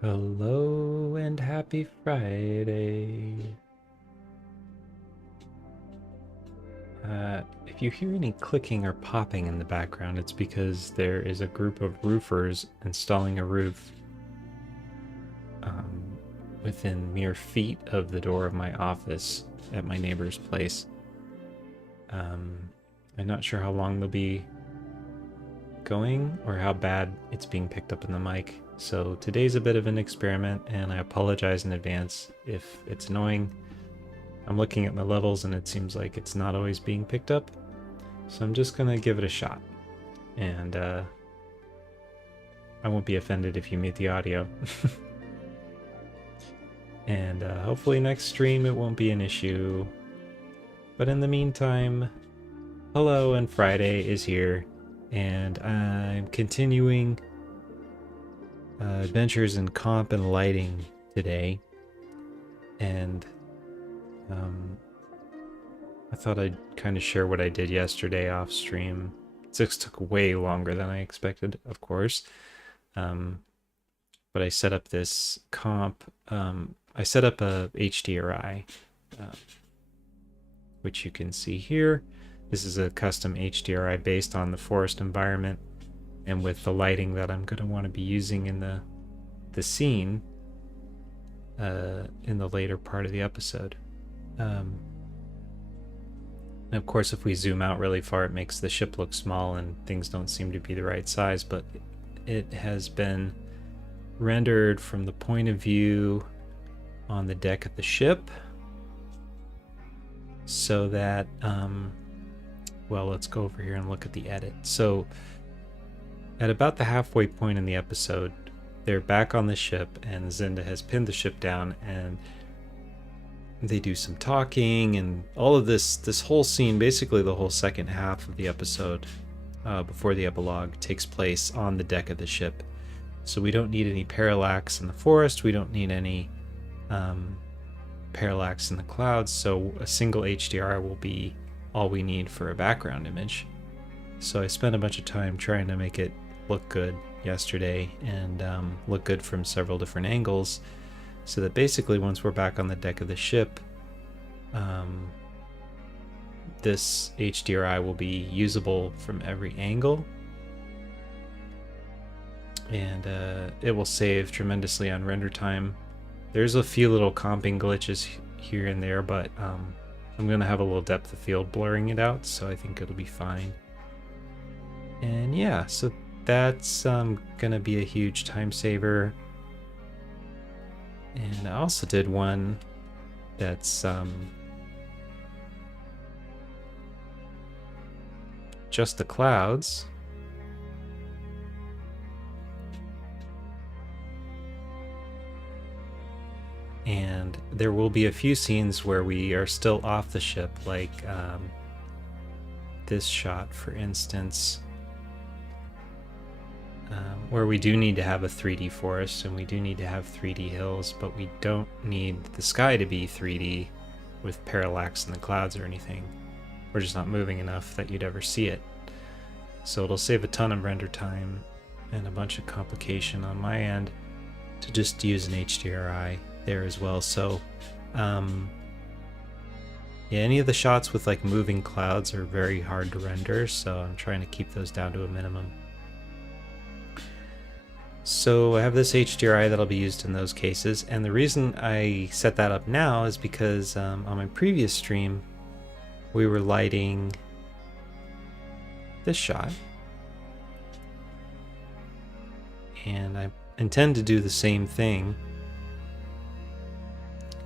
Hello and happy Friday. If you hear any clicking or popping in the background, it's because there is a group of roofers installing a roof within mere feet of the door of my office at my neighbor's place. I'm not sure how long they'll be going or how bad it's being picked up in the mic. So today's a bit of an experiment, and I apologize in advance if it's annoying. I'm looking at my levels and it seems like it's not always being picked up. So I'm just gonna give it a shot. And I won't be offended if you mute the audio. And hopefully next stream it won't be an issue. But in the meantime, hello, and Friday is here. And I'm continuing adventures in comp and lighting today. And I thought I'd kind of share what I did yesterday off stream. This took way longer than I expected, of course. But I set up this comp. I set up a HDRI, which you can see here. This is a custom HDRI based on the forest environment and with the lighting that I'm going to want to be using in the scene in the later part of the episode. And of course, if we zoom out really far, it makes the ship look small and things don't seem to be the right size, but it has been rendered from the point of view on the deck of the ship so that, well, let's go over here and look at the edit. So at about the halfway point in the episode, they're back on the ship and Zinda has pinned the ship down, and they do some talking and all of this whole scene, basically the whole second half of the episode before the epilogue, takes place on the deck of the ship. So we don't need any parallax in the forest, we don't need any parallax in the clouds, so a single HDR will be all we need for a background image. So I spent a bunch of time trying to make it look good yesterday and look good from several different angles, so that basically once we're back on the deck of the ship, this HDRI will be usable from every angle, and it will save tremendously on render time. There's a few little comping glitches here and there, but I'm going to have a little depth of field blurring it out, so I think it'll be fine. And yeah, so that's going to be a huge time saver. And I also did one that's just the clouds. And there will be a few scenes where we are still off the ship, like this shot, for instance, where we do need to have a 3D forest and we do need to have 3D hills, but we don't need the sky to be 3D with parallax in the clouds or anything. We're just not moving enough that you'd ever see it. So it'll save a ton of render time and a bunch of complication on my end to just use an HDRI there as well. So yeah, any of the shots with like moving clouds are very hard to render, so I'm trying to keep those down to a minimum. So I have this HDRI that'll be used in those cases, and the reason I set that up now is because on my previous stream we were lighting this shot, and I intend to do the same thing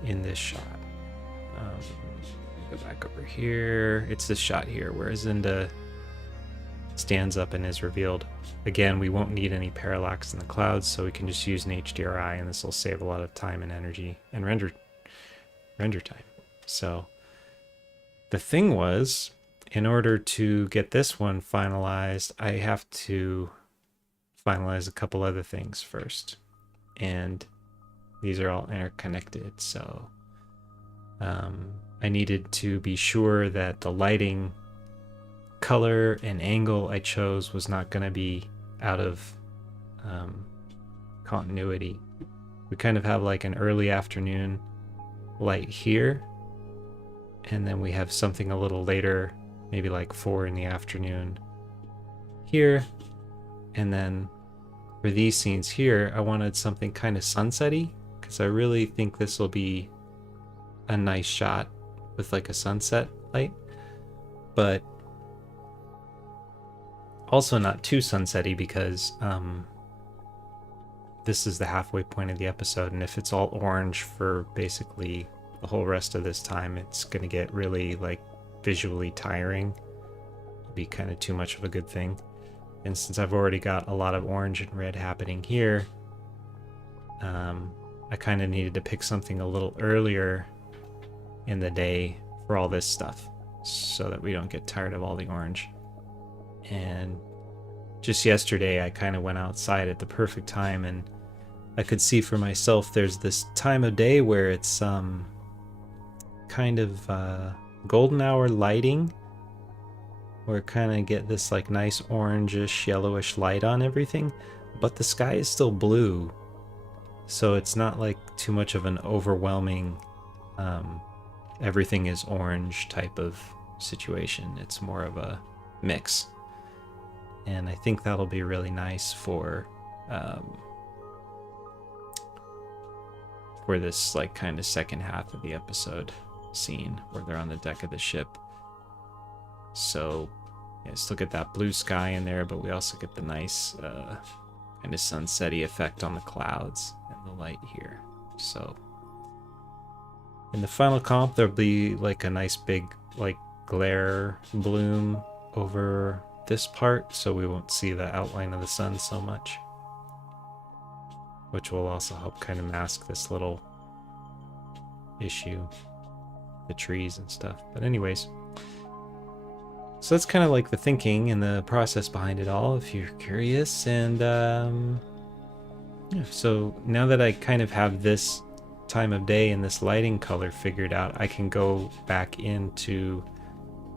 in this shot. Go back over here. It's this shot here where Zinda stands up and is revealed. Again, we won't need any parallax in the clouds, so we can just use an HDRI, and this will save a lot of time and energy and render time. So the thing was, in order to get this one finalized, I have to finalize a couple other things first, and these are all interconnected. So I needed to be sure that the lighting color and angle I chose was not going to be out of continuity we kind of have like an early afternoon light here, and then we have something a little later, maybe like 4 in the afternoon here. And then for these scenes here, I wanted something kind of sunsetty, because I really think this will be a nice shot with like a sunset light, but also not too sunsetty, because this is the halfway point of the episode, and if it's all orange for basically the whole rest of this time, it's going to get really like visually tiring. It'll be kind of too much of a good thing. And since I've already got a lot of orange and red happening here, I kind of needed to pick something a little earlier in the day for all this stuff, so that we don't get tired of all the orange. And just yesterday I kind of went outside at the perfect time, and I could see for myself there's this time of day where it's kind of golden hour lighting, where kind of get this like nice orangish yellowish light on everything, but the sky is still blue, so it's not like too much of an overwhelming everything is orange type of situation. It's more of a mix, and I think that'll be really nice for this like kind of second half of the episode scene where they're on the deck of the ship. So yeah, still get that blue sky in there, but we also get the nice kind of sunsetty effect on the clouds and the light here. So in the final comp, there'll be like a nice big like glare bloom over this part, so we won't see the outline of the sun so much, which will also help kind of mask this little issue, the trees and stuff. But anyways, so that's kind of like the thinking and the process behind it all, if you're curious. And yeah, so now that I kind of have this time of day and this lighting color figured out, I can go back into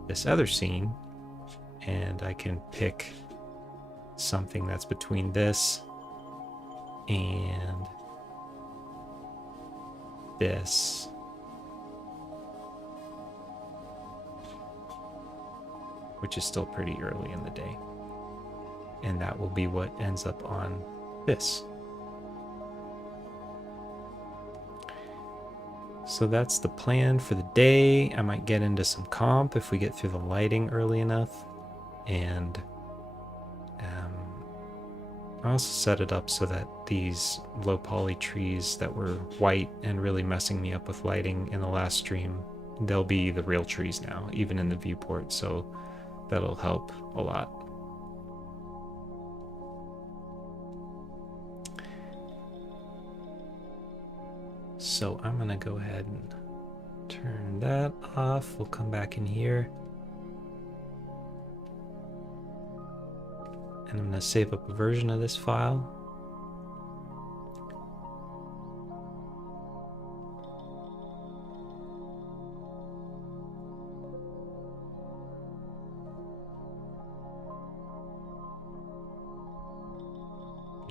this other scene and I can pick something that's between this and this. Which is still pretty early in the day. And that will be what ends up on this. So that's the plan for the day. I might get into some comp if we get through the lighting early enough. And I also set it up so that these low poly trees that were white and really messing me up with lighting in the last stream, they'll be the real trees now, even in the viewport. So that'll help a lot. So I'm gonna go ahead and turn that off. We'll come back in here. And I'm gonna save up a version of this file.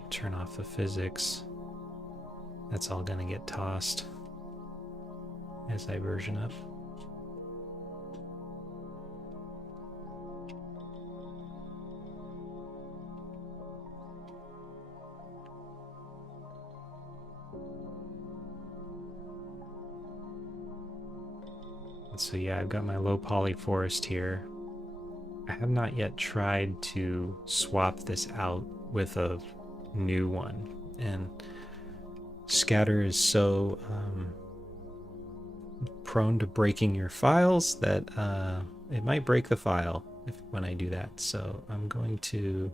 Turn off the physics. That's all gonna get tossed as I version up. And so yeah, I've got my low poly forest here. I have not yet tried to swap this out with a new one, and scatter is so prone to breaking your files that it might break the file when I do that. So I'm going to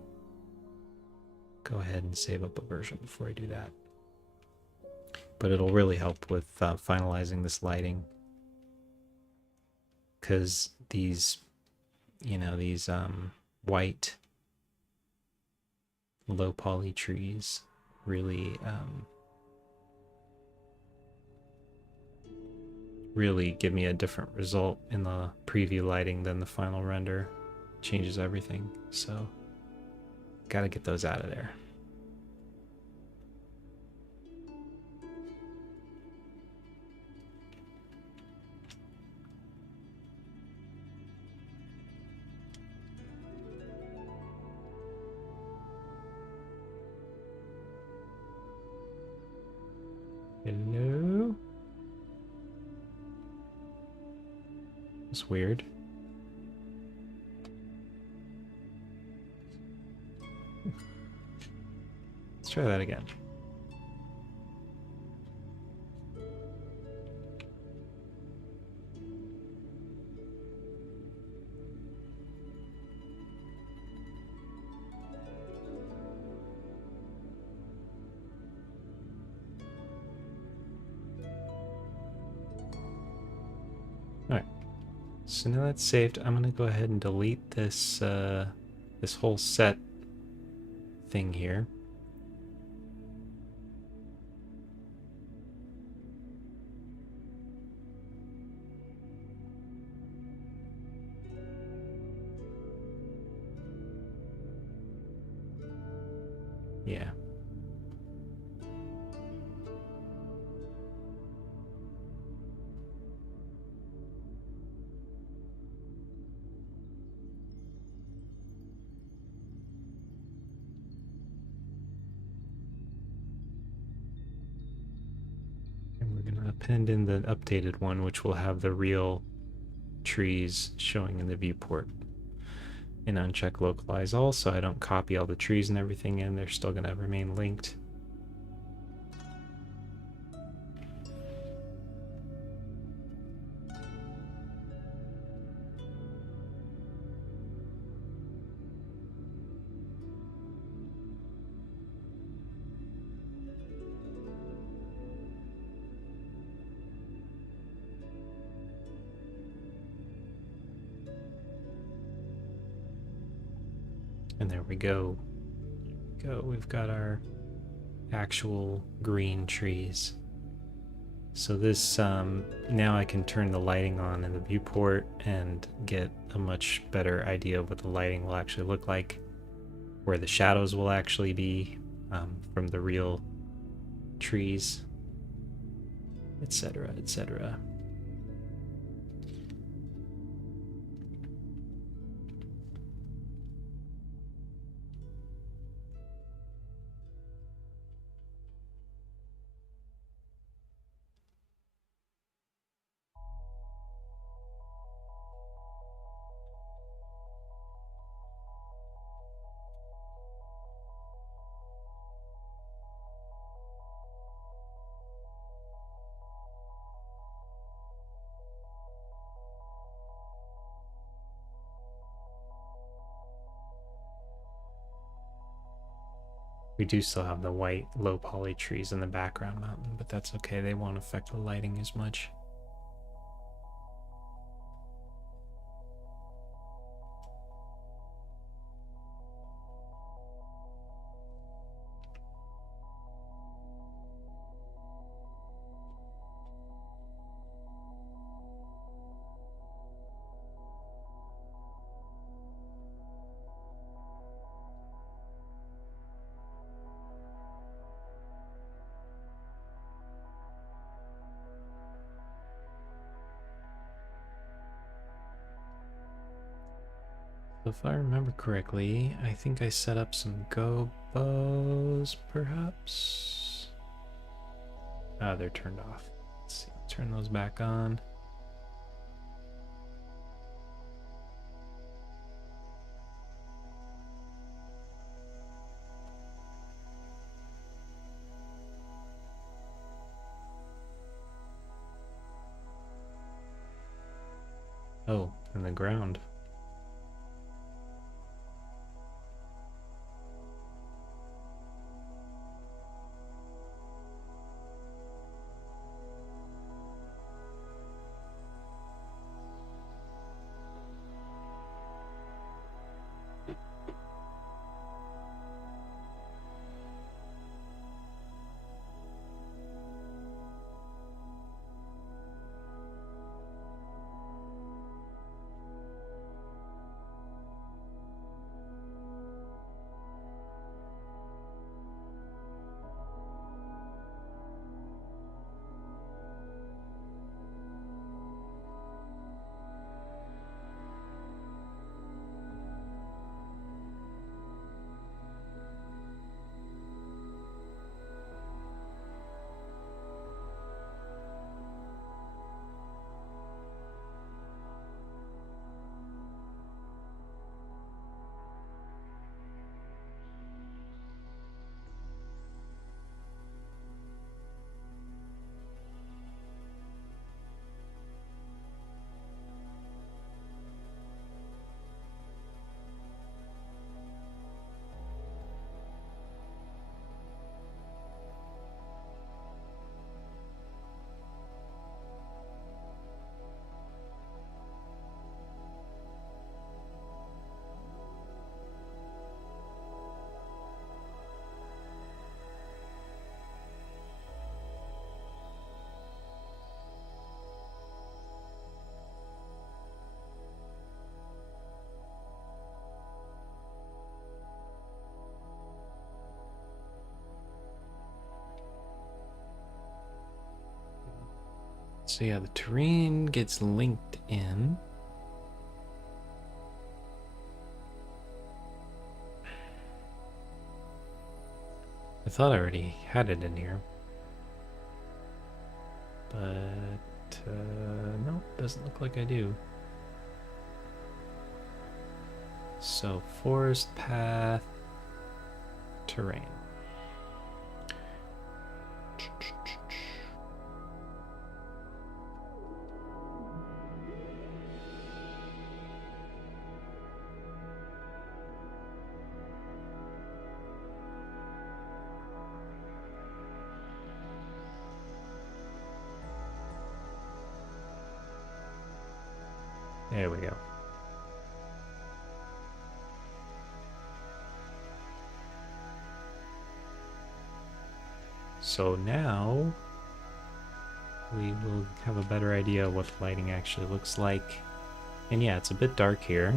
go ahead and save up a version before I do that, but it'll really help with finalizing this lighting, because these white low poly trees really give me a different result in the preview lighting than the final render. Changes everything, so gotta get those out of there. It's weird. Let's try that again. Alright, so now that's saved. I'm gonna go ahead and delete this this whole set thing here. Yeah. And we're gonna append in the updated one, which will have the real trees showing in the viewport. And uncheck localize all, so I don't copy all the trees and everything in. They're still gonna remain linked. And there we go. We've got our actual green trees. So this, now I can turn the lighting on in the viewport and get a much better idea of what the lighting will actually look like, where the shadows will actually be from the real trees, etc., etc. We do still have the white low poly trees in the background mountain, but that's okay. They won't affect the lighting as much. If I remember correctly, I think I set up some gobos, perhaps? Ah, they're turned off. Let's see, turn those back on. Oh, and the ground. So yeah, the terrain gets linked in. I thought I already had it in here. But no, doesn't look like I do. So forest path, terrain. There we go. So now we will have a better idea of what the lighting actually looks like. And yeah, it's a bit dark here.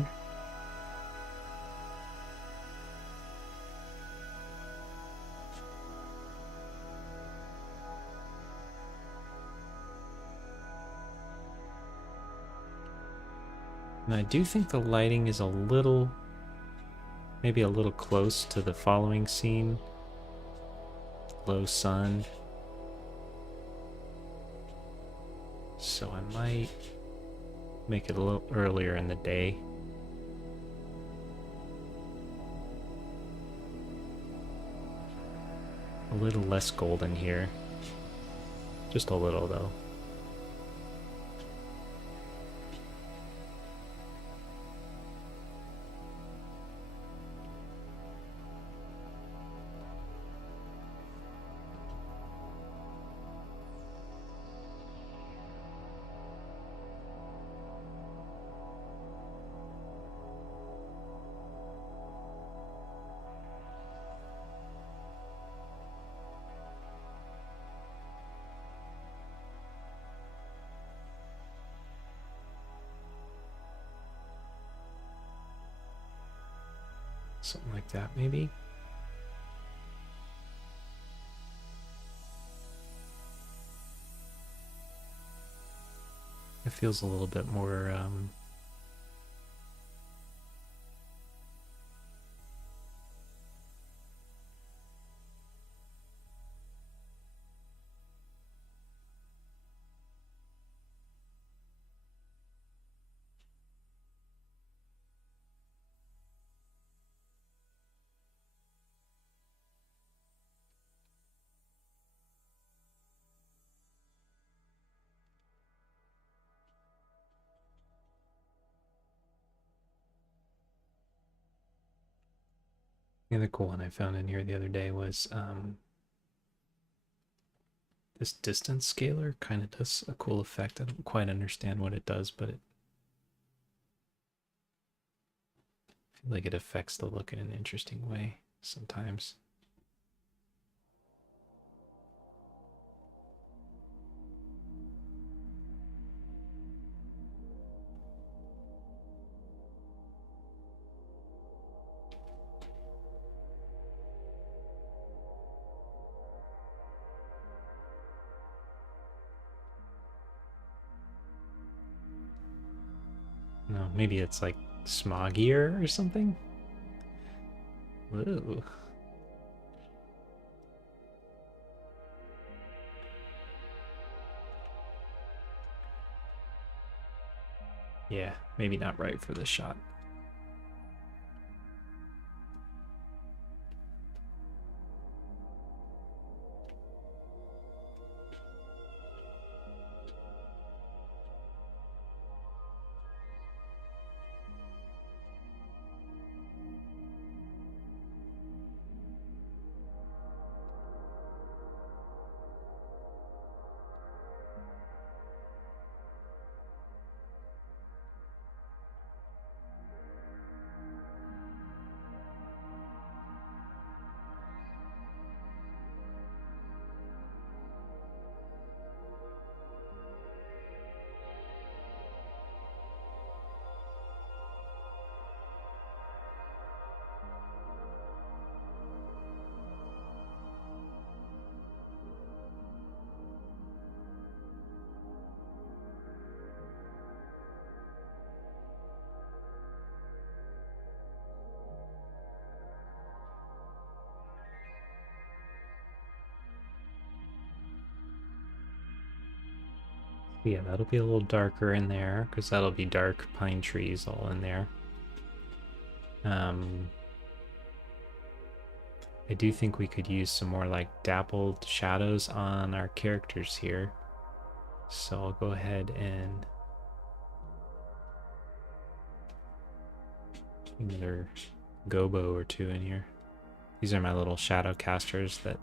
And I do think the lighting is a little, maybe a little close to the following scene. Low sun. So I might make it a little earlier in the day. A little less golden here. Just a little though. Something like that, maybe. It feels a little bit more, the other cool one I found in here the other day was this distance scaler kind of does a cool effect. I don't quite understand what it does, but I feel like it affects the look in an interesting way sometimes. No, maybe it's like smoggier or something. Whoa. Yeah, maybe not right for this shot. Yeah, that'll be a little darker in there because that'll be dark pine trees all in there. I do think we could use some more like dappled shadows on our characters here. So I'll go ahead and another gobo or two in here. These are my little shadow casters that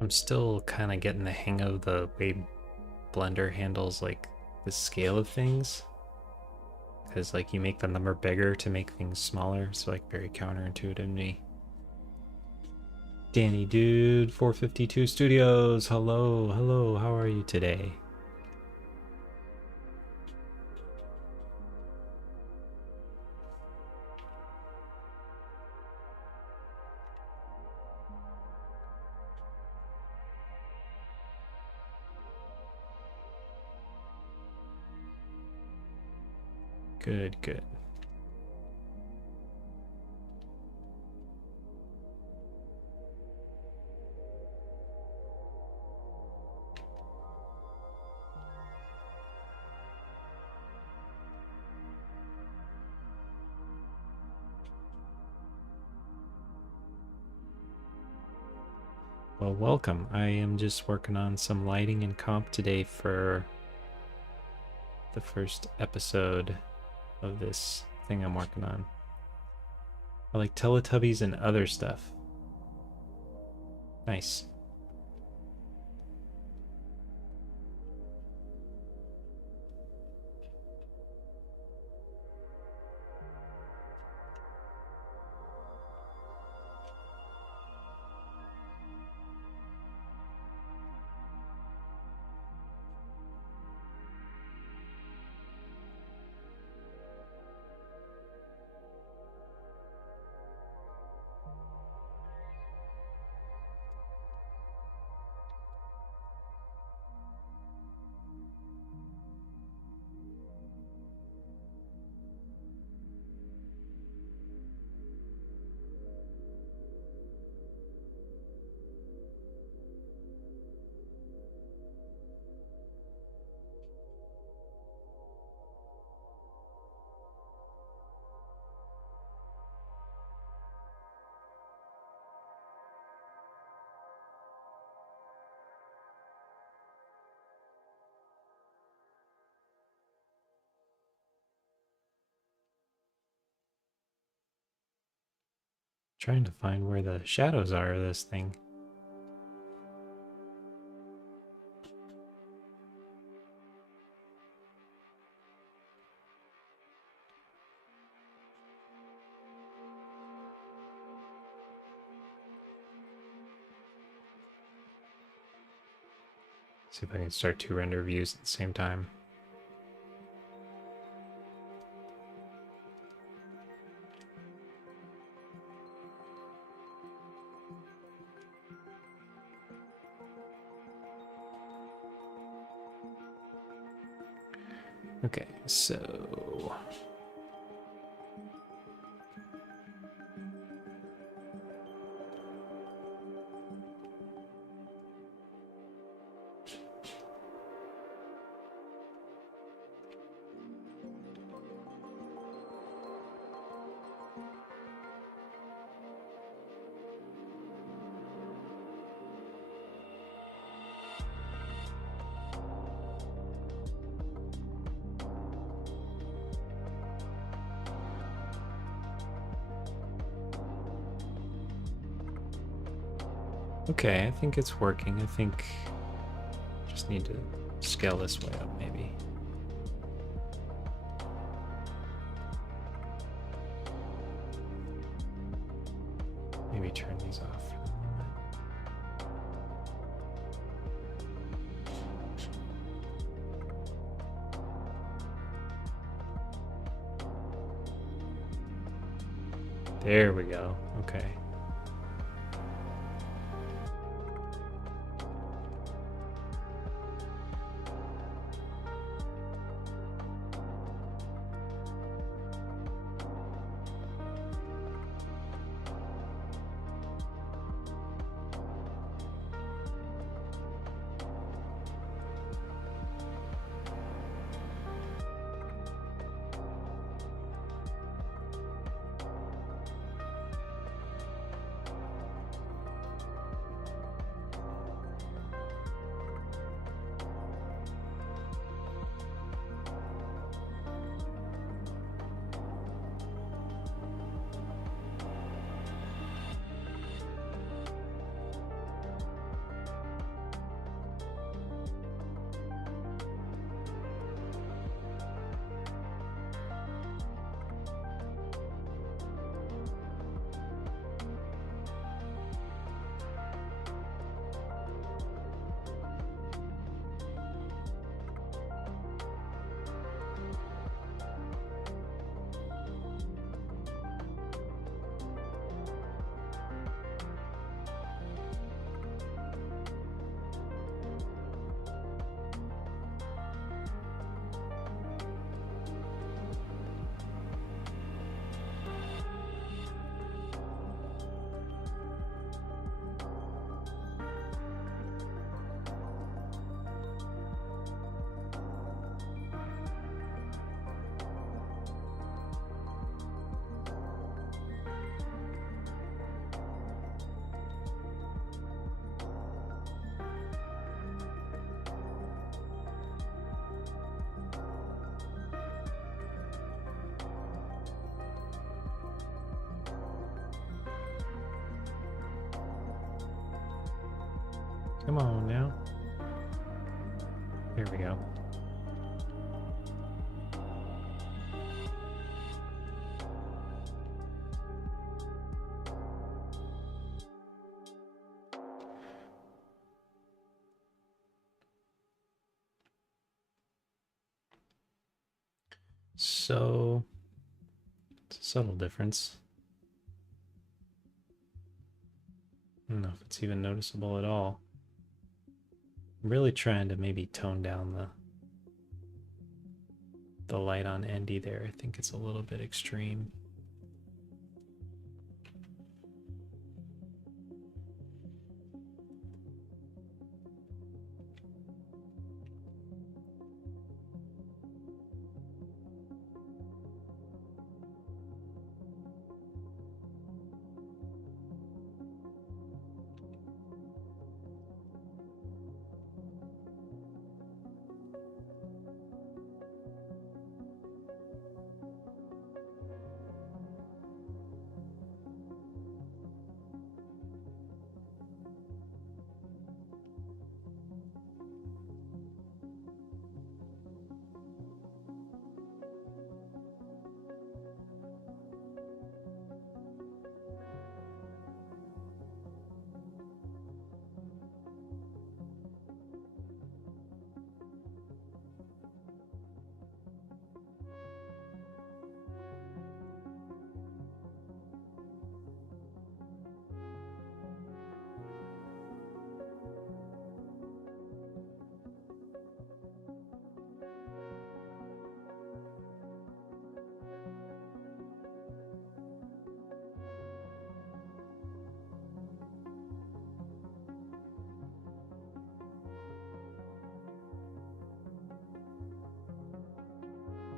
I'm still kind of getting the hang of the way Blender handles like the scale of things. Because like you make the number bigger to make things smaller. It's like very counterintuitive to me. Danny Dude, 452 Studios. Hello, hello, how are you today? Good, good. Well, welcome. I am just working on some lighting and comp today for the first episode of this thing I'm working on. I like Teletubbies and other stuff. Nice. Trying to find where the shadows are of this thing. See if I can start two render views at the same time. Okay, so Okay, I think it's working. I think just need to scale this way up maybe. Maybe turn these off. There we go. Okay. Come on now. There we go. So, it's a subtle difference. I don't know if it's even noticeable at all. I'm really trying to maybe tone down the light on Endy there. I think it's a little bit extreme.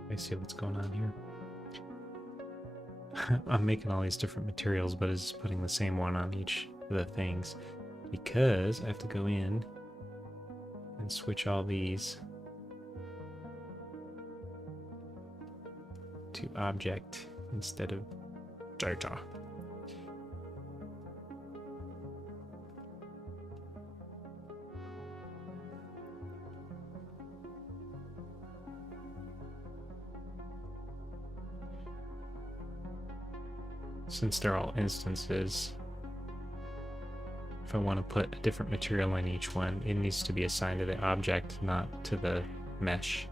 I see what's going on here. I'm making all these different materials, but it's putting the same one on each of the things because I have to go in and switch all these to object instead of data. since they're all instances, if I want to put a different material in each one, it needs to be assigned to the object, not to the mesh.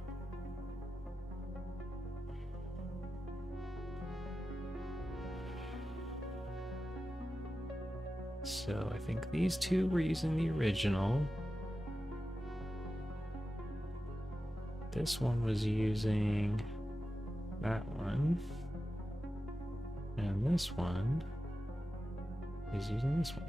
So I think these two were using the original. This one was using that one. And this one is using this one.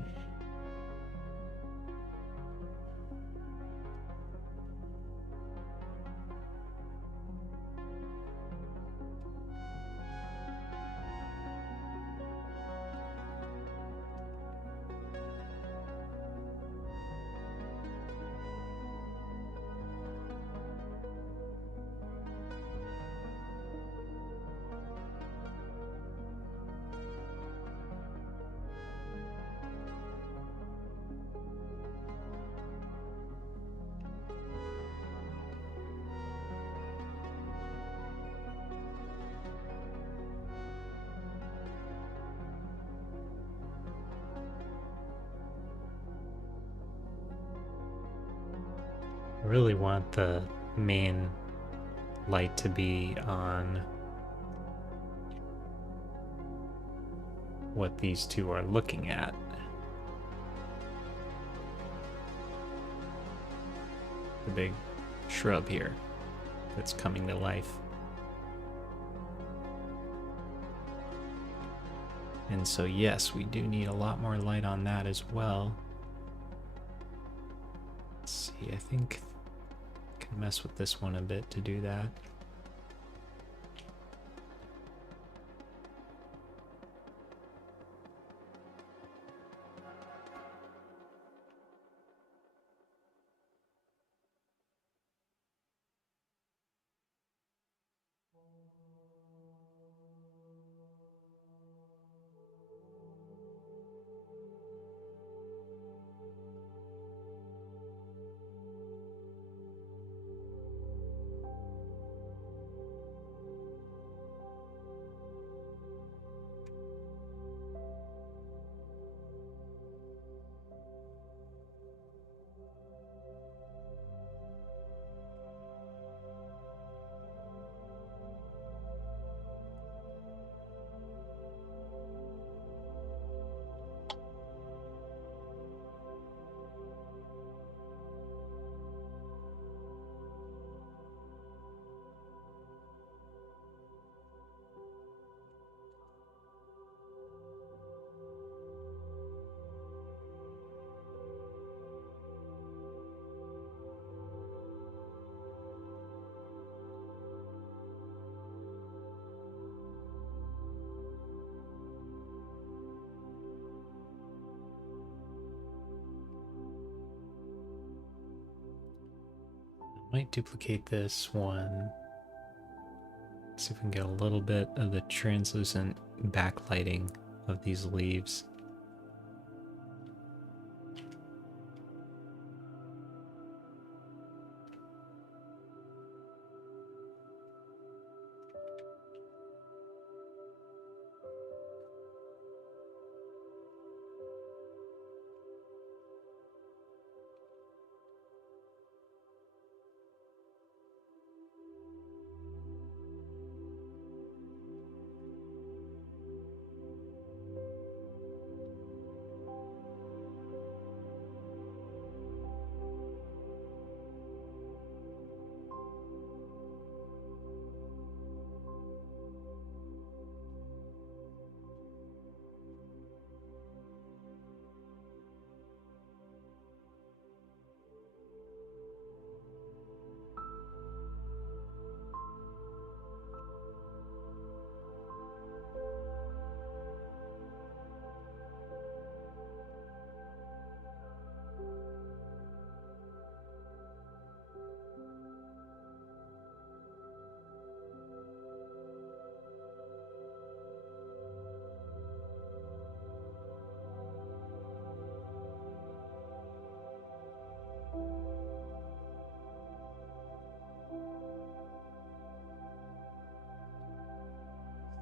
I really want the main light to be on what these two are looking at. The big shrub here that's coming to life. And so yes, we do need a lot more light on that as well. Let's see, I think I can mess with this one a bit to do that. Might duplicate this one. See if we can get a little bit of the translucent backlighting of these leaves.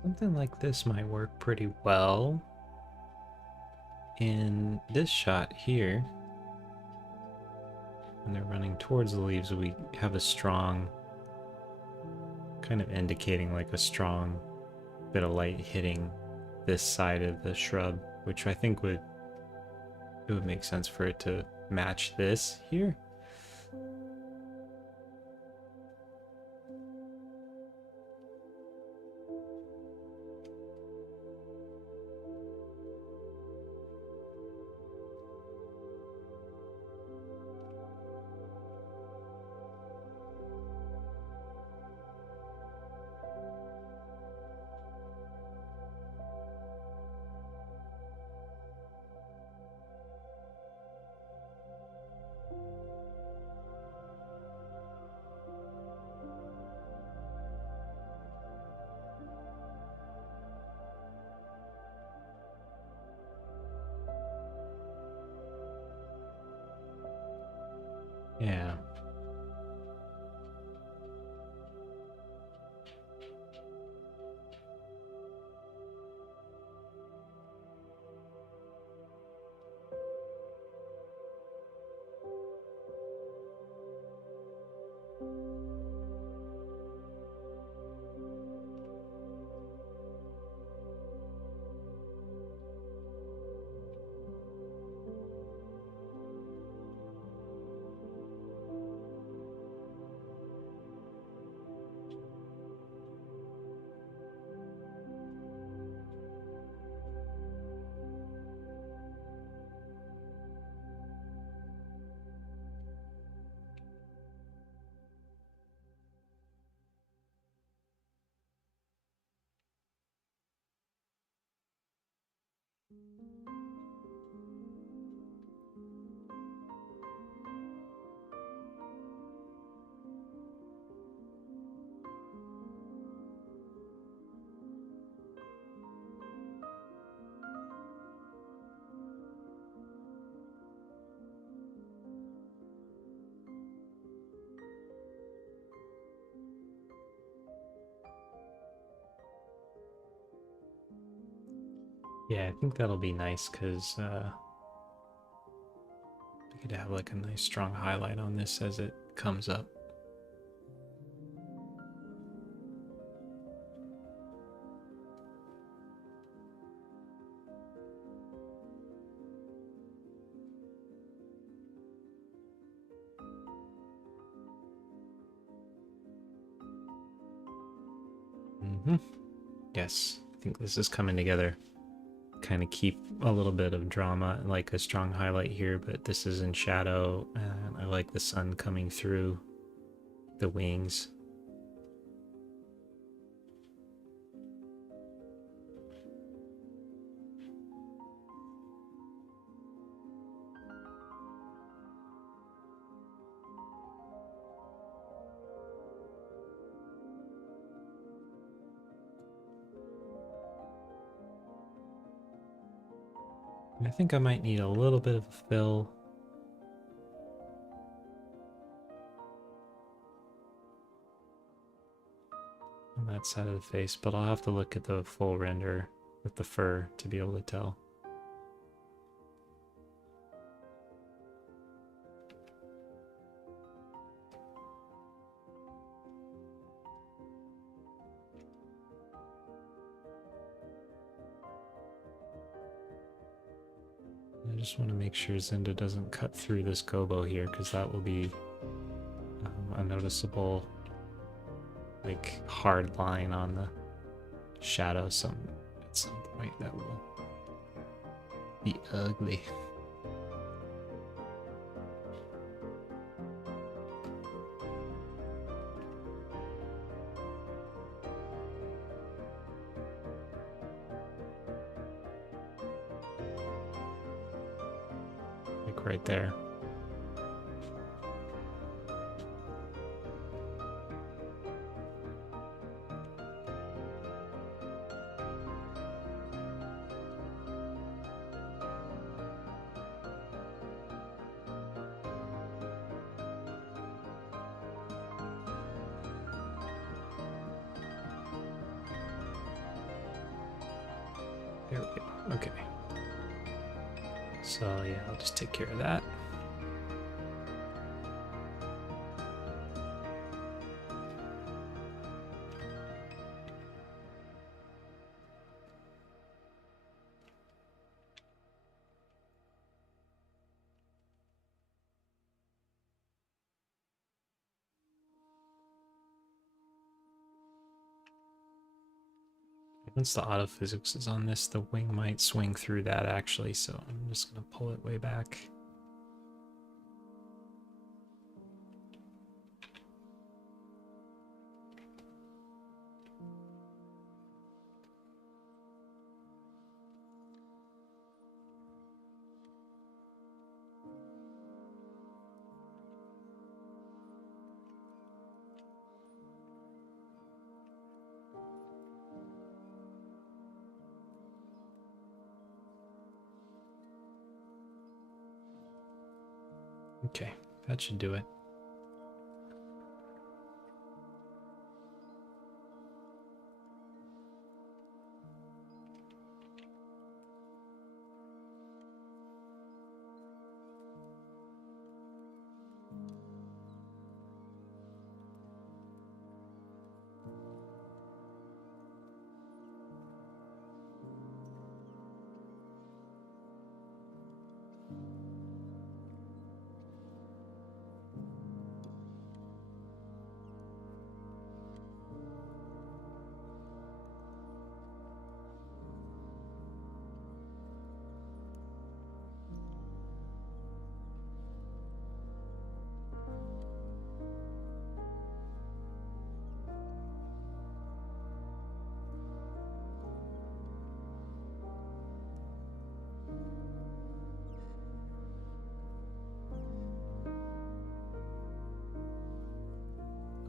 Something like this might work pretty well. In this shot here, when they're running towards the leaves, we have a strong, kind of indicating like a strong bit of light hitting this side of the shrub, which I think it would make sense for it to match this here. Yeah. Yeah, I think that'll be nice because we could have like a nice strong highlight on this as it comes up. Yes, I think this is coming together. Kind of keep a little bit of drama, like a strong highlight here, but this is in shadow, and I like the sun coming through the wings. I think I might need a little bit of a fill on that side of the face, but I'll have to look at the full render with the fur to be able to tell. I just want to make sure Zinda doesn't cut through this gobo here, because that will be a noticeable, like, hard line on the shadow at some point that will be ugly. Like right there. There we go. Okay. So yeah, I'll just take care of that. Once the autophysics is on this, the wing might swing through that actually, so I'm just going to pull it way back. Okay, that should do it.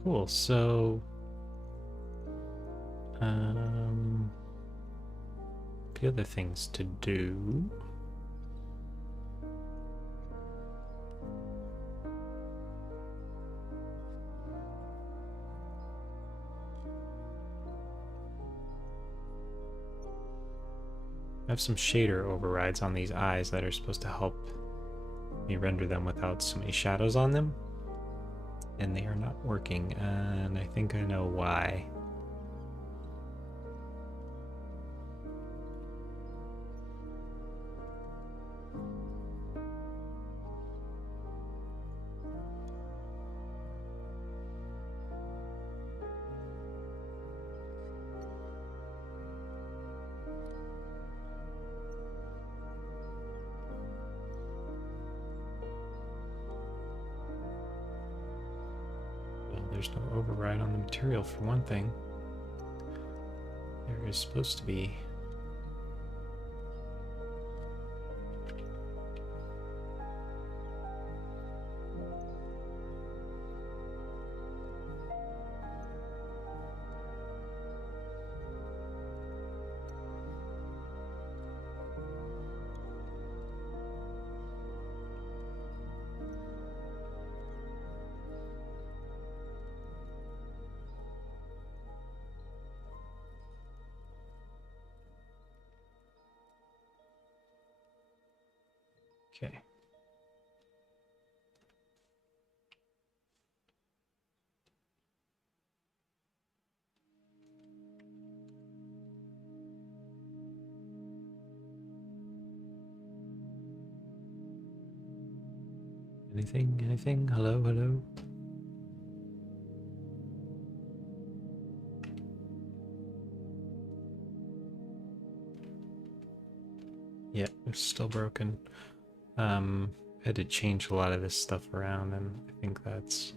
Cool, so the other things to do. I have some shader overrides on these eyes that are supposed to help me render them without so many shadows on them. And they are not working, and I think I know why. There's no override on the material for one thing. There is supposed to be. Okay. Anything? Hello, hello? Yeah, it's still broken. I had to change a lot of this stuff around, and I think that's...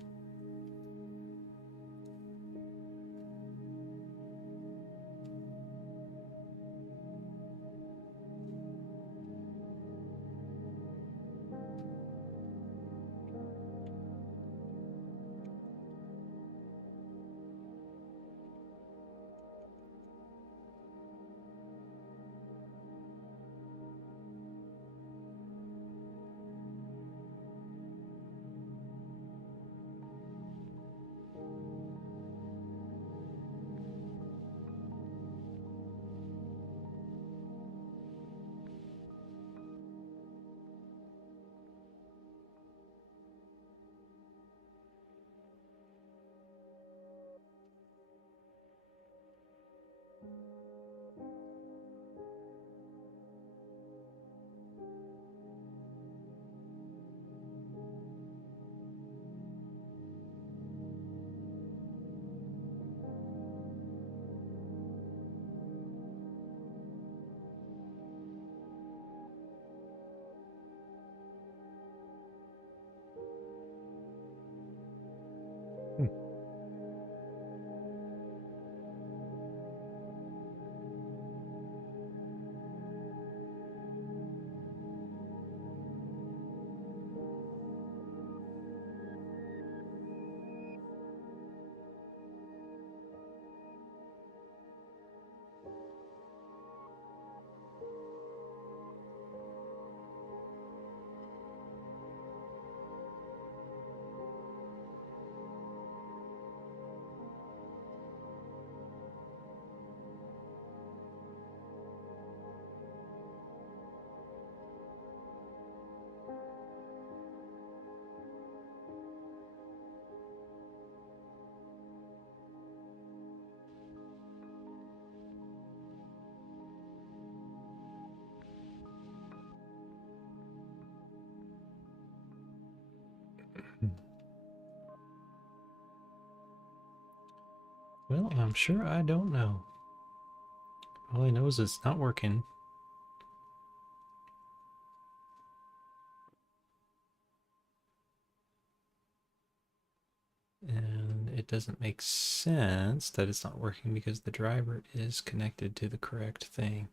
Well, I'm sure I don't know. All I know is it's not working. And it doesn't make sense that it's not working because the driver is connected to the correct thing.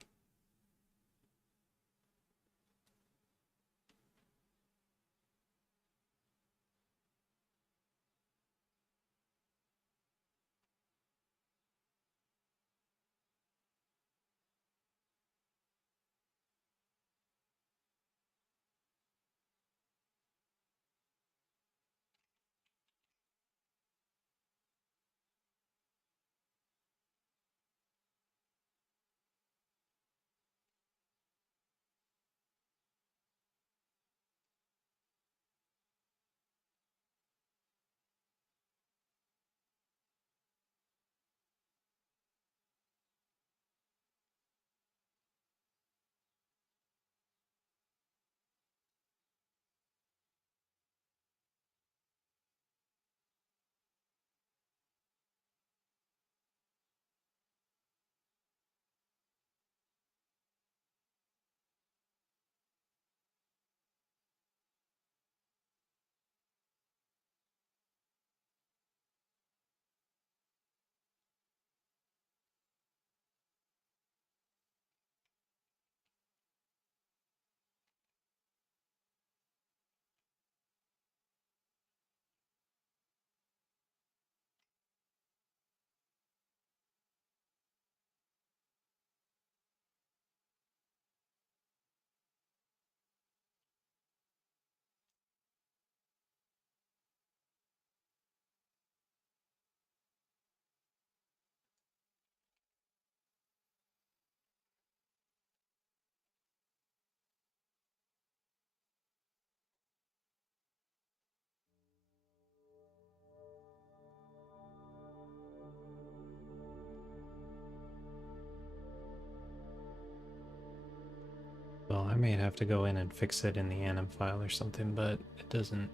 Well, I may have to go in and fix it in the anim file or something, but it doesn't.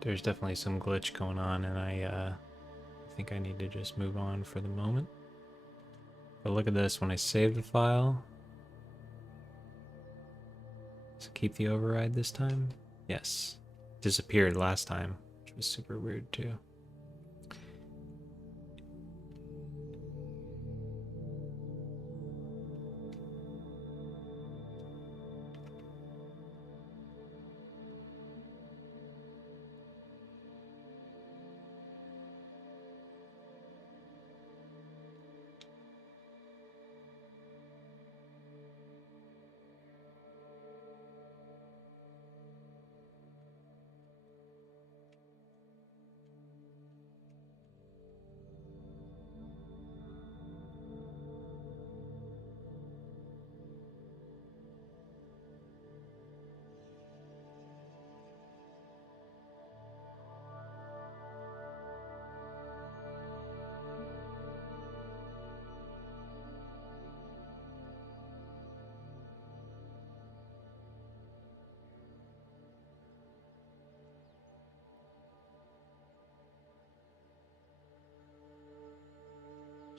There's definitely some glitch going on, and I think I need to just move on for the moment. But look at this, when I save the file, does it keep the override this time? Yes. Disappeared last time, which was super weird too.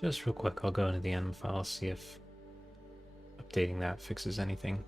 Just real quick, I'll go into the anim file, see if updating that fixes anything.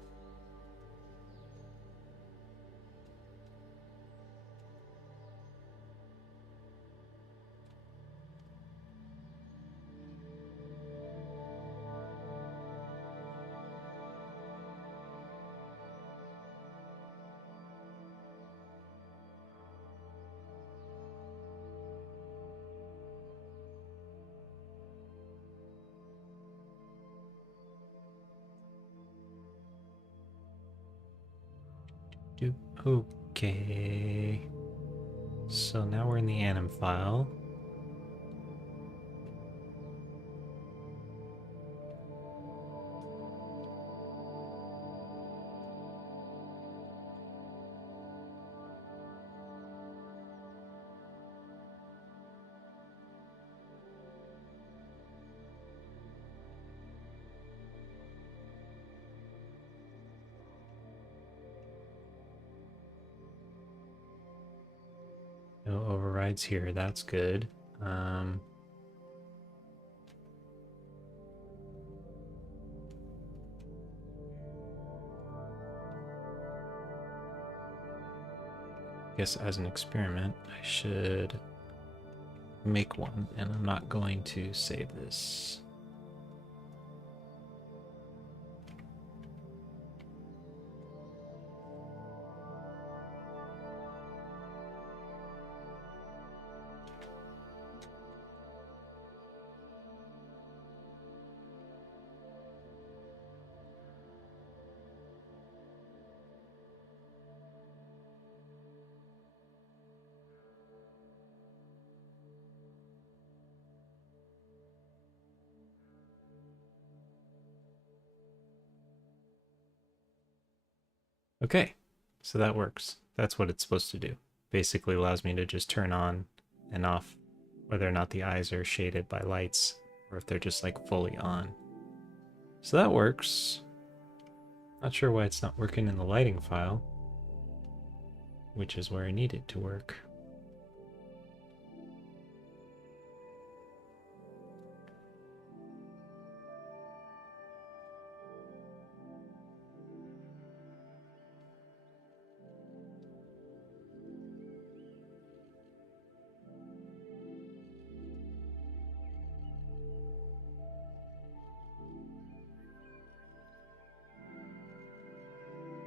Okay. So now we're in the anim file. overrides here. That's good. Guess as an experiment, I should make one, and I'm not going to save this. Okay, so that works. That's what it's supposed to do. Basically allows me to just turn on and off whether or not the eyes are shaded by lights or if they're just like fully on. So that works. Not sure why it's not working in the lighting file, which is where I need it to work.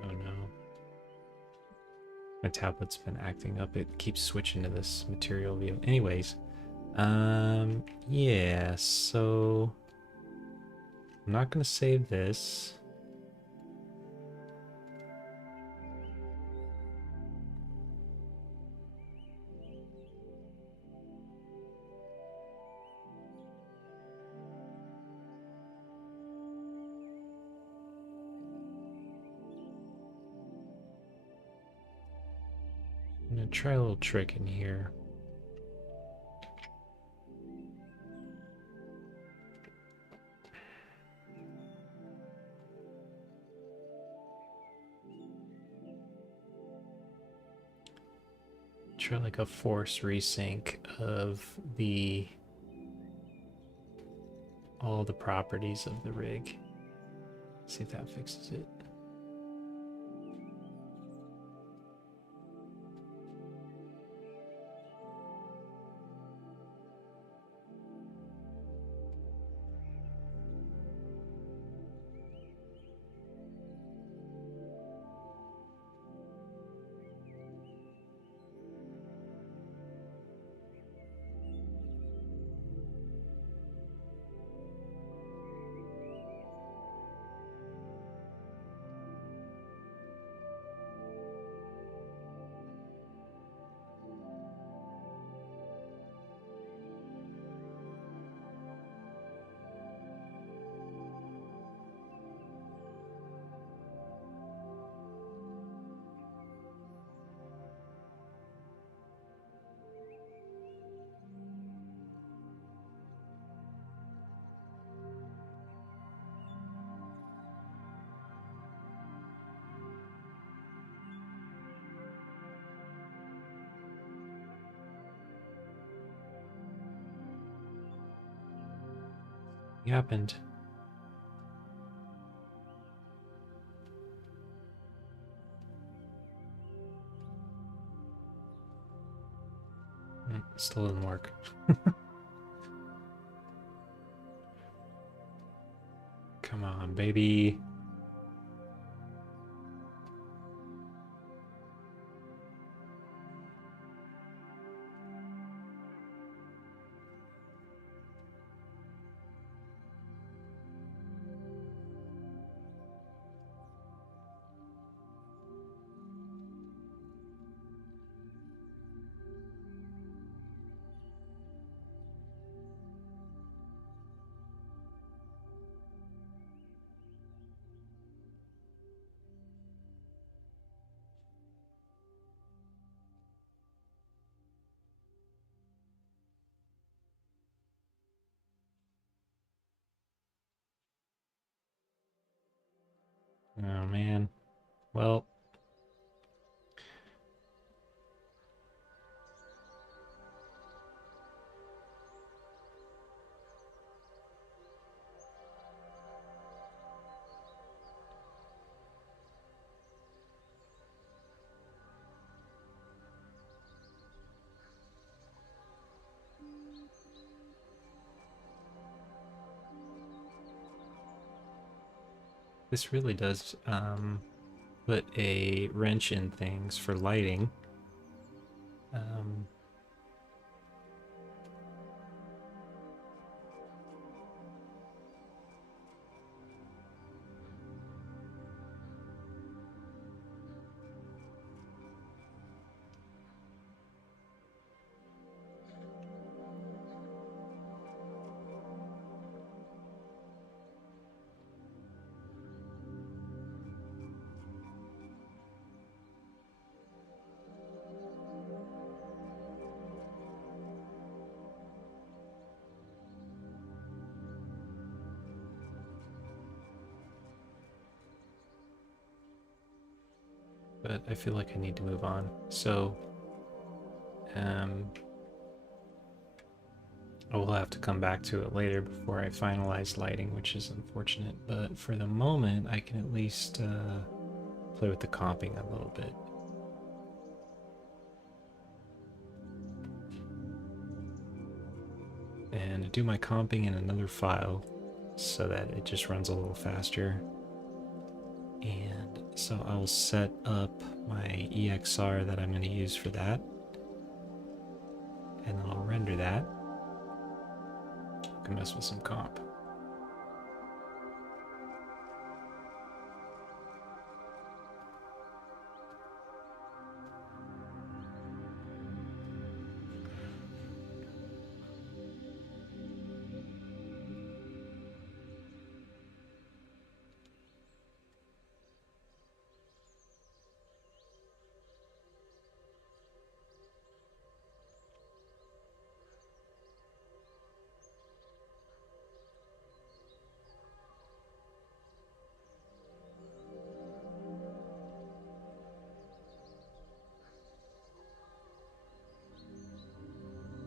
Oh no. My tablet's been acting up. It keeps switching to this material view. Anyways, yeah, so I'm not gonna save this. I'm gonna try a little trick in here. Try like a force resync of all the properties of the rig. See if that fixes it. What happened? Still didn't work. Come on, baby. Oh man. Well, This really does put a wrench in things for lighting. Um, but I feel like I need to move on. So, I will have to come back to it later before I finalize lighting, which is unfortunate. But for the moment, I can at least play with the comping a little bit. And do my comping in another file so that it just runs a little faster. And so I'll set up my EXR that I'm going to use for that. And then I'll render that. I can mess with some comp.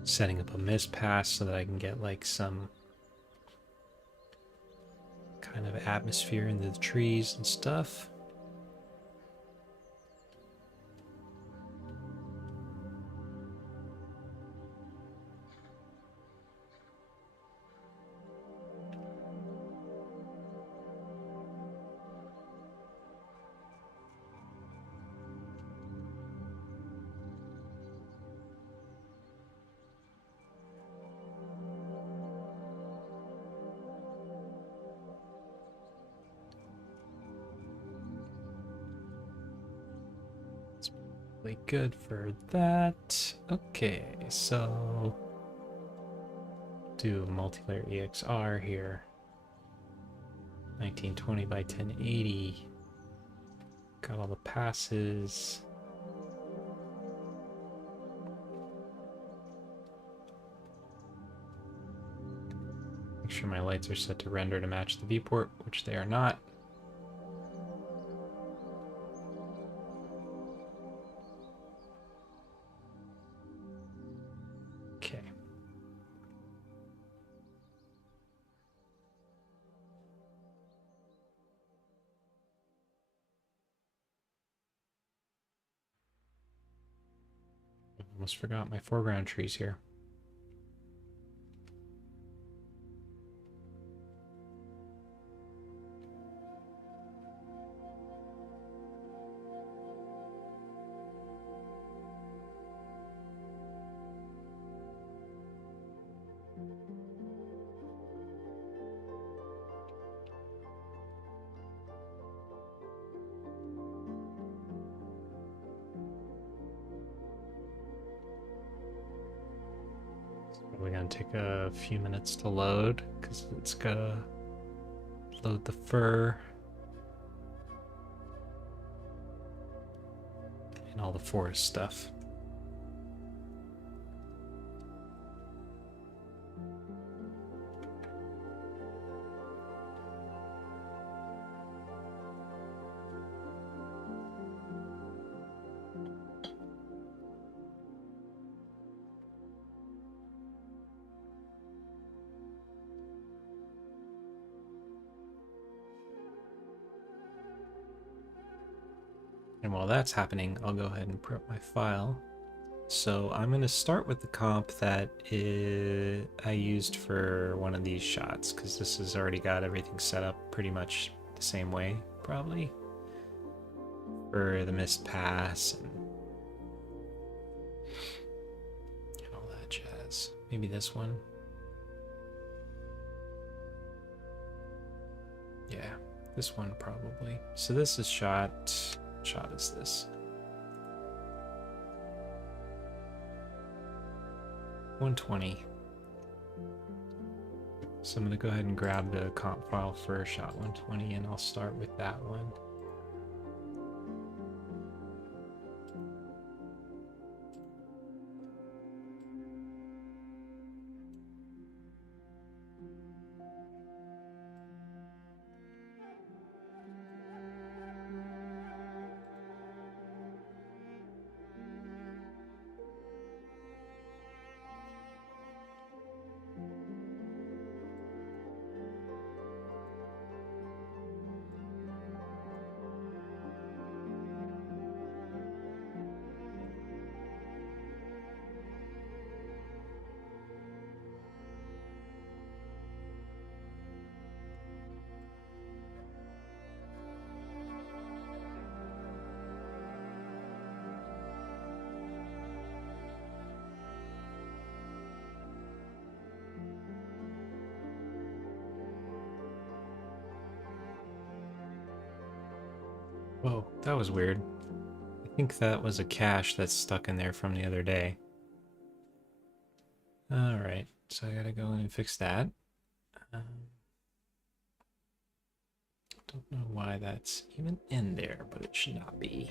Setting up a mist pass so that I can get like some kind of atmosphere into the trees and stuff. Really good for that. Okay, so do multi-layer EXR here. 1920 by 1080. Got all the passes. Make sure my lights are set to render to match the viewport, which they are not. Okay. Almost forgot my foreground trees here. We're gonna take a few minutes to load because it's gotta load the fur and all the forest stuff. And while that's happening, I'll go ahead and prep my file. So I'm going to start with the comp that I used for one of these shots, because this has already got everything set up pretty much the same way, probably. For the missed pass and all that jazz. Maybe this one. Yeah, this one probably. So this is shot is this. 120. So I'm gonna go ahead and grab the comp file for shot 120 and I'll start with that one. Whoa, that was weird. I think that was a cache that's stuck in there from the other day. Alright, so I gotta go in and fix that. Don't know why that's even in there, but it should not be.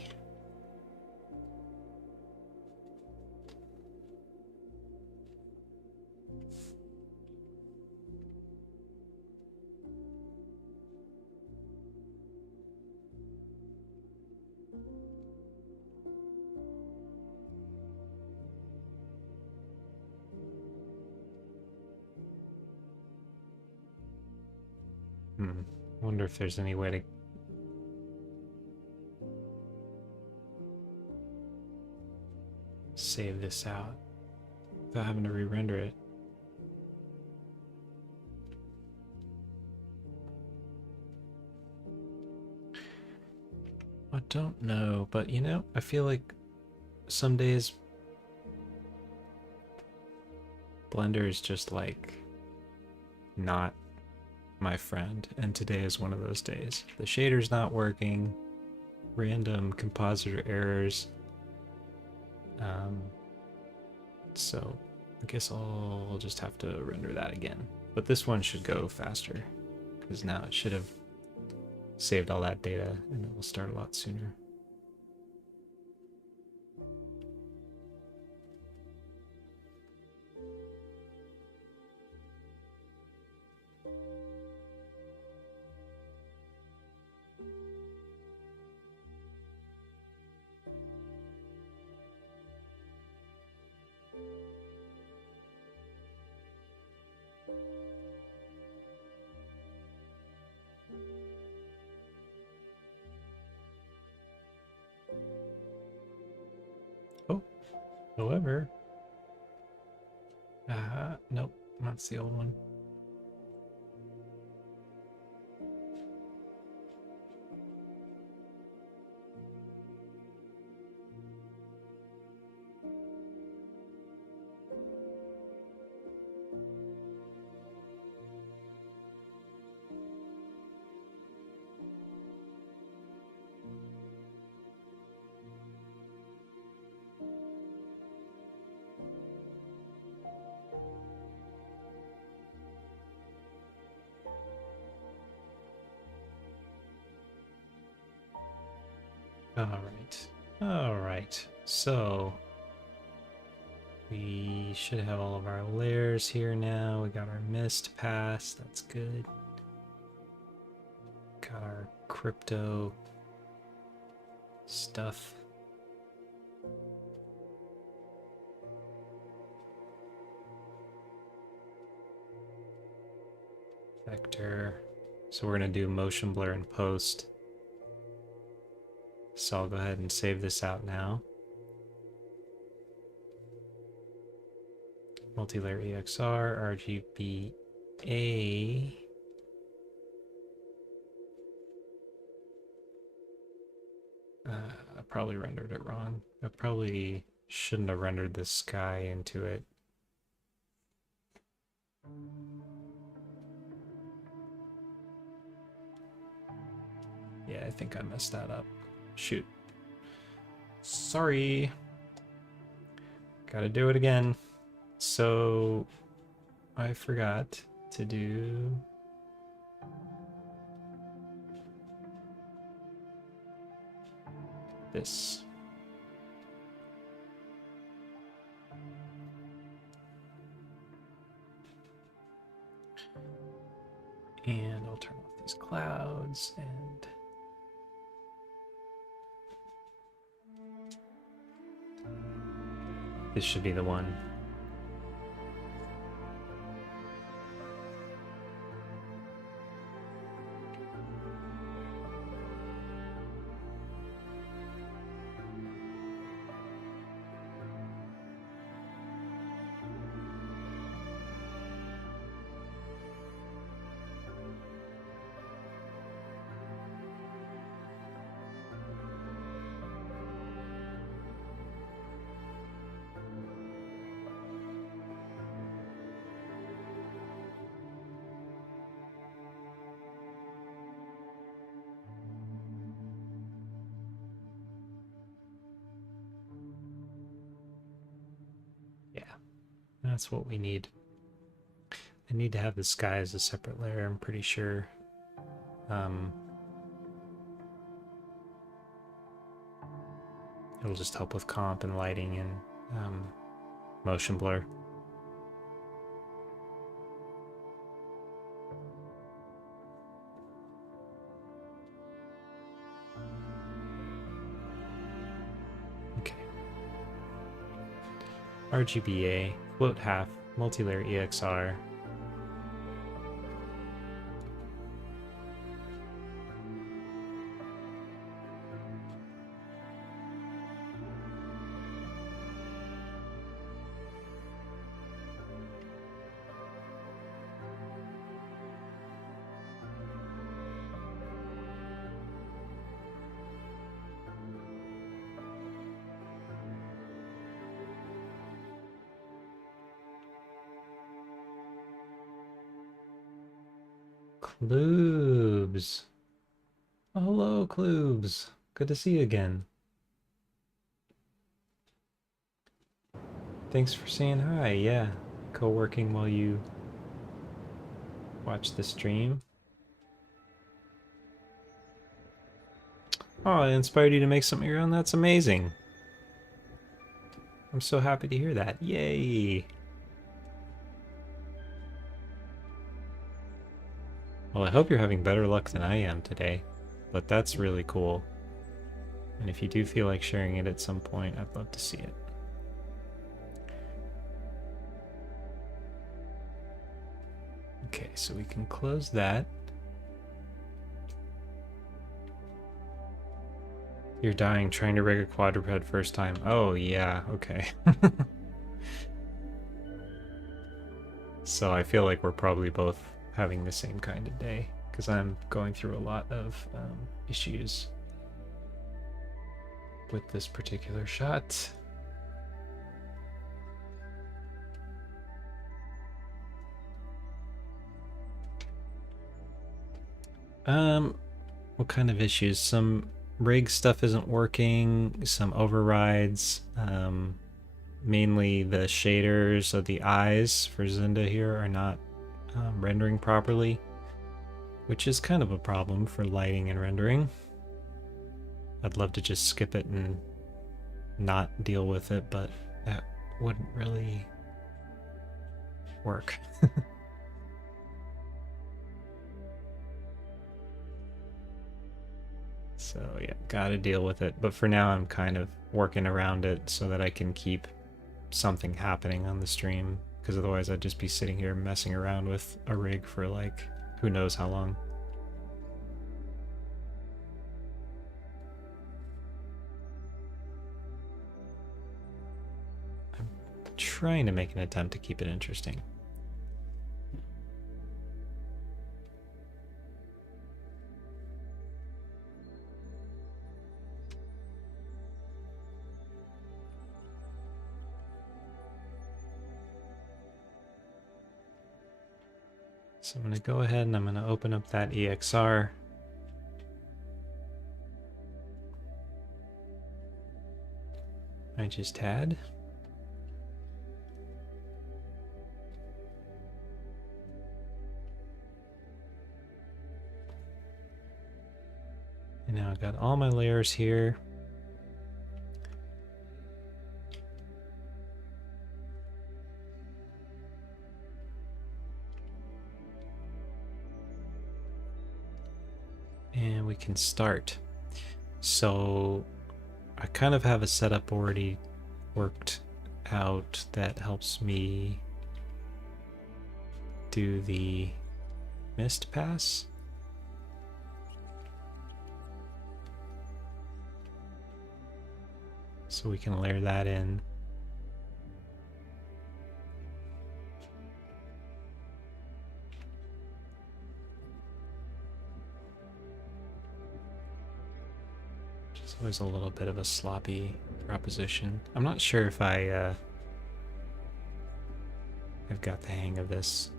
Wonder if there's any way to save this out without having to re-render it. I don't know, but you know, I feel like some days Blender is just like not my friend, and today is one of those days. The shader's not working, random compositor errors. So I guess I'll just have to render that again. But this one should go faster, because now it should have saved all that data and it will start a lot sooner. However, nope, that's the old one. All right. So we should have all of our layers here now. We got our mist pass. That's good. Got our crypto stuff. Vector. So we're going to do motion blur and post. So I'll go ahead and save this out now. Multilayer EXR, RGBA. probably rendered it wrong. I probably shouldn't have rendered this sky into it. Yeah, I think I messed that up. Shoot. Sorry. Gotta do it again. So I forgot to do this. And I'll turn off these clouds and this should be the one. That's what we need. I need to have the sky as a separate layer, I'm pretty sure. It'll just help with comp and lighting and motion blur. Okay. RGBA, float half, multi-layer EXR. Clubs. Oh, hello, Clubs. Good to see you again. Thanks for saying hi. Yeah, co-working while you watch the stream. Oh, it inspired you to make something of your own? That's amazing. I'm so happy to hear that. Yay! Well, I hope you're having better luck than I am today, but that's really cool. And if you do feel like sharing it at some point, I'd love to see it. Okay, so we can close that. You're dying trying to rig a quadruped first time. Oh, yeah, okay. So I feel like we're probably both having the same kind of day, because I'm going through a lot of issues with this particular shot. What kind of issues? Some rig stuff isn't working, some overrides, mainly the shaders of the eyes for Zinda here are not rendering properly, which is kind of a problem for lighting and rendering. I'd love to just skip it and not deal with it, but that wouldn't really work. So yeah, gotta deal with it. But for now, I'm kind of working around it so that I can keep something happening on the stream, because otherwise I'd just be sitting here messing around with a rig for like who knows how long. I'm trying to make an attempt to keep it interesting. So I'm going to go ahead and I'm going to open up that EXR. I just had. And now I've got all my layers here. And we can start. So I kind of have a setup already worked out that helps me do the mist pass. So we can layer that in. It's always a little bit of a sloppy proposition. I'm not sure if I've got the hang of this.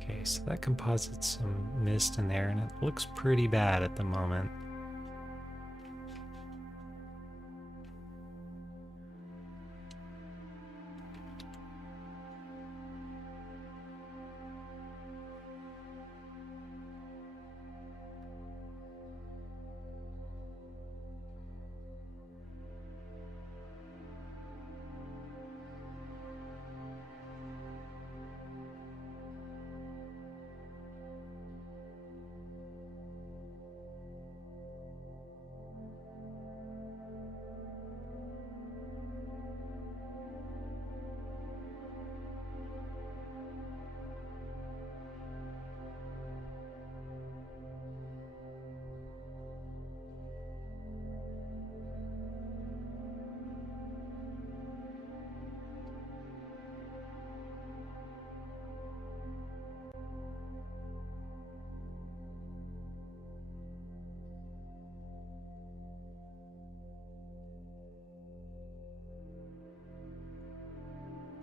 Okay, so that composites some mist in there, and it looks pretty bad at the moment.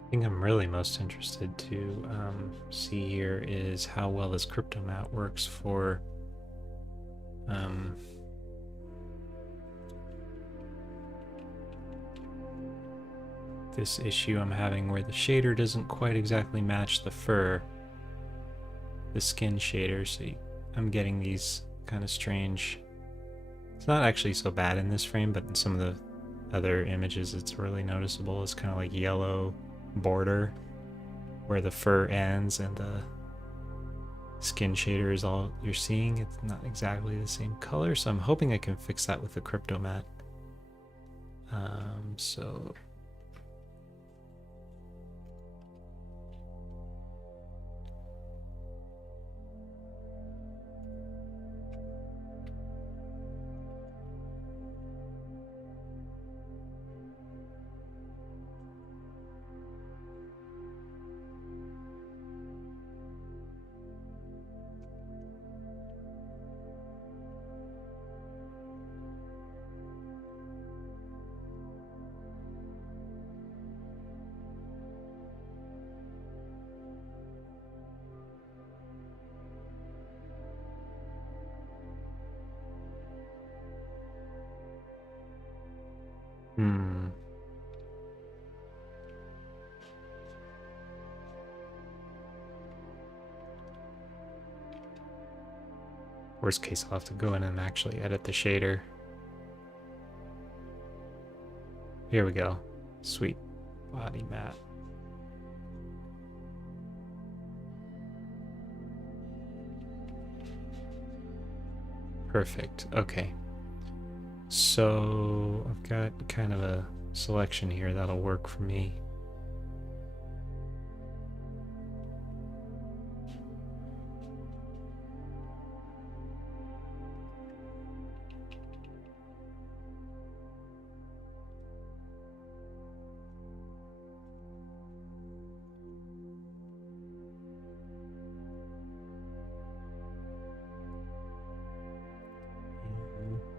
The thing I'm really most interested to see here is how well this crypto mat works for this issue I'm having where the shader doesn't quite exactly match the fur, the skin shader, so I'm getting these kind of strange. It's not actually so bad in this frame, but in some of the other images it's really noticeable. It's kind of like yellow border where the fur ends and the skin shader is all you're seeing. It's not exactly the same color, so I'm hoping I can fix that with the crypto mat. So worst case, I'll have to go in and actually edit the shader. Here we go. Sweet body mat. Perfect. Okay. So I've got kind of a selection here that'll work for me.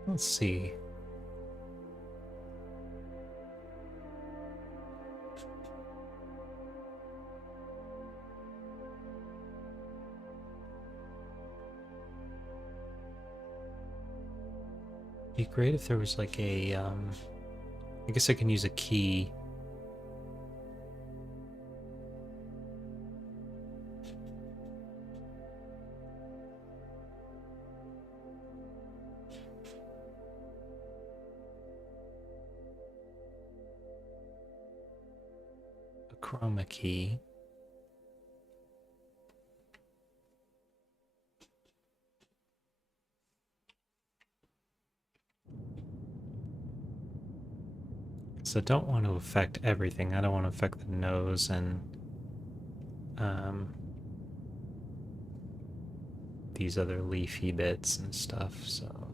Let's see. Be great if there was like a, I guess I can use a key. A chroma key. So I don't want to affect everything. I don't want to affect the nose and these other leafy bits and stuff, so.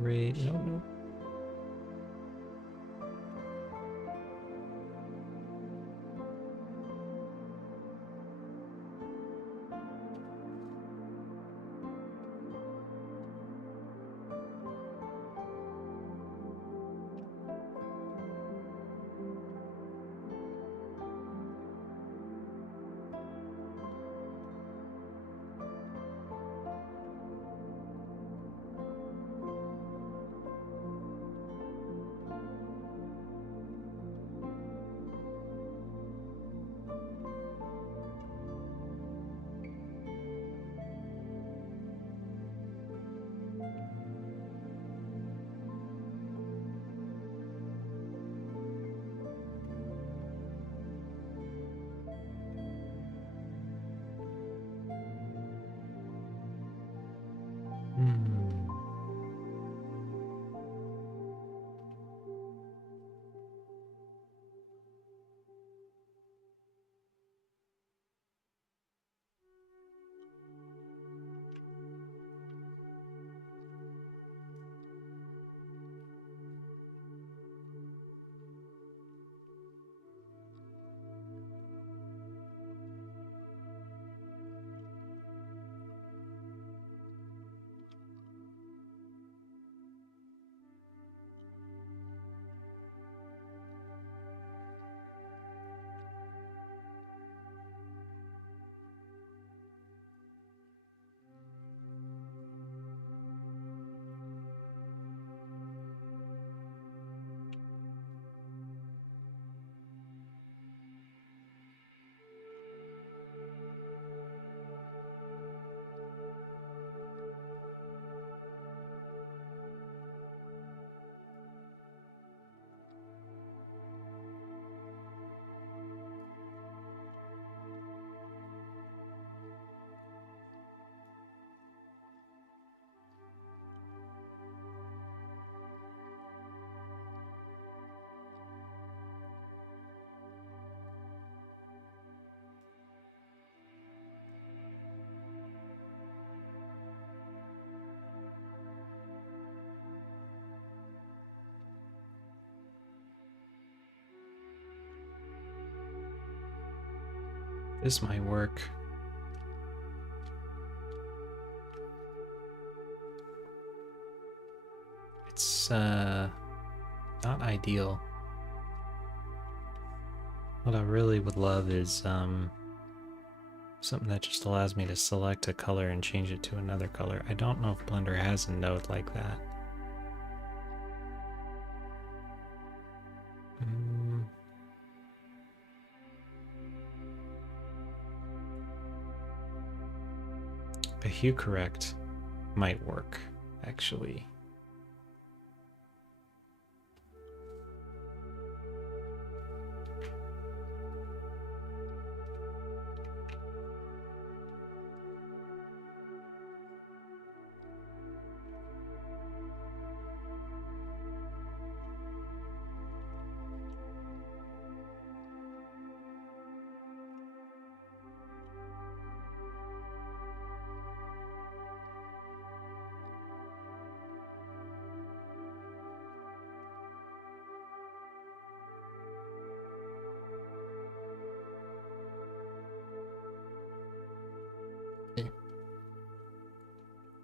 Great. No, no. This might work. It's not ideal. What I really would love is something that just allows me to select a color and change it to another color. I don't know if Blender has a node like that. The hue correct might work, actually.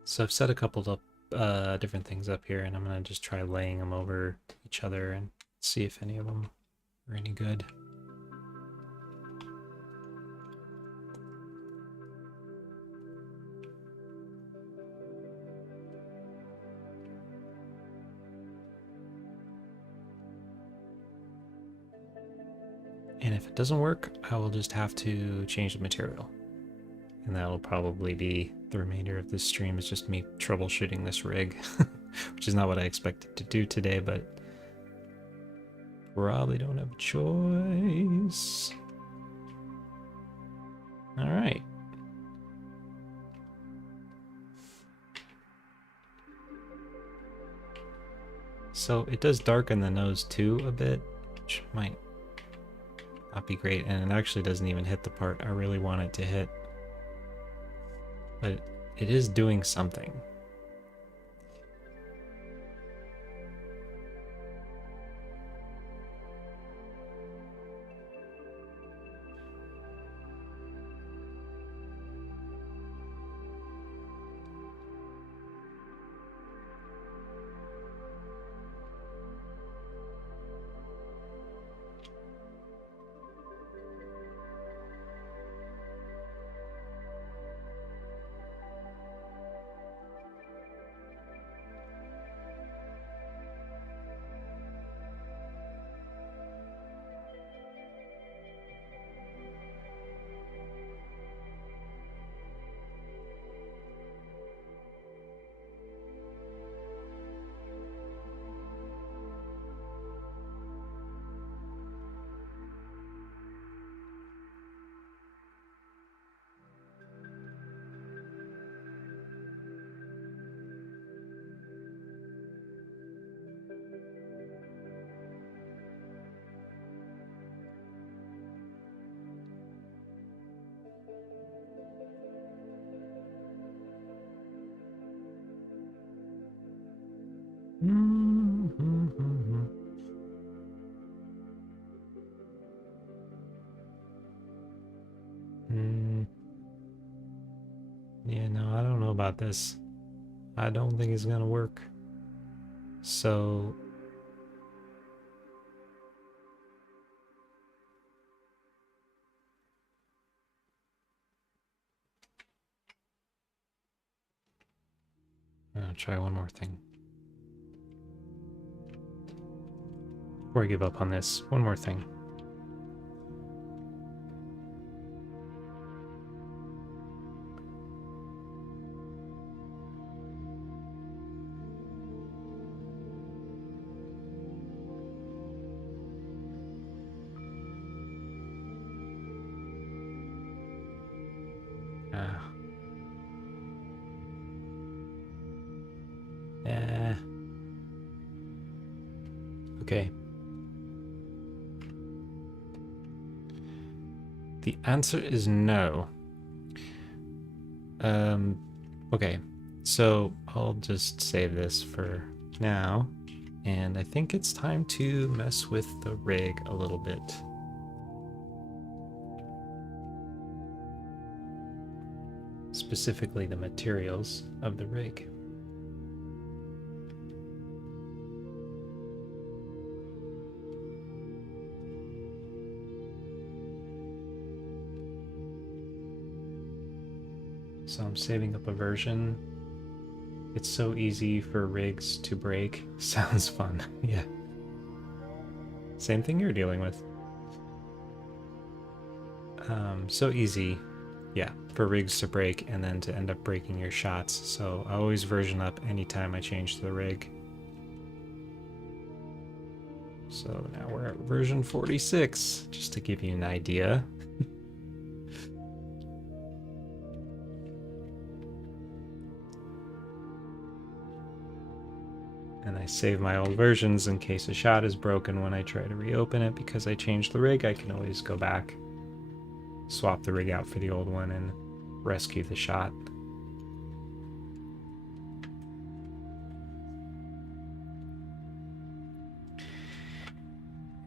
So I've set a couple of different things up here, and I'm going to just try laying them over each other and see if any of them are any good. And if it doesn't work, I will just have to change the material. And that'll probably be the remainder of this stream, is just me troubleshooting this rig, which is not what I expected to do today, but probably don't have a choice. All right. So it does darken the nose too a bit, which might not be great, and it actually doesn't even hit the part I really want it to hit. But it is doing something. Yeah, no, I don't know about this. I don't think it's gonna work. So I'm gonna try one more thing. Before I give up on this, one more thing. Okay. The answer is no. Okay. So I'll just save this for now. And I think it's time to mess with the rig a little bit. specifically the materials of the rig. So I'm saving up a version. It's so easy for rigs to break. Sounds fun. Yeah. Same thing you're dealing with. So easy, yeah, for rigs to break and then to end up breaking your shots. So I always version up anytime I change the rig. So now we're at version 46, just to give you an idea. And I save my old versions in case a shot is broken when I try to reopen it. Because I changed the rig, I can always go back, swap the rig out for the old one, and rescue the shot.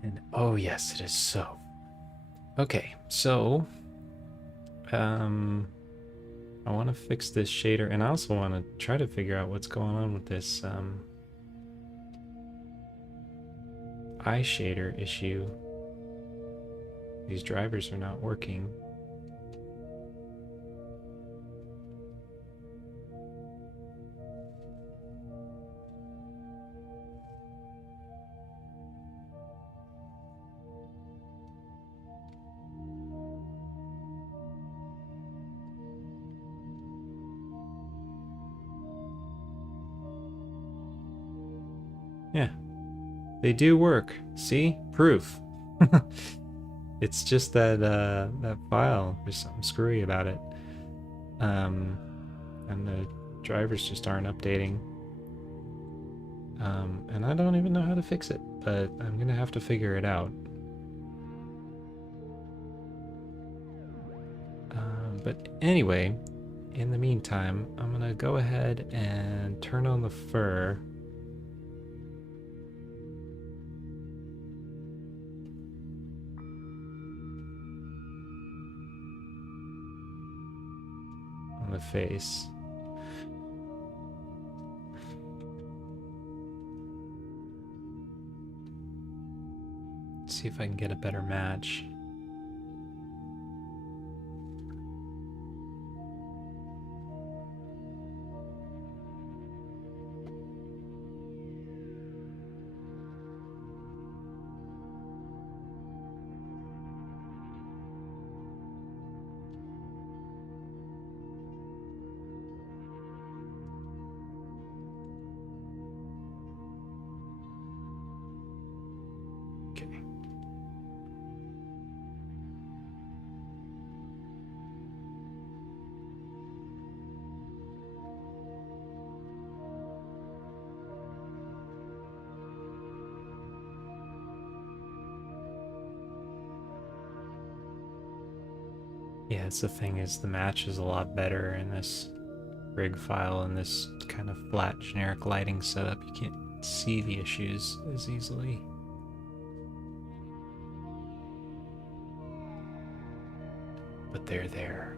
And oh yes, it is so. Okay, so I want to fix this shader, and I also want to try to figure out what's going on with this eye shader issue. These drivers are not working. Yeah, they do work. See? Proof. It's just that that file, there's something screwy about it. And the drivers just aren't updating. And I don't even know how to fix it, but I'm gonna have to figure it out. But anyway, in the meantime, I'm gonna go ahead and turn on the fur. On the face. See if I can get a better match. Okay. Yeah, that's the thing, is the match is a lot better in this rig file and this kind of flat generic lighting setup. You can't see the issues as easily. But they're there.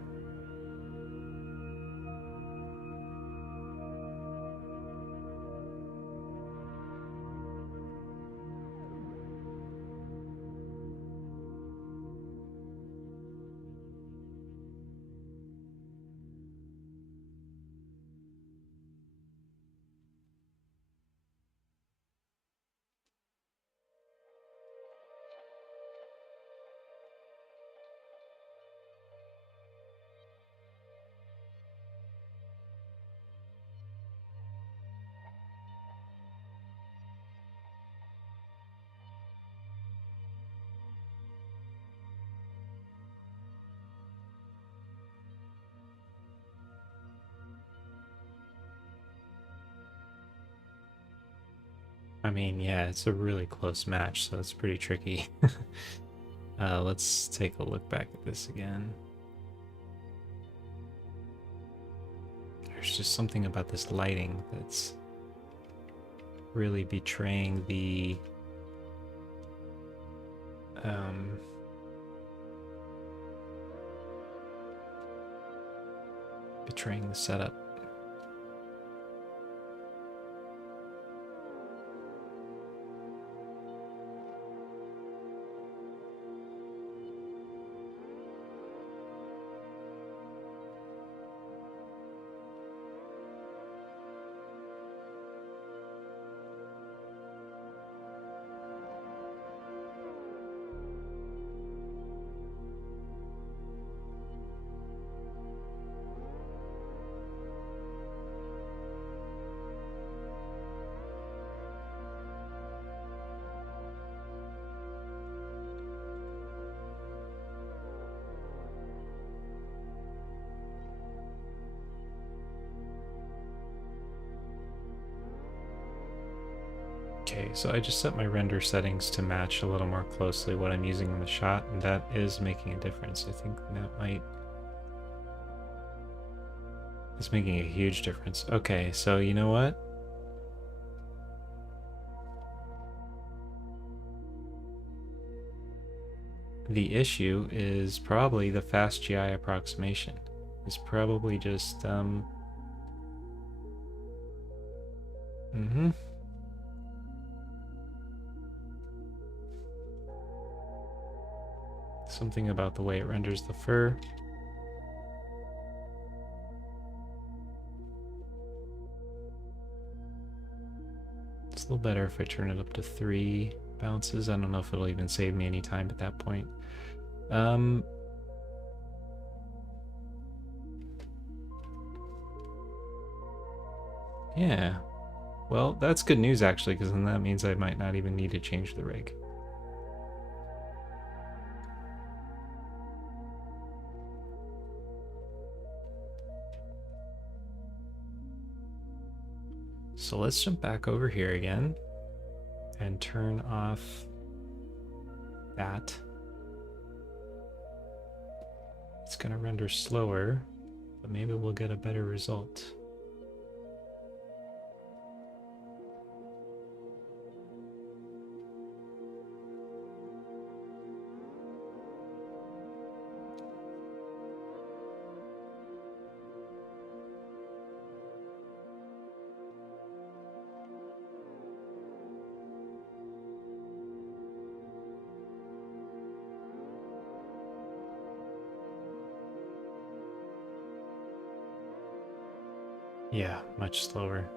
I mean, yeah, it's a really close match, so it's pretty tricky. Let's take a look back at this again. There's just something about this lighting that's really betraying the betraying the setup. Okay, so I just set my render settings to match a little more closely what I'm using in the shot, and that is making a difference. I think it's making a huge difference. Okay, so you know what? The issue is probably the fast GI approximation. It's probably just, something about the way it renders the fur. It's a little better if I turn it up to 3 bounces. I don't know if it'll even save me any time at that point. Yeah. Well, that's good news actually, because then that means I might not even need to change the rig. So let's jump back over here again and turn off that. It's gonna render slower, but maybe we'll get a better result. Yeah, much slower.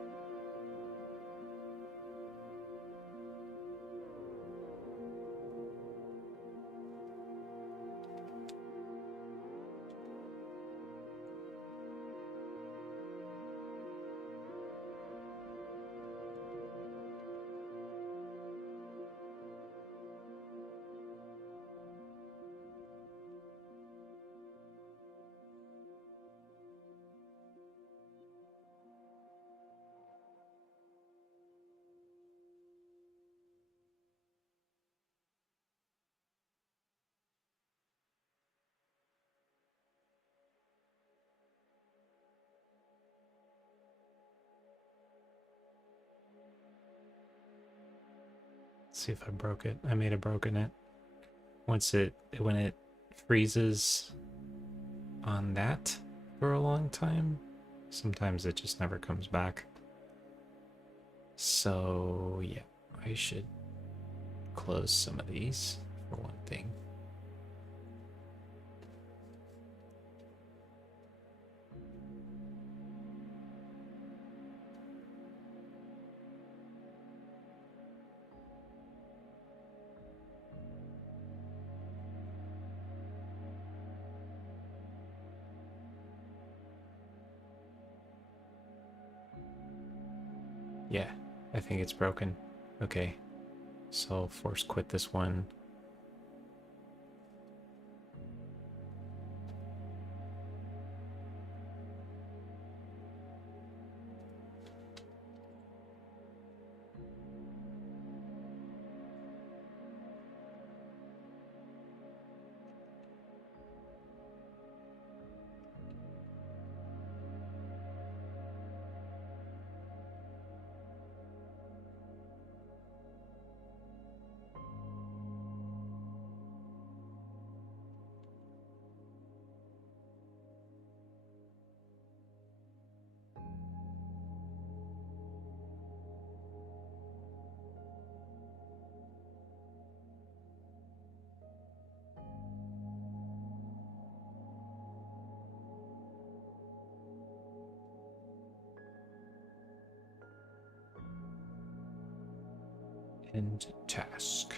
Let's see if I broke it. I may have broken it. When it freezes on that for a long time, sometimes it just never comes back. So yeah, I should close some of these for one thing. Yeah, I think it's broken. Okay, so I'll force quit this one. End task.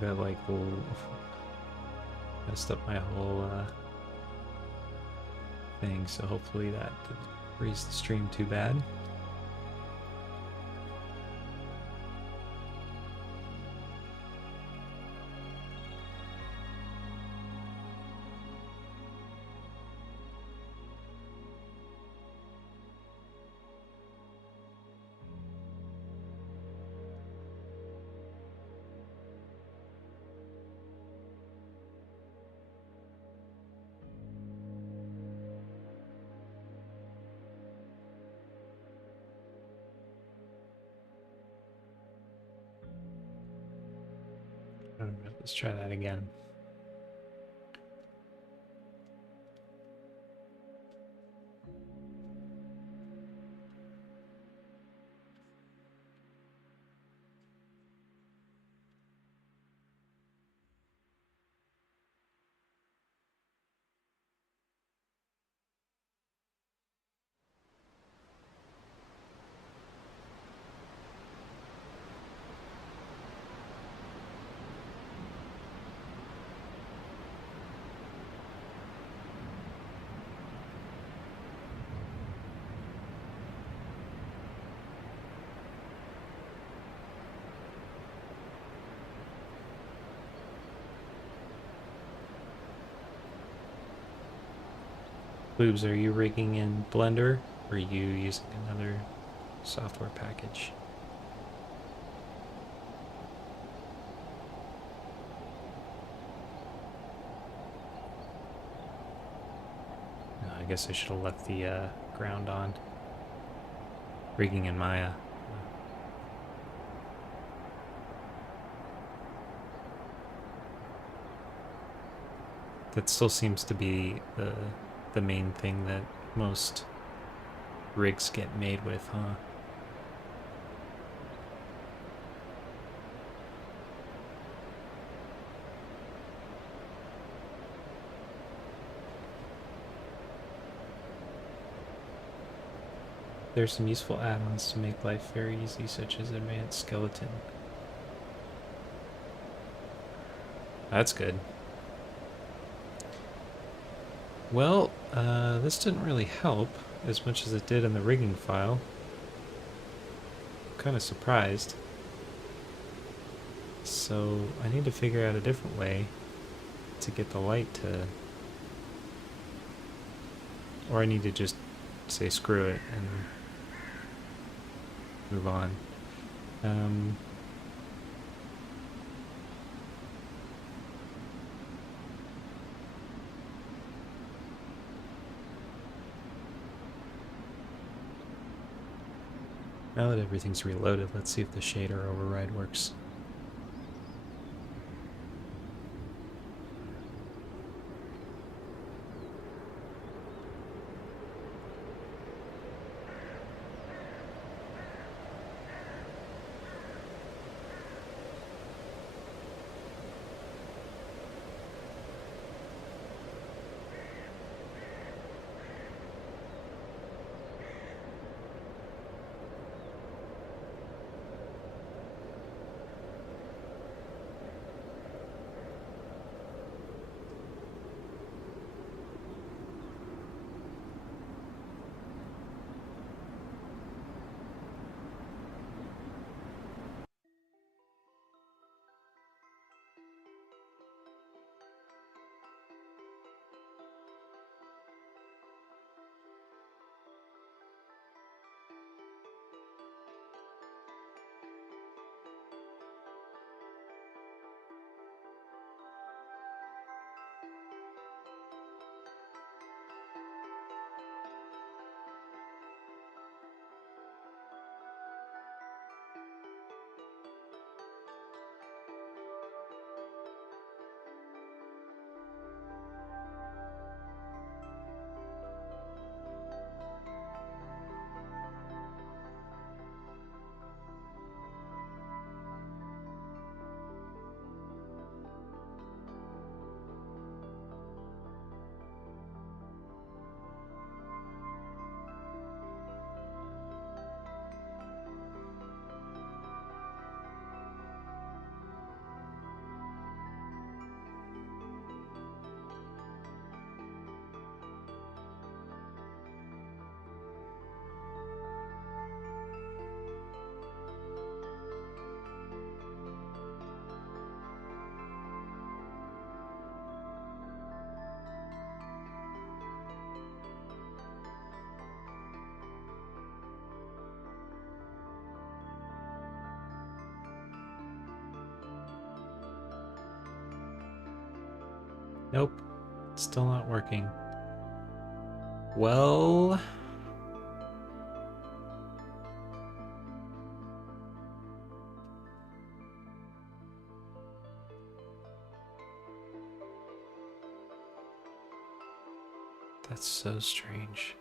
That like messed up my whole thing, so hopefully that didn't freeze the stream too bad. Alright, let's try that again. Boobs, are you rigging in Blender or are you using another software package? No, I guess I should have left the ground on. Rigging in Maya. That still seems to be the main thing that most rigs get made with, huh? There's some useful add-ons to make life very easy, such as advanced skeleton. That's good. Well, this didn't really help as much as it did in the rigging file. I'm kind of surprised. So I need to figure out a different way to get the light to... Or I need to just say screw it and move on. Now that everything's reloaded, let's see if the shader override works. Nope, it's still not working. Well, that's so strange.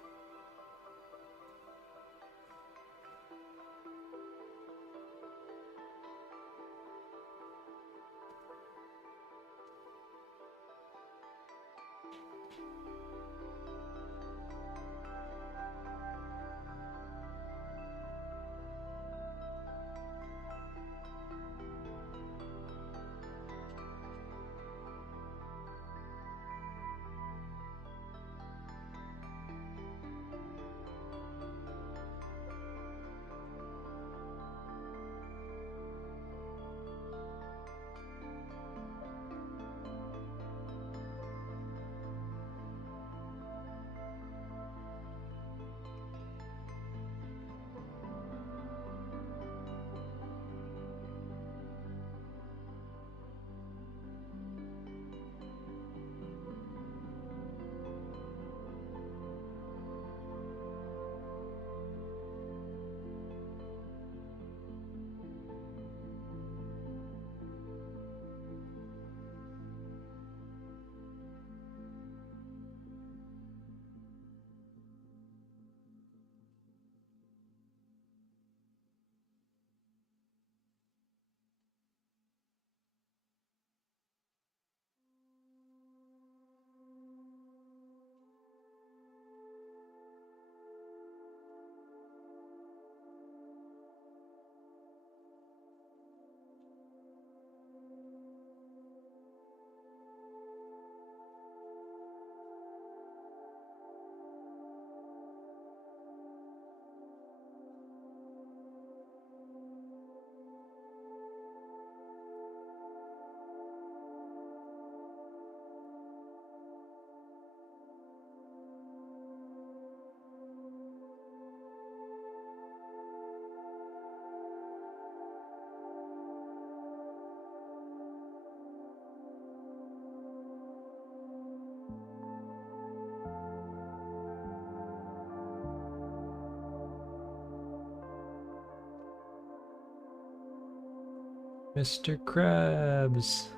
Mr. Krabs.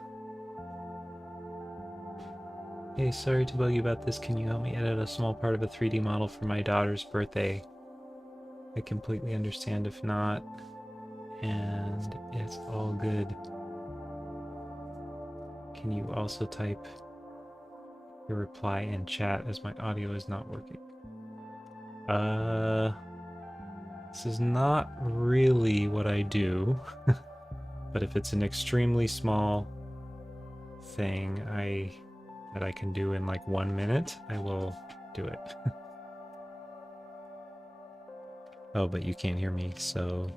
Hey, sorry to bug you about this. Can you help me edit a small part of a 3D model for my daughter's birthday? I completely understand if not, and it's all good. Can you also type your reply in chat as my audio is not working? This is not really what I do, but if it's an extremely small thing that I can do in like 1 minute, I will do it. Oh, but you can't hear me, so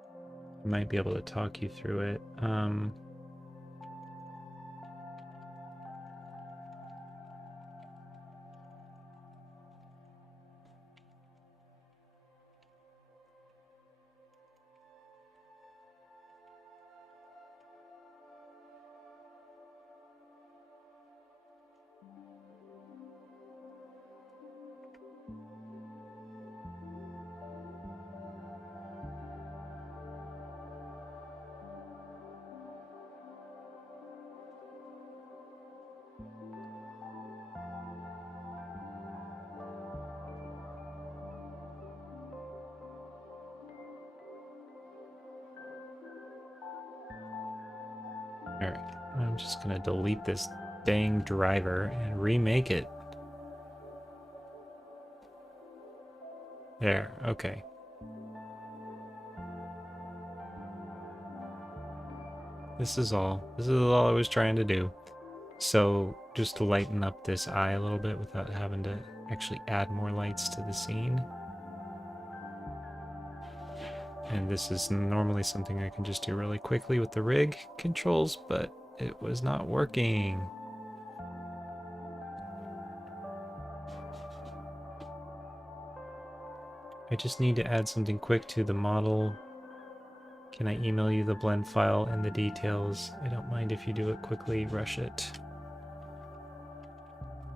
I might be able to talk you through it. All right, I'm just gonna delete this dang driver and remake it. There, okay. This is all I was trying to do. So just to lighten up this eye a little bit without having to actually add more lights to the scene. And this is normally something I can just do really quickly with the rig controls, but it was not working. I just need to add something quick to the model. Can I email you the blend file and the details? I don't mind if you do it quickly, rush it.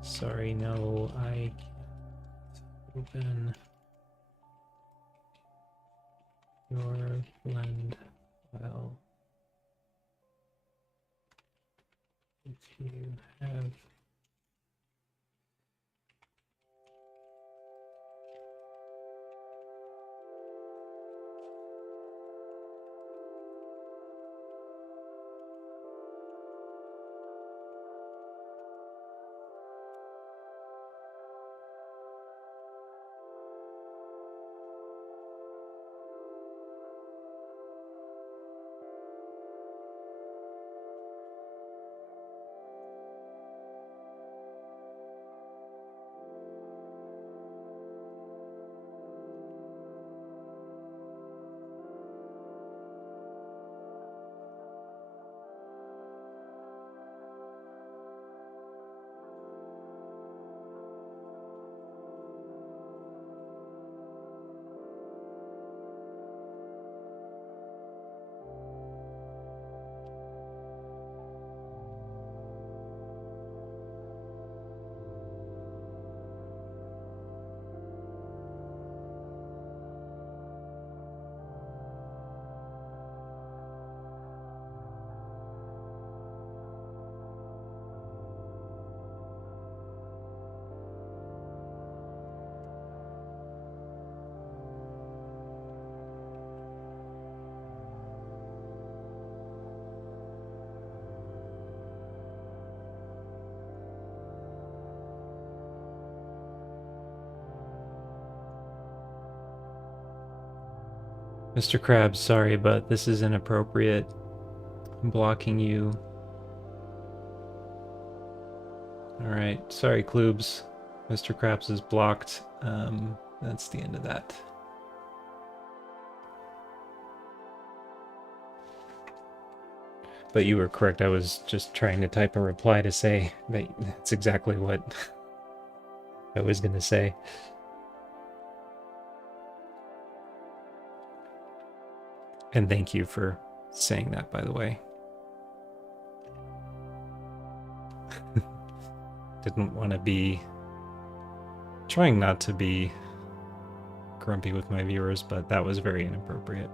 Sorry, no, I can't open your blend file. If you have Mr. Krabs, sorry, but this is inappropriate. I'm blocking you. Alright, sorry, Kloobs. Mr. Krabs is blocked. That's the end of that. But you were correct, I was just trying to type a reply to say that that's exactly what I was going to say. And thank you for saying that, by the way. Didn't want to be... Trying not to be grumpy with my viewers, but that was very inappropriate.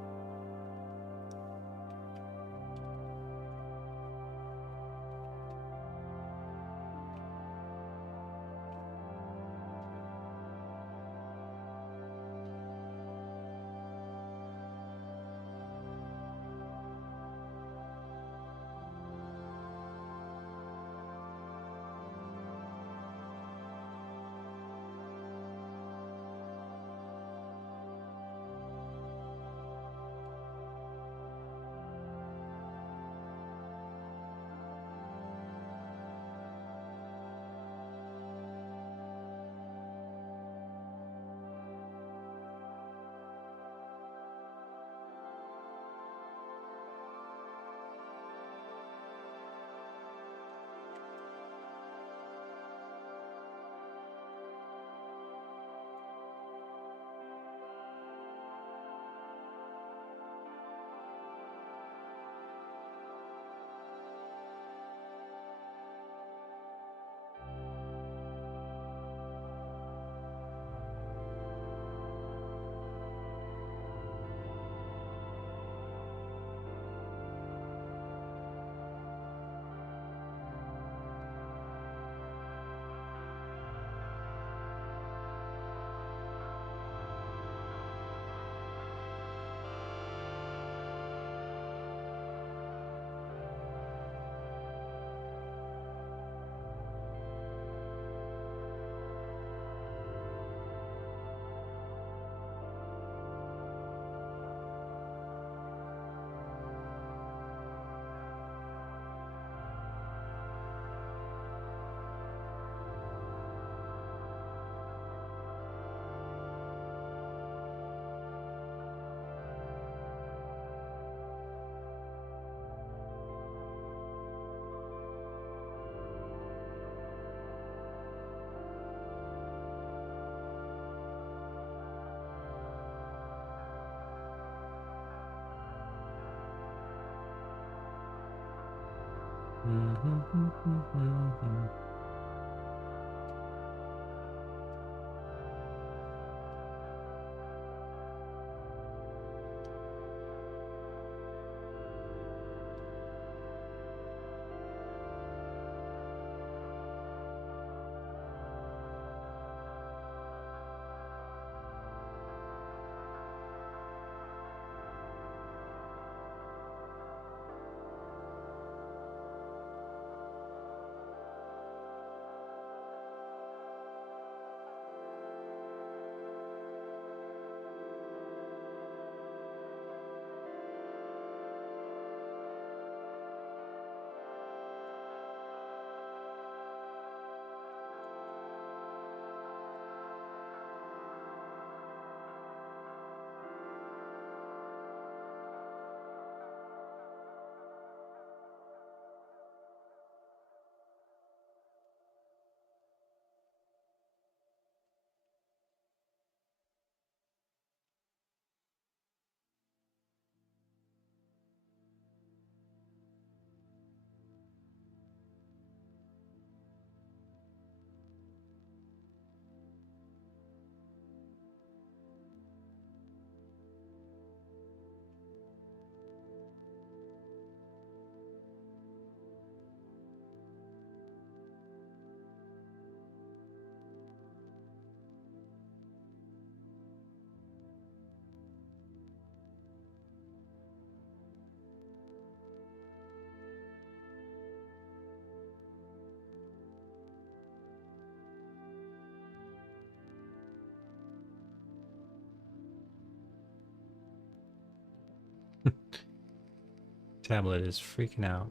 Tablet is freaking out.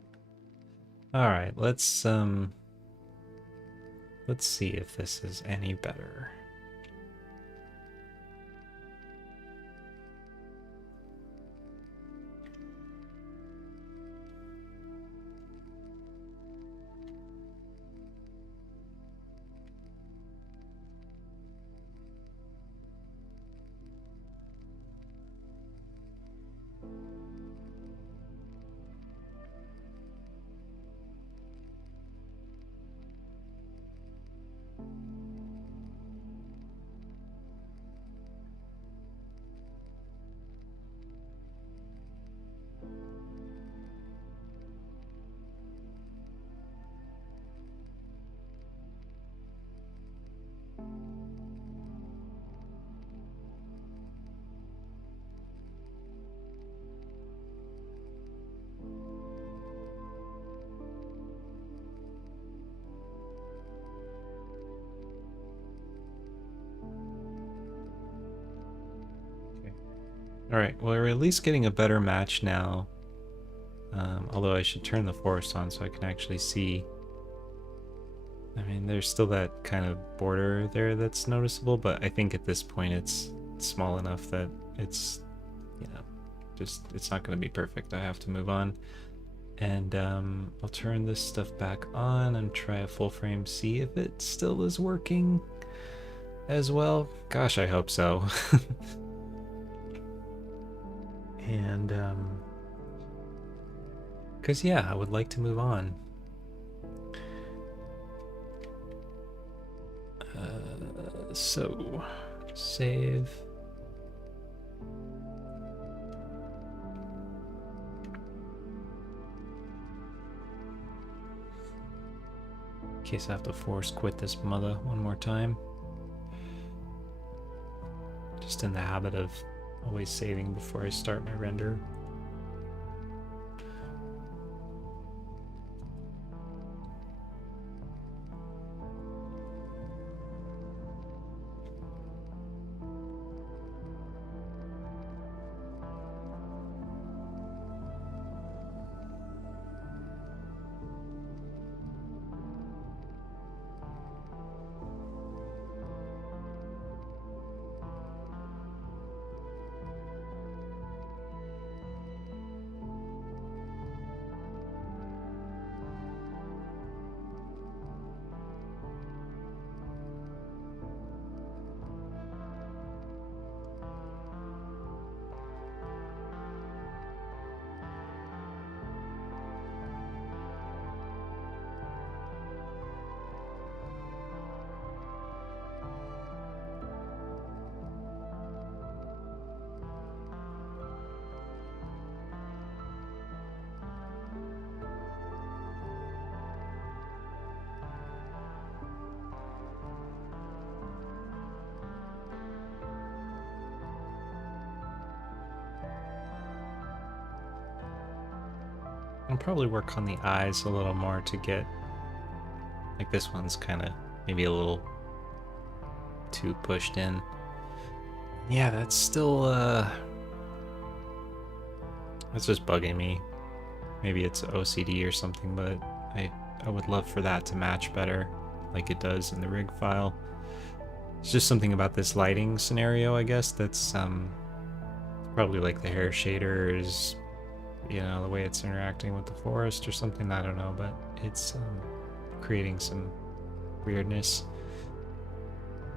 All right, let's see if this is any better. All right, well, we're at least getting a better match now. Although I should turn the forest on so I can actually see. I mean, there's still that kind of border there that's noticeable, but I think at this point it's small enough that it's, you know, just, it's not going to be perfect. I have to move on. And I'll turn this stuff back on and try a full frame, see if it still is working as well. Gosh, I hope so. And because yeah, I would like to move on. So save. In case I have to force quit this mother one more time. Just in the habit of always saving before I start my render. I'll probably work on the eyes a little more to get, like this one's kind of maybe a little too pushed in. Yeah, that's still, that's just bugging me. Maybe it's OCD or something, but I would love for that to match better like it does in the rig file. It's just something about this lighting scenario, I guess, that's probably like the hair shader is, you know, the way it's interacting with the forest or something, I don't know, but it's creating some weirdness.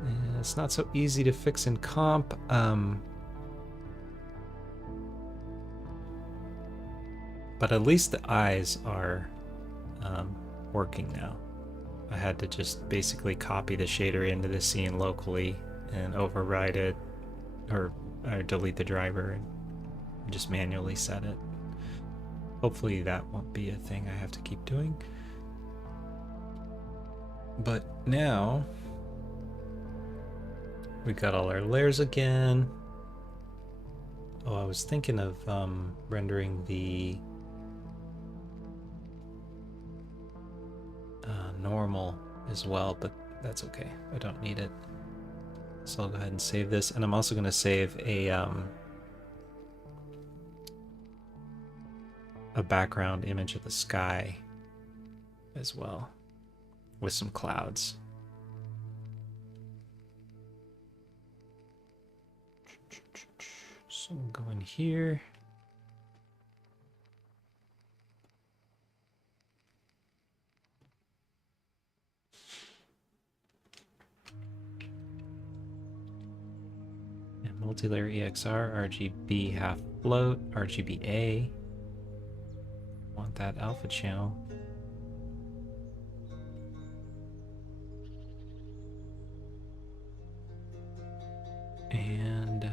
And it's not so easy to fix in comp. But at least the eyes are working now. I had to just basically copy the shader into the scene locally and override it, or delete the driver and just manually set it. Hopefully that won't be a thing I have to keep doing. But now we got all our layers again. Oh, I was thinking of rendering the normal as well, but that's okay. I don't need it. So I'll go ahead and save this, and I'm also going to save a background image of the sky as well with some clouds. So we'll go in here. And multi-layer EXR, RGB half float, RGBA. Want that alpha channel. And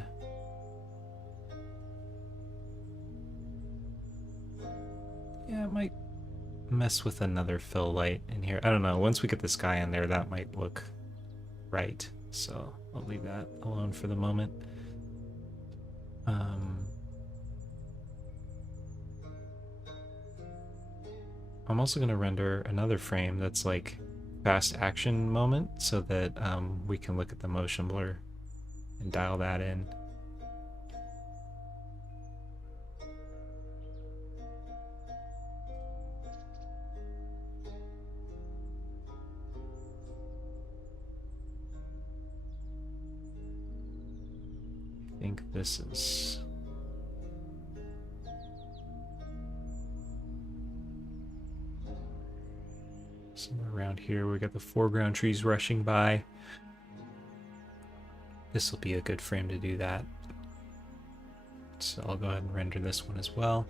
yeah, it might mess with another fill light in here. I don't know. Once we get the sky in there, that might look right. So I'll leave that alone for the moment. I'm also going to render another frame that's like fast action moment so that we can look at the motion blur and dial that in. I think this is somewhere around here. We got the foreground trees rushing by. This will be a good frame to do that. So I'll go ahead and render this one as well.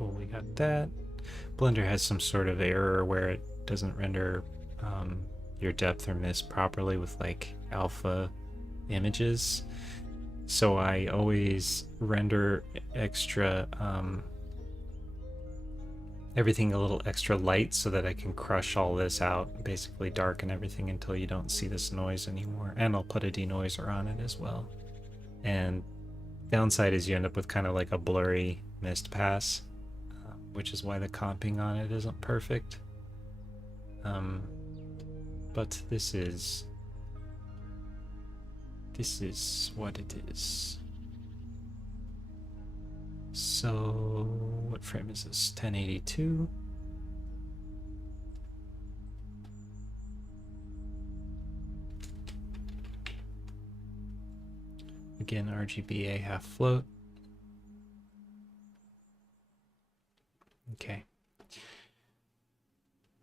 Cool, we got that. Blender has some sort of error where it doesn't render your depth or mist properly with like alpha images. So I always render extra everything a little extra light so that I can crush all this out, basically darken everything until you don't see this noise anymore. And I'll put a denoiser on it as well. And downside is you end up with kind of like a blurry mist pass, which is why the comping on it isn't perfect. But this is what it is. So what frame is this? 1082. Again, RGBA half float. Okay.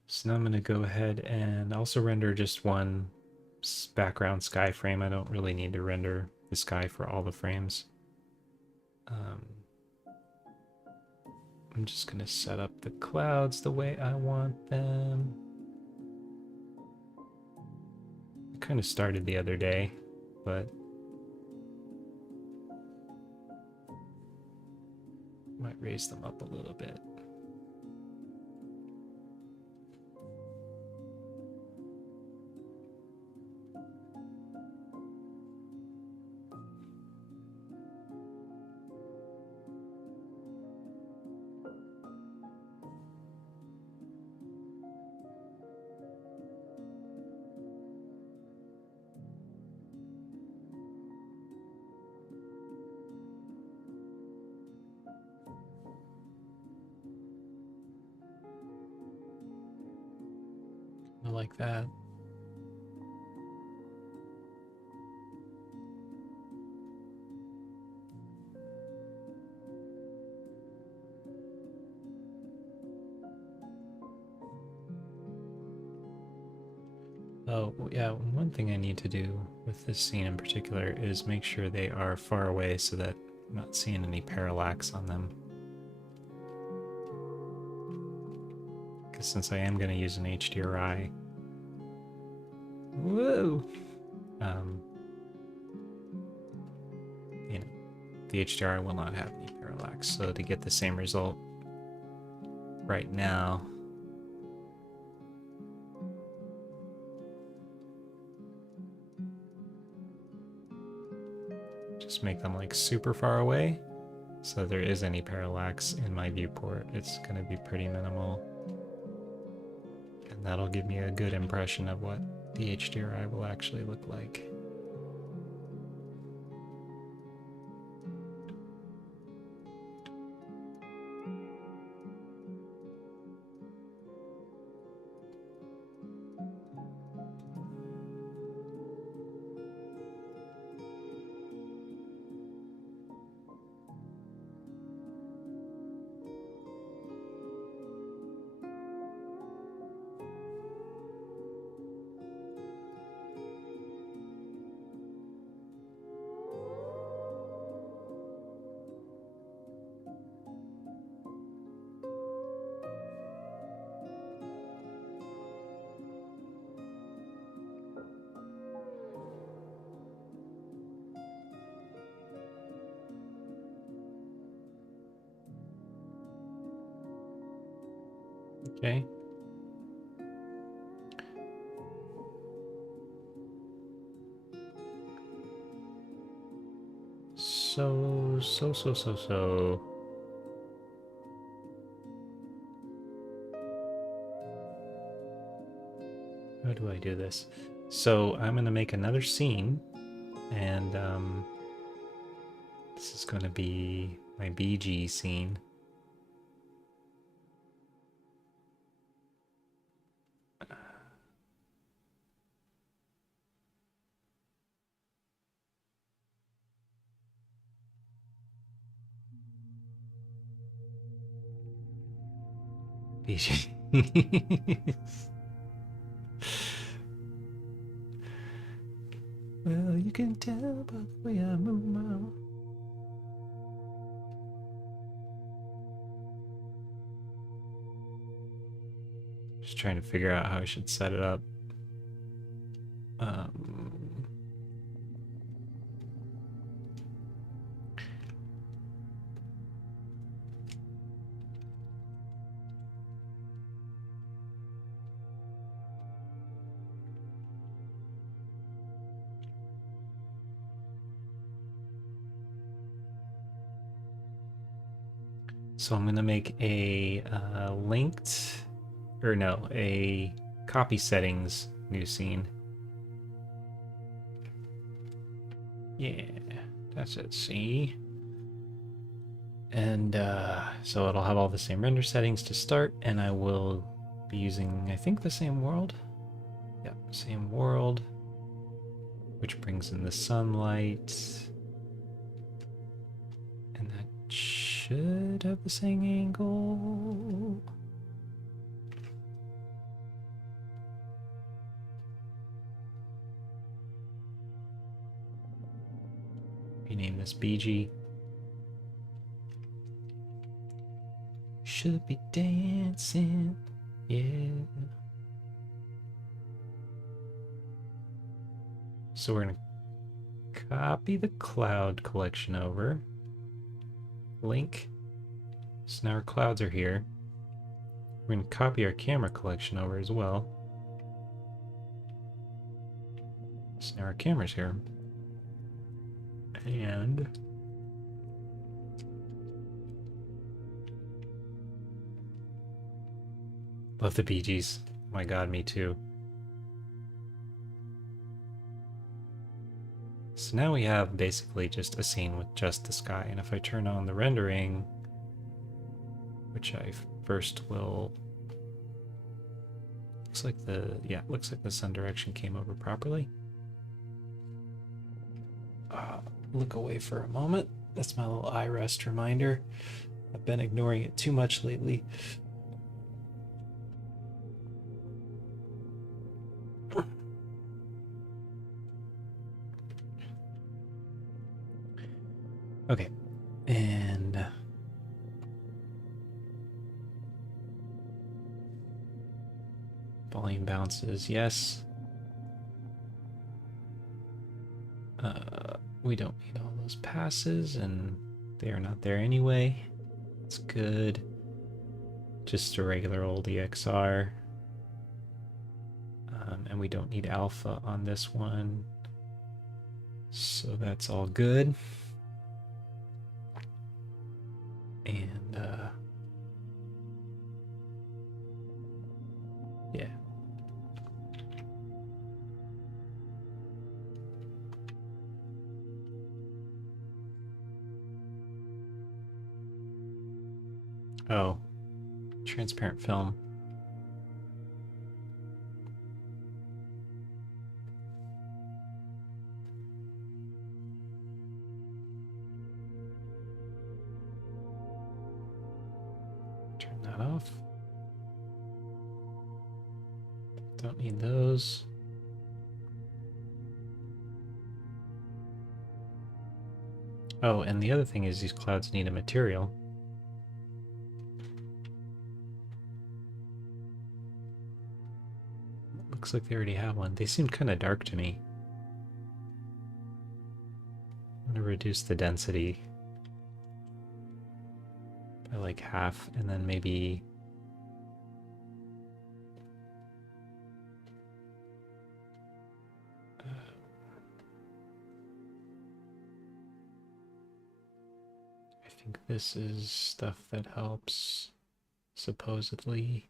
So now I'm going to go ahead and also render just one background sky frame. I don't really need to render the sky for all the frames. I'm just going to set up the clouds the way I want them. I kind of started the other day, but might raise them up a little bit. Like that. Oh, yeah, one thing I need to do with this scene in particular is make sure they are far away so that I'm not seeing any parallax on them. Because since I am going to use an HDRI, whoa, you know, the HDRI will not have any parallax. So to get the same result right now, just make them like super far away so there is any parallax in my viewport. It's going to be pretty minimal. And that'll give me a good impression of what the HDRI will actually look like. Okay. So. How do I do this? So I'm going to make another scene, and this is going to be my BG scene. BG. Well, you can tell by the way I move my... Just trying to figure out how I should set it up. So I'm gonna make a a copy settings new scene. Yeah, that's it, see? And so it'll have all the same render settings to start, and I will be using, I think, the same world. Yep, same world, which brings in the sunlight. And that should have the same angle. Rename this BG. Should be dancing, yeah. So we're gonna copy the cloud collection over. Link. So now our clouds are here. We're gonna copy our camera collection over as well. So now our camera's here. And love the Bee Gees. Oh my god, me too. So now we have basically just a scene with just the sky, and if I turn on the rendering, which I first will, looks like the sun direction came over properly. Look away for a moment. That's my little eye rest reminder. I've been ignoring it too much lately. Okay, and volume bounces, yes. We don't need all those passes, and they are not there anyway. It's good. Just a regular old EXR. And we don't need alpha on this one. So that's all good. And yeah. Oh, transparent film. Turn that off. Don't need those. Oh, and the other thing is these clouds need a material. Looks like they already have one. They seem kind of dark to me. I'm gonna reduce the density by like half, and then maybe I think this is stuff that helps, supposedly.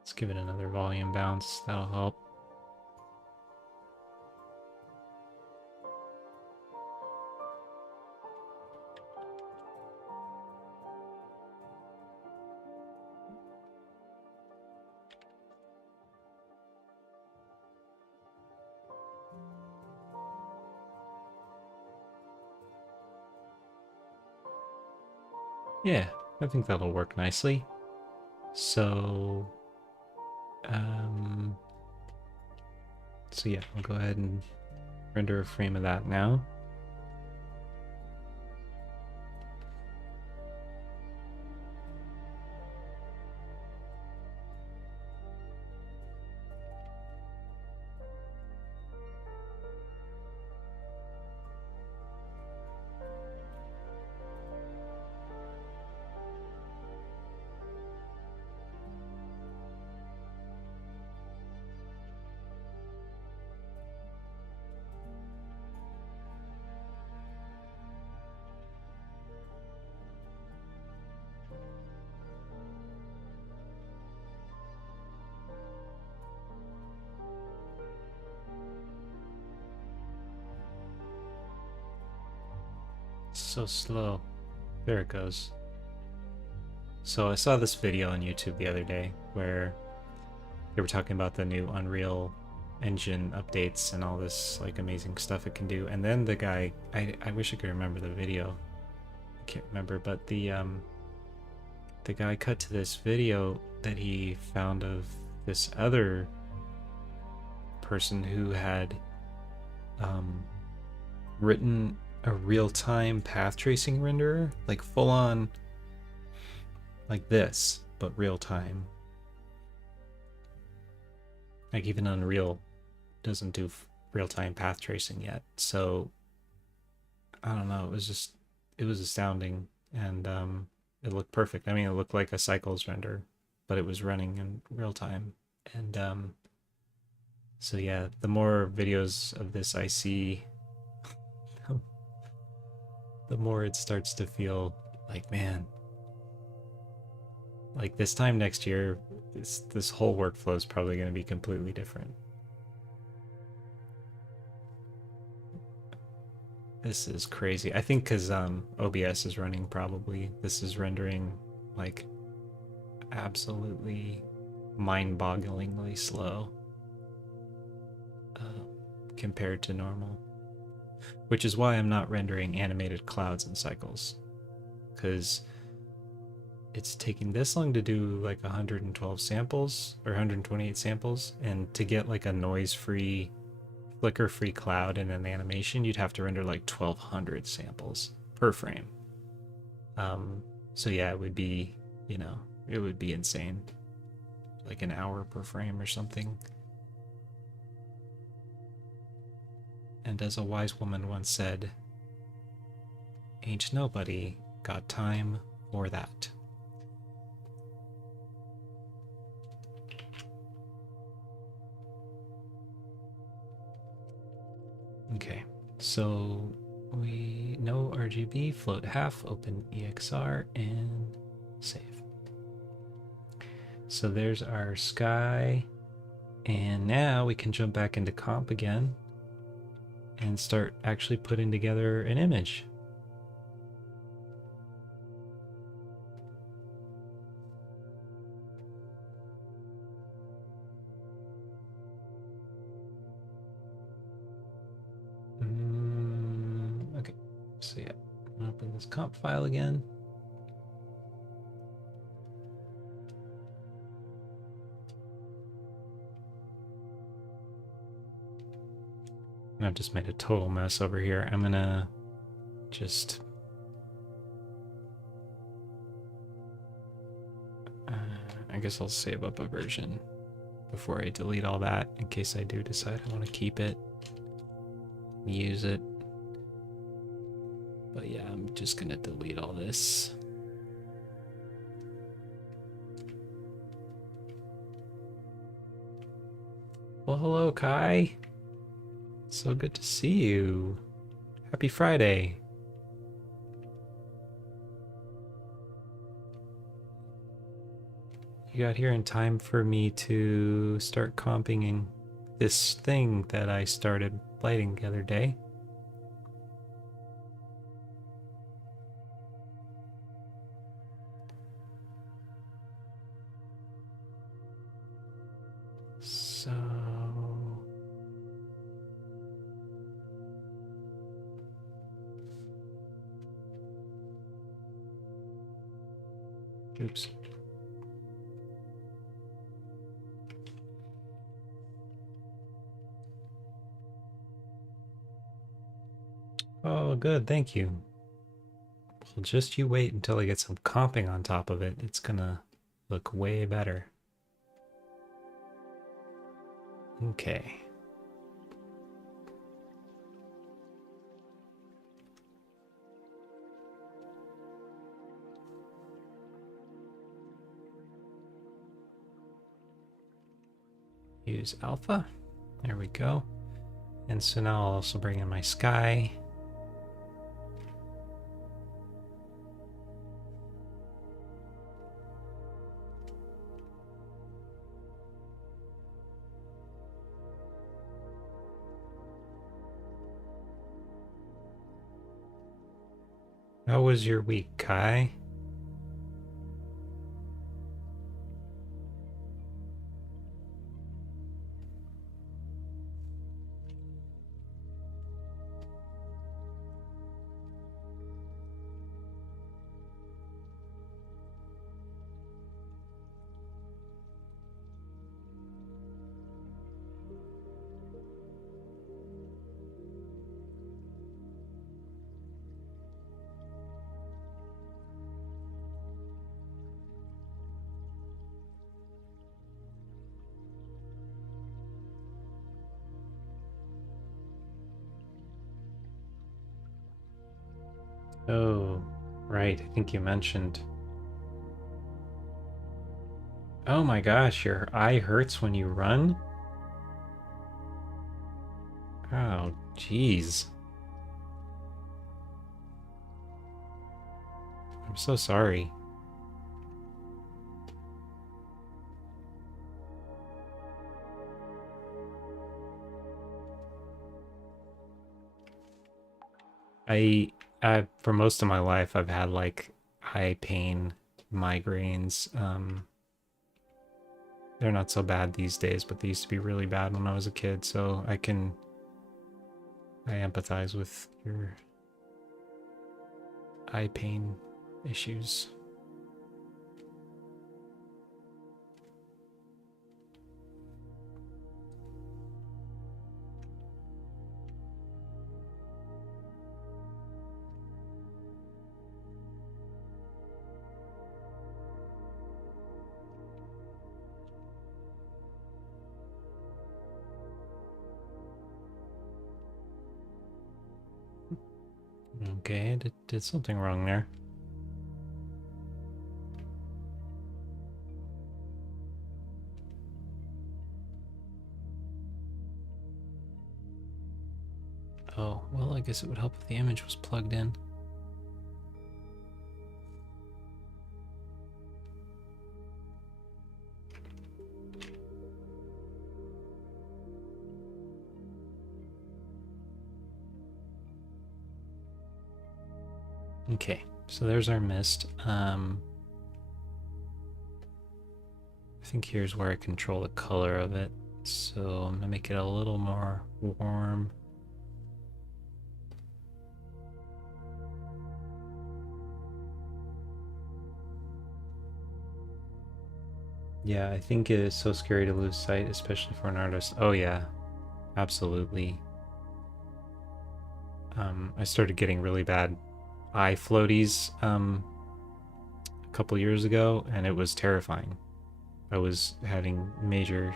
Let's give it another volume bounce, that'll help. Yeah, I think that'll work nicely. So, so yeah, I'll go ahead and render a frame of that now. So slow. There it goes. So I saw this video on YouTube the other day where they were talking about the new Unreal Engine updates and all this like amazing stuff it can do. And then the guy, I wish I could remember the video. I can't remember, but the guy cut to this video that he found of this other person who had written a real-time path tracing renderer, like full on like this, but real-time. Like even Unreal doesn't do real-time path tracing yet. So I don't know, it was astounding, and it looked perfect. I mean, it looked like a Cycles render, but it was running in real time. And so yeah, the more videos of this I see, the more it starts to feel like, man, like this time next year, this whole workflow is probably going to be completely different. This is crazy. I think because OBS is running, probably this is rendering like absolutely mind-bogglingly slow compared to normal, which is why I'm not rendering animated clouds and cycles, because it's taking this long to do like 112 samples or 128 samples, and to get like a noise-free, flicker-free cloud in an animation, you'd have to render like 1200 samples per frame. So yeah, it would be, you know, it would be insane, like an hour per frame or something. And as a wise woman once said, ain't nobody got time for that. Okay, so we know RGB, float half, open EXR, and save. So there's our sky, and now we can jump back into comp again and start actually putting together an image. Okay, so yeah, I'm gonna open this comp file again. And I've just made a total mess over here. I'm gonna just I guess I'll save up a version before I delete all that, in case I do decide I want to keep it, use it. But yeah, I'm just gonna delete all this. Well, hello, Kai. So good to see you. Happy Friday. You got here in time for me to start comping this thing that I started lighting the other day. So oops. Oh, good, thank you. Well, just you wait until I get some comping on top of it. It's gonna look way better. Okay. Use alpha. There we go. And so now I'll also bring in my sky. How was your week, Kai? Oh, right. I think you mentioned. Oh my gosh, your eye hurts when you run? Oh, jeez. I'm so sorry. For most of my life, I've had like eye pain, migraines. They're not so bad these days, but they used to be really bad when I was a kid. So I empathize with your eye pain issues. Okay, did something wrong there. Oh, well, I guess it would help if the image was plugged in. Okay, so there's our mist. I think here's where I control the color of it. So I'm gonna make it a little more warm. Yeah, I think it is so scary to lose sight, especially for an artist. Oh yeah, absolutely. I started getting really bad eye floaties a couple years ago, and it was terrifying. I was having major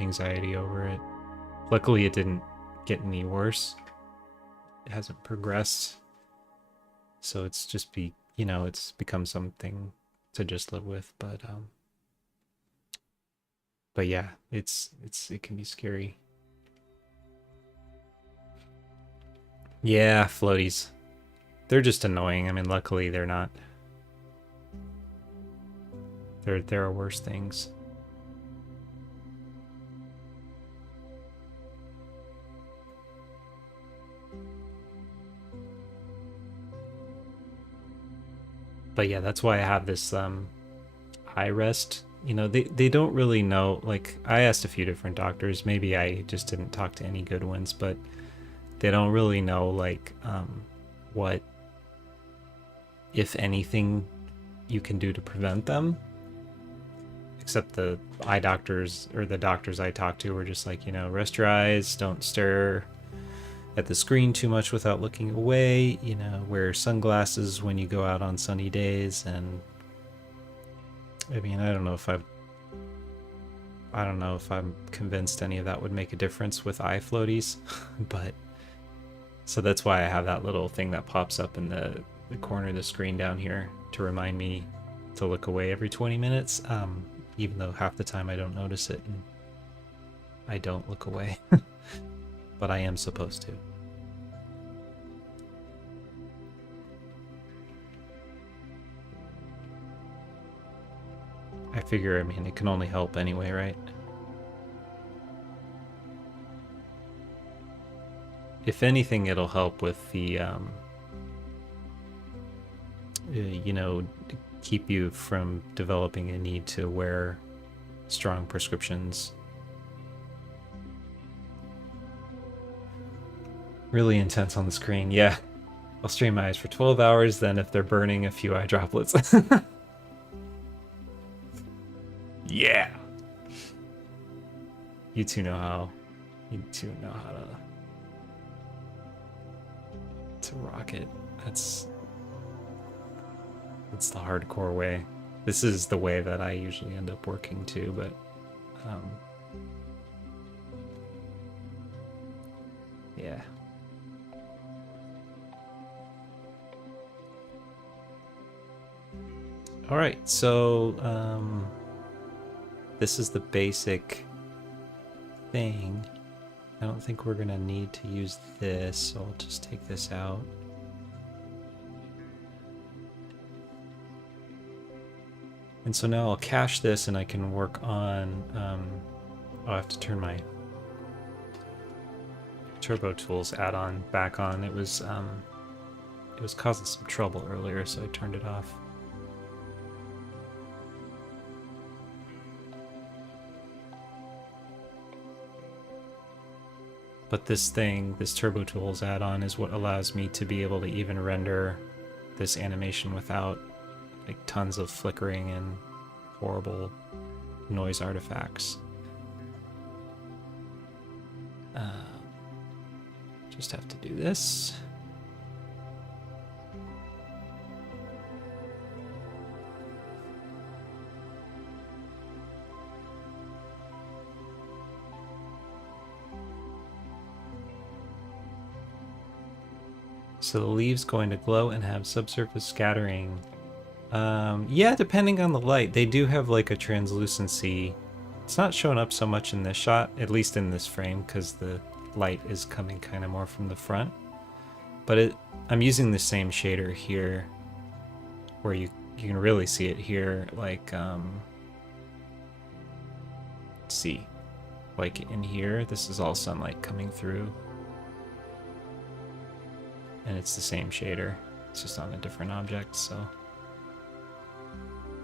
anxiety over it. Luckily, it didn't get any worse. It hasn't progressed, so it's just it's become something to just live with. But yeah, it can be scary. Yeah, floaties. They're just annoying. I mean, luckily they're not. There are worse things. But yeah, that's why I have this eye rest. They don't really know. Like, I asked a few different doctors. Maybe I just didn't talk to any good ones, but they don't really know like what, if anything, you can do to prevent them. Except the eye doctors, or the doctors I talked to, were just like, rest your eyes, don't stir, at the screen too much without looking away, you know, wear sunglasses when you go out on sunny days. And I mean, I don't know if I'm convinced any of that would make a difference with eye floaties, but so that's why I have that little thing that pops up in the corner of the screen down here to remind me to look away every 20 minutes, even though half the time I don't notice it and I don't look away, but I am supposed to. I figure, I mean, it can only help anyway, right? If anything, it'll help with the, you know, keep you from developing a need to wear strong prescriptions. Really intense on the screen. Yeah, I'll strain my eyes for 12 hours, then if they're burning, a few eye droplets. Yeah. You two know how to rock it. That's the hardcore way. This is the way that I usually end up working too, but yeah. All right, so this is the basic thing. I don't think we're gonna need to use this, so I'll just take this out. And so now I'll cache this and I can work on, I'll have to turn my Turbo Tools add-on back on. It was causing some trouble earlier, so I turned it off. But this thing, this Turbo Tools add-on, is what allows me to be able to even render this animation without like tons of flickering and horrible noise artifacts. Just have to do this. So the leaves going to glow and have subsurface scattering. Yeah, depending on the light. They do have like a translucency. It's not showing up so much in this shot, at least in this frame, because the light is coming kind of more from the front. But I'm using the same shader here, where you can really see it here, like, let's see, like in here, this is all sunlight coming through. And it's the same shader, it's just on a different object, so.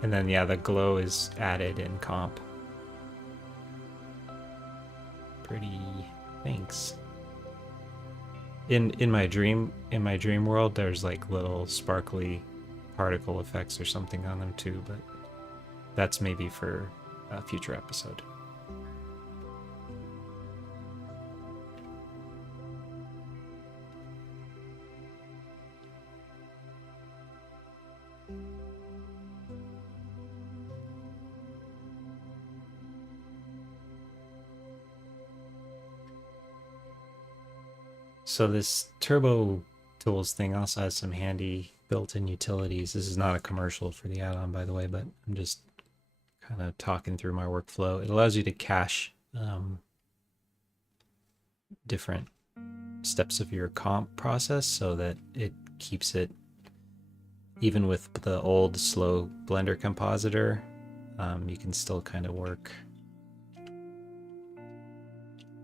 And then yeah, the glow is added in comp. Pretty, thanks. In my dream world, there's like little sparkly particle effects or something on them too, but that's maybe for a future episode. So this Turbo Tools thing also has some handy built-in utilities. This is not a commercial for the add-on, by the way, but I'm just kind of talking through my workflow. It allows you to cache different steps of your comp process so that it keeps it, even with the old slow Blender compositor, you can still kind of work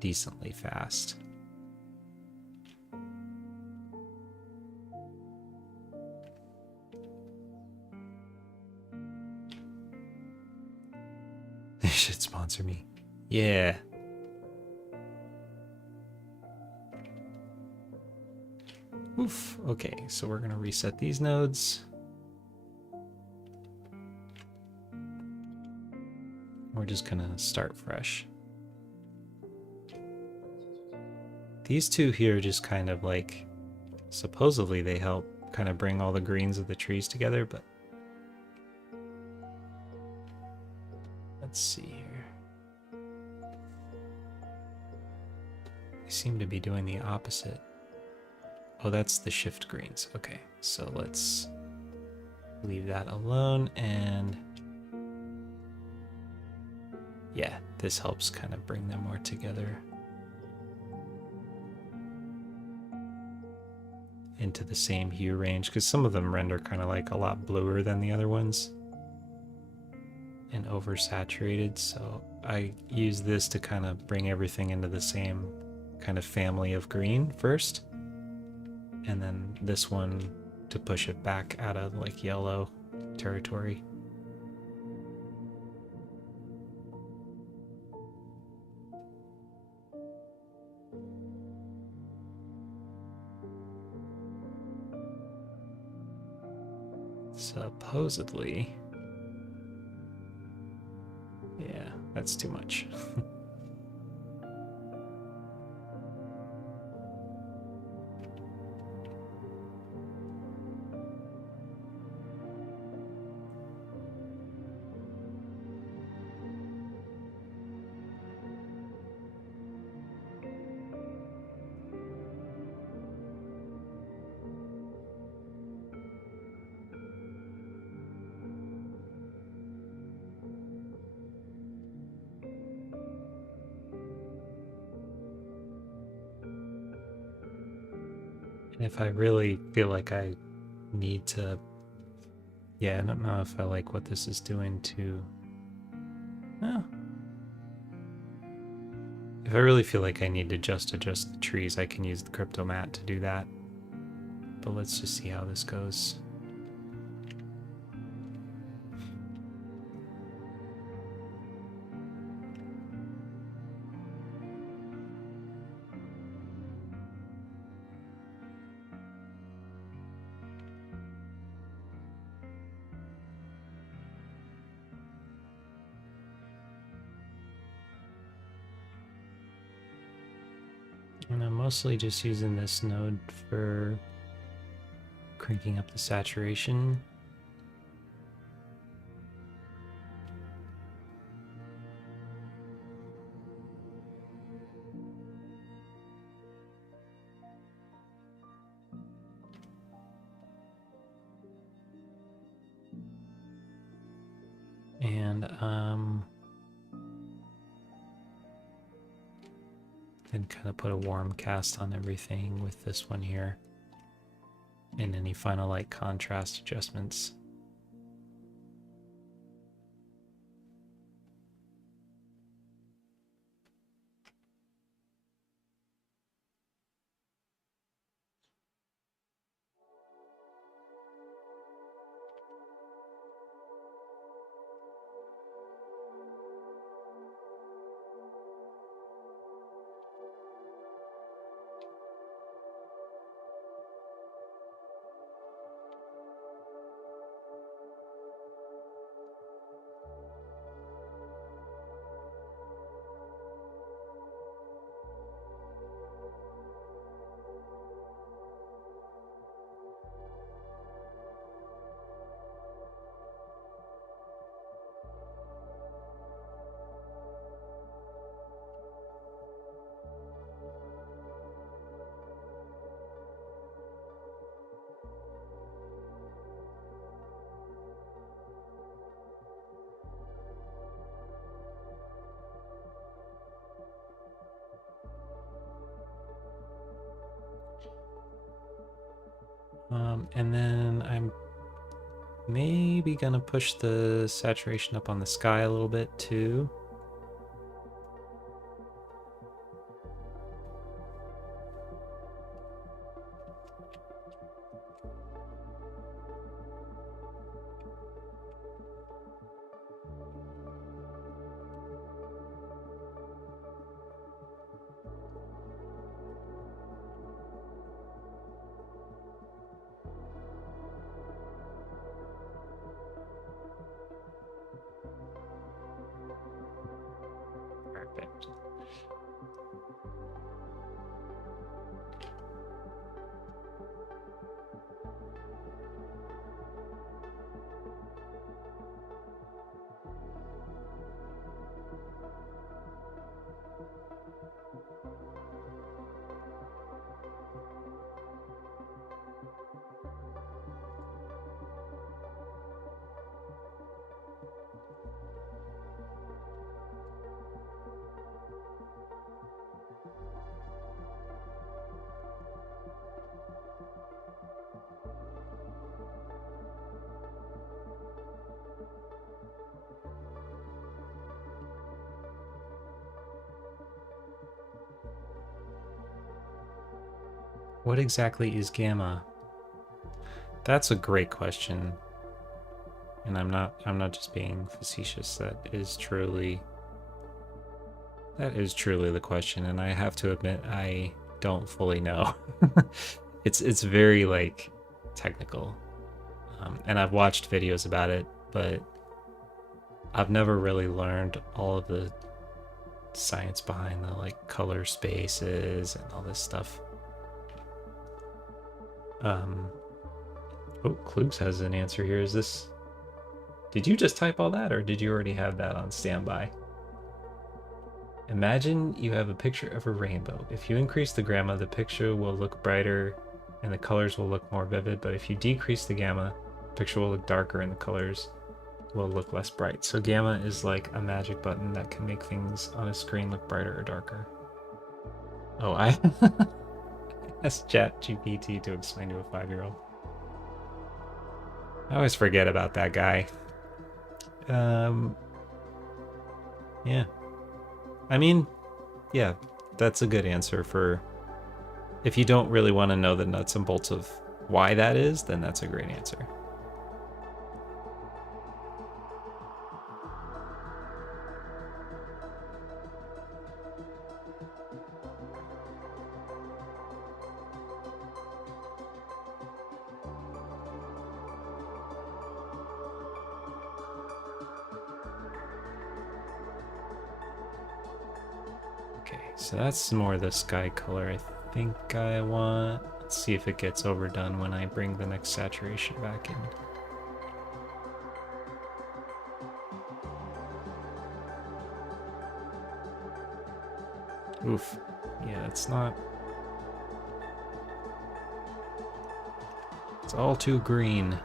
decently fast. They should sponsor me. Yeah. Oof. Okay, so we're gonna reset these nodes. We're just gonna start fresh. these two here just kind of like, supposedly they help kind of bring all the greens of the trees together, but let's see here. They seem to be doing the opposite. Oh, that's the shift greens. Okay, so let's leave that alone, and yeah, this helps kind of bring them more together into the same hue range, because some of them render kind of like a lot bluer than the other ones and oversaturated. So I use this to kind of bring everything into the same kind of family of green first, and then this one to push it back out of like yellow territory. Supposedly, yeah, that's too much. And if I really feel like I need to, yeah, I don't know if I like what this is doing to, oh. If I really feel like I need to just adjust the trees, I can use the crypto mat to do that. But let's just see how this goes. And I'm mostly just using this node for cranking up the saturation. And kind of put a warm cast on everything with this one here, and any final like contrast adjustments. And then I'm maybe gonna push the saturation up on the sky a little bit too. What exactly is gamma? That's a great question. And I'm not just being facetious. That is truly the question, and I have to admit I don't fully know. It's very like technical. And I've watched videos about it, but I've never really learned all of the science behind the like color spaces and all this stuff. Oh, Kloops has an answer here. Is this... Did you just type all that, or did you already have that on standby? Imagine you have a picture of a rainbow. If you increase the gamma, the picture will look brighter and the colors will look more vivid, but if you decrease the gamma, the picture will look darker and the colors will look less bright. So gamma is like a magic button that can make things on a screen look brighter or darker. Oh, I asked ChatGPT to explain to a 5-year-old. I always forget about that guy. Yeah. I mean, yeah, that's a good answer for... If you don't really want to know the nuts and bolts of why that is, then that's a great answer. So that's more the sky color I think I want. Let's see if it gets overdone when I bring the next saturation back in. Oof. Yeah, it's not... It's all too green.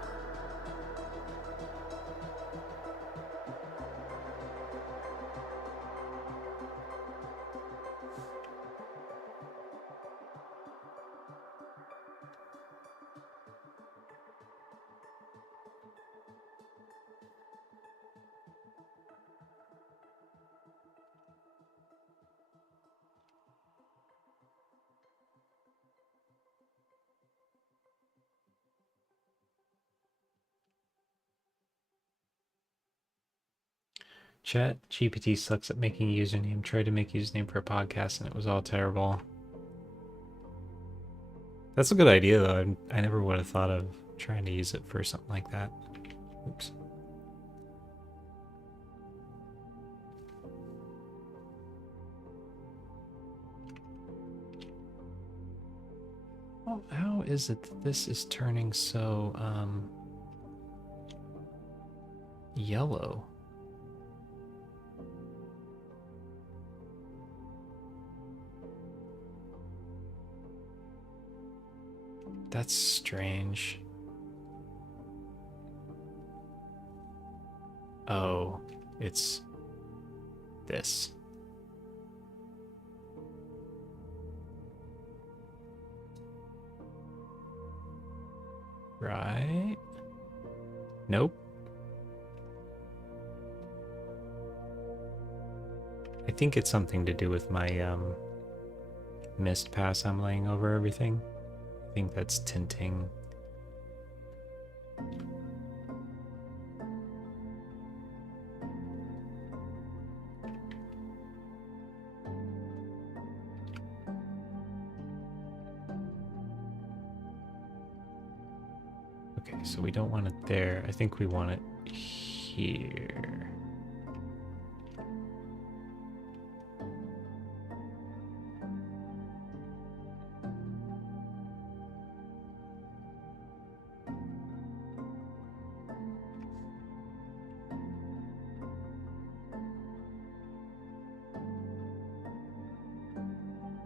Chat GPT sucks at making a username. Tried to make a username for a podcast and it was all terrible. That's a good idea though. I never would have thought of trying to use it for something like that. Oops. Oh, how is it that this is turning so yellow? That's strange. Oh, it's this. Right? Nope. I think it's something to do with my mist pass I'm laying over everything. I think that's tinting. Okay, so we don't want it there. I think we want it here.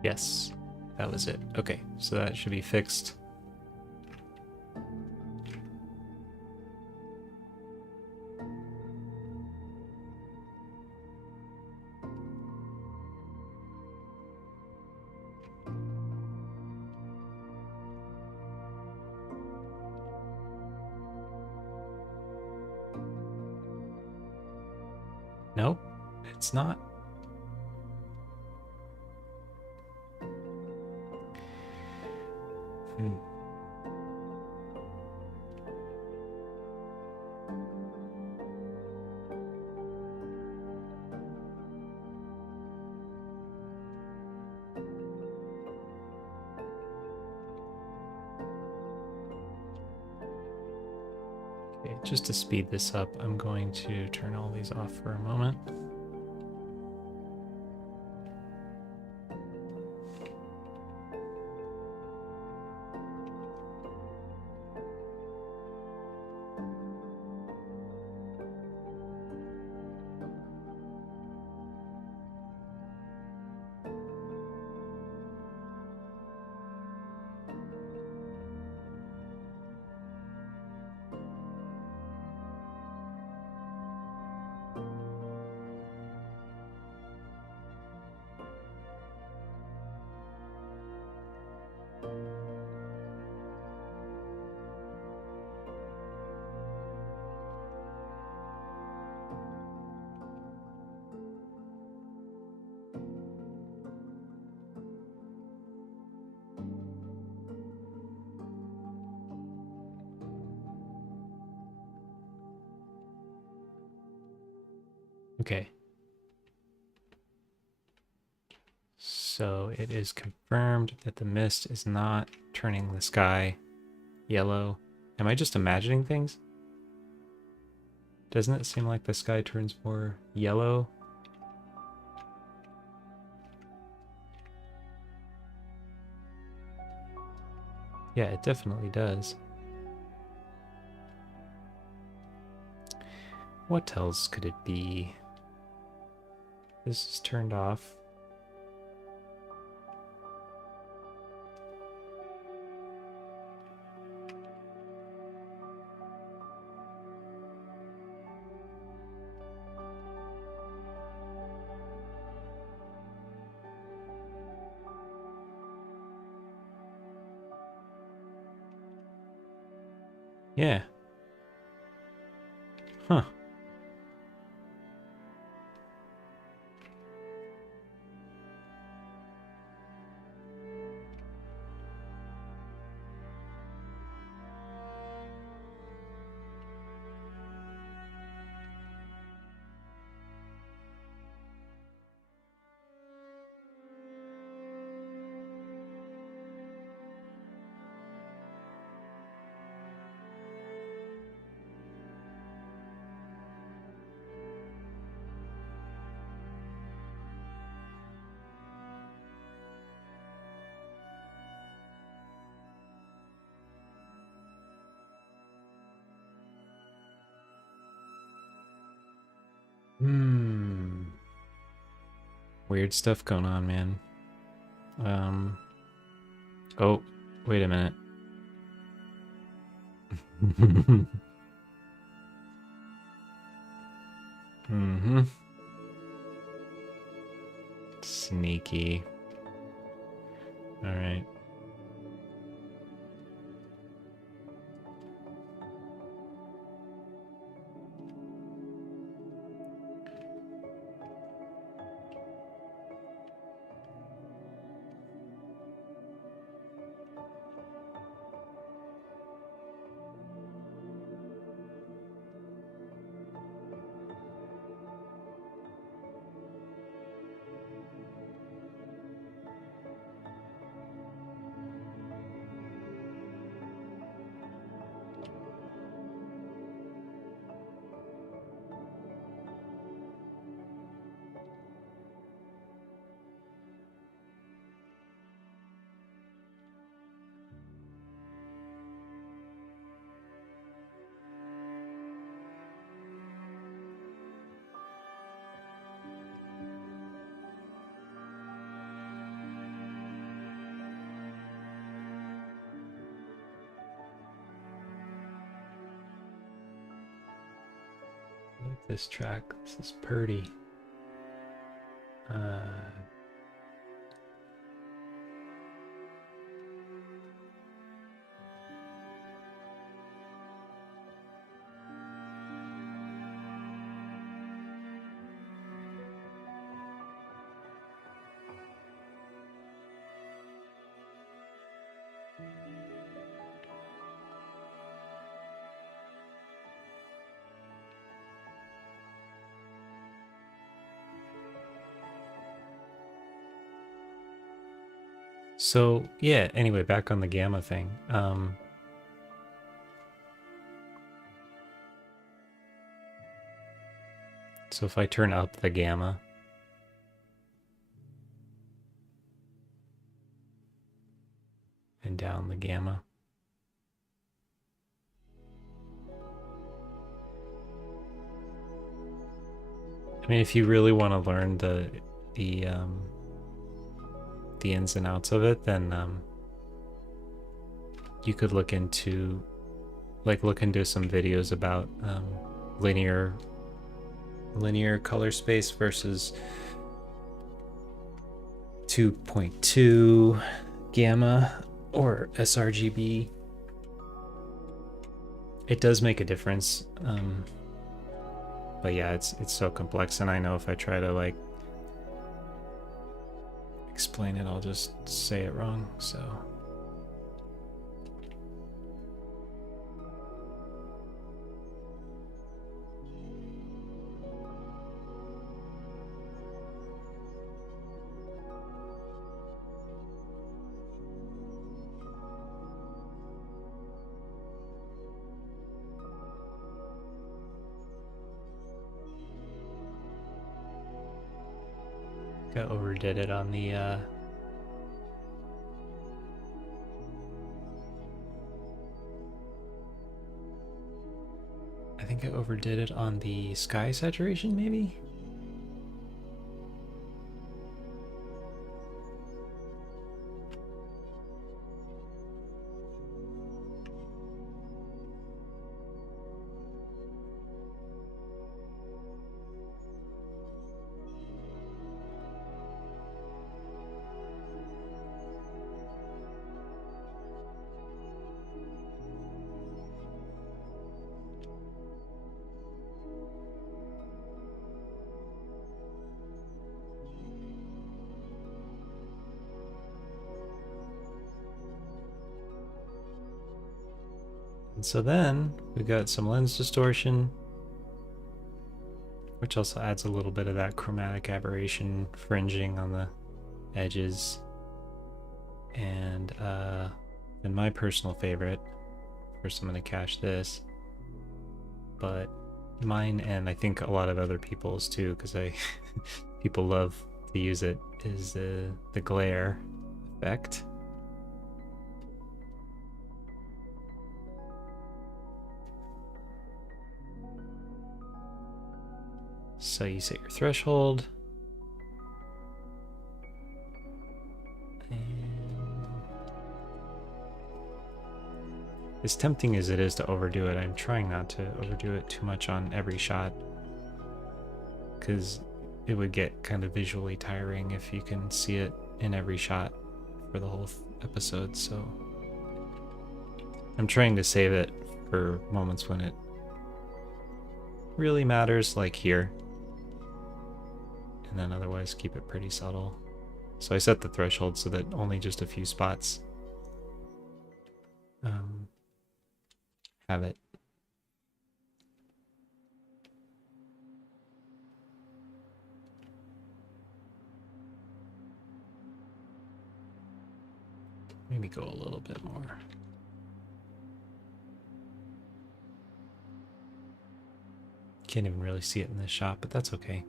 Yes, that was it. Okay, so that should be fixed. Nope, it's not. Hmm. Okay, just to speed this up, I'm going to turn all these off for a moment. Okay. So it is confirmed that the mist is not turning the sky yellow. Am I just imagining things? Doesn't it seem like the sky turns more yellow? Yeah, it definitely does. What else could it be? This is turned off. Yeah. Huh. Weird stuff going on, man. Oh, wait a minute. Mm-hmm. Sneaky. All right. I like this track. This is pretty. So yeah, anyway, back on the gamma thing. So if I turn up the gamma, and down the gamma, I mean, if you really want to learn the ins and outs of it, then you could look into some videos about linear color space versus 2.2 gamma or sRGB. It does make a difference, but yeah, it's so complex, and I know if I try to like explain it, I'll just say it wrong. So I overdid it on the I think I overdid it on the sky saturation, maybe? And so then we got some lens distortion, which also adds a little bit of that chromatic aberration fringing on the edges. And then my personal favorite, first I'm going to cache this, but mine, and I think a lot of other people's too, because people love to use it, is the glare effect. So you set your threshold. As tempting as it is to overdo it, I'm trying not to overdo it too much on every shot, because it would get kind of visually tiring if you can see it in every shot for the whole episode. So I'm trying to save it for moments when it really matters, like here, and then otherwise keep it pretty subtle. So I set the threshold so that only just a few spots have it. Maybe go a little bit more. Can't even really see it in this shot, but that's okay.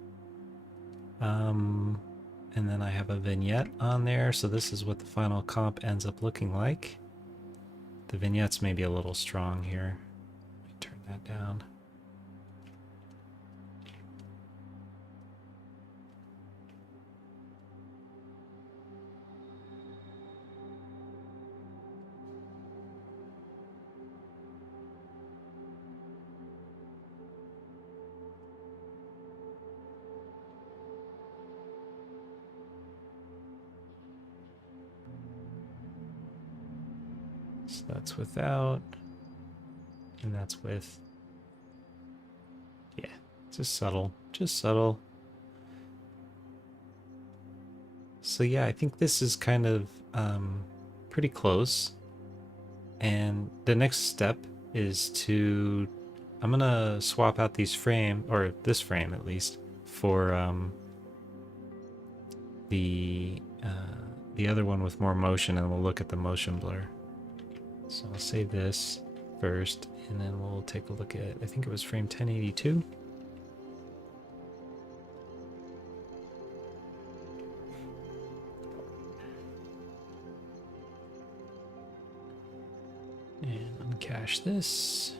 And then I have a vignette on there, so this is what the final comp ends up looking like. The vignettes may be a little strong here. Let me turn that down. So that's without, and that's with. Yeah, just subtle, just subtle. So yeah, I think this is kind of pretty close. And the next step is to, I'm gonna swap out these frame, or this frame at least, for the the other one with more motion, and we'll look at the motion blur. So I'll save this first, and then we'll take a look at, I think it was frame 1082. And uncache this.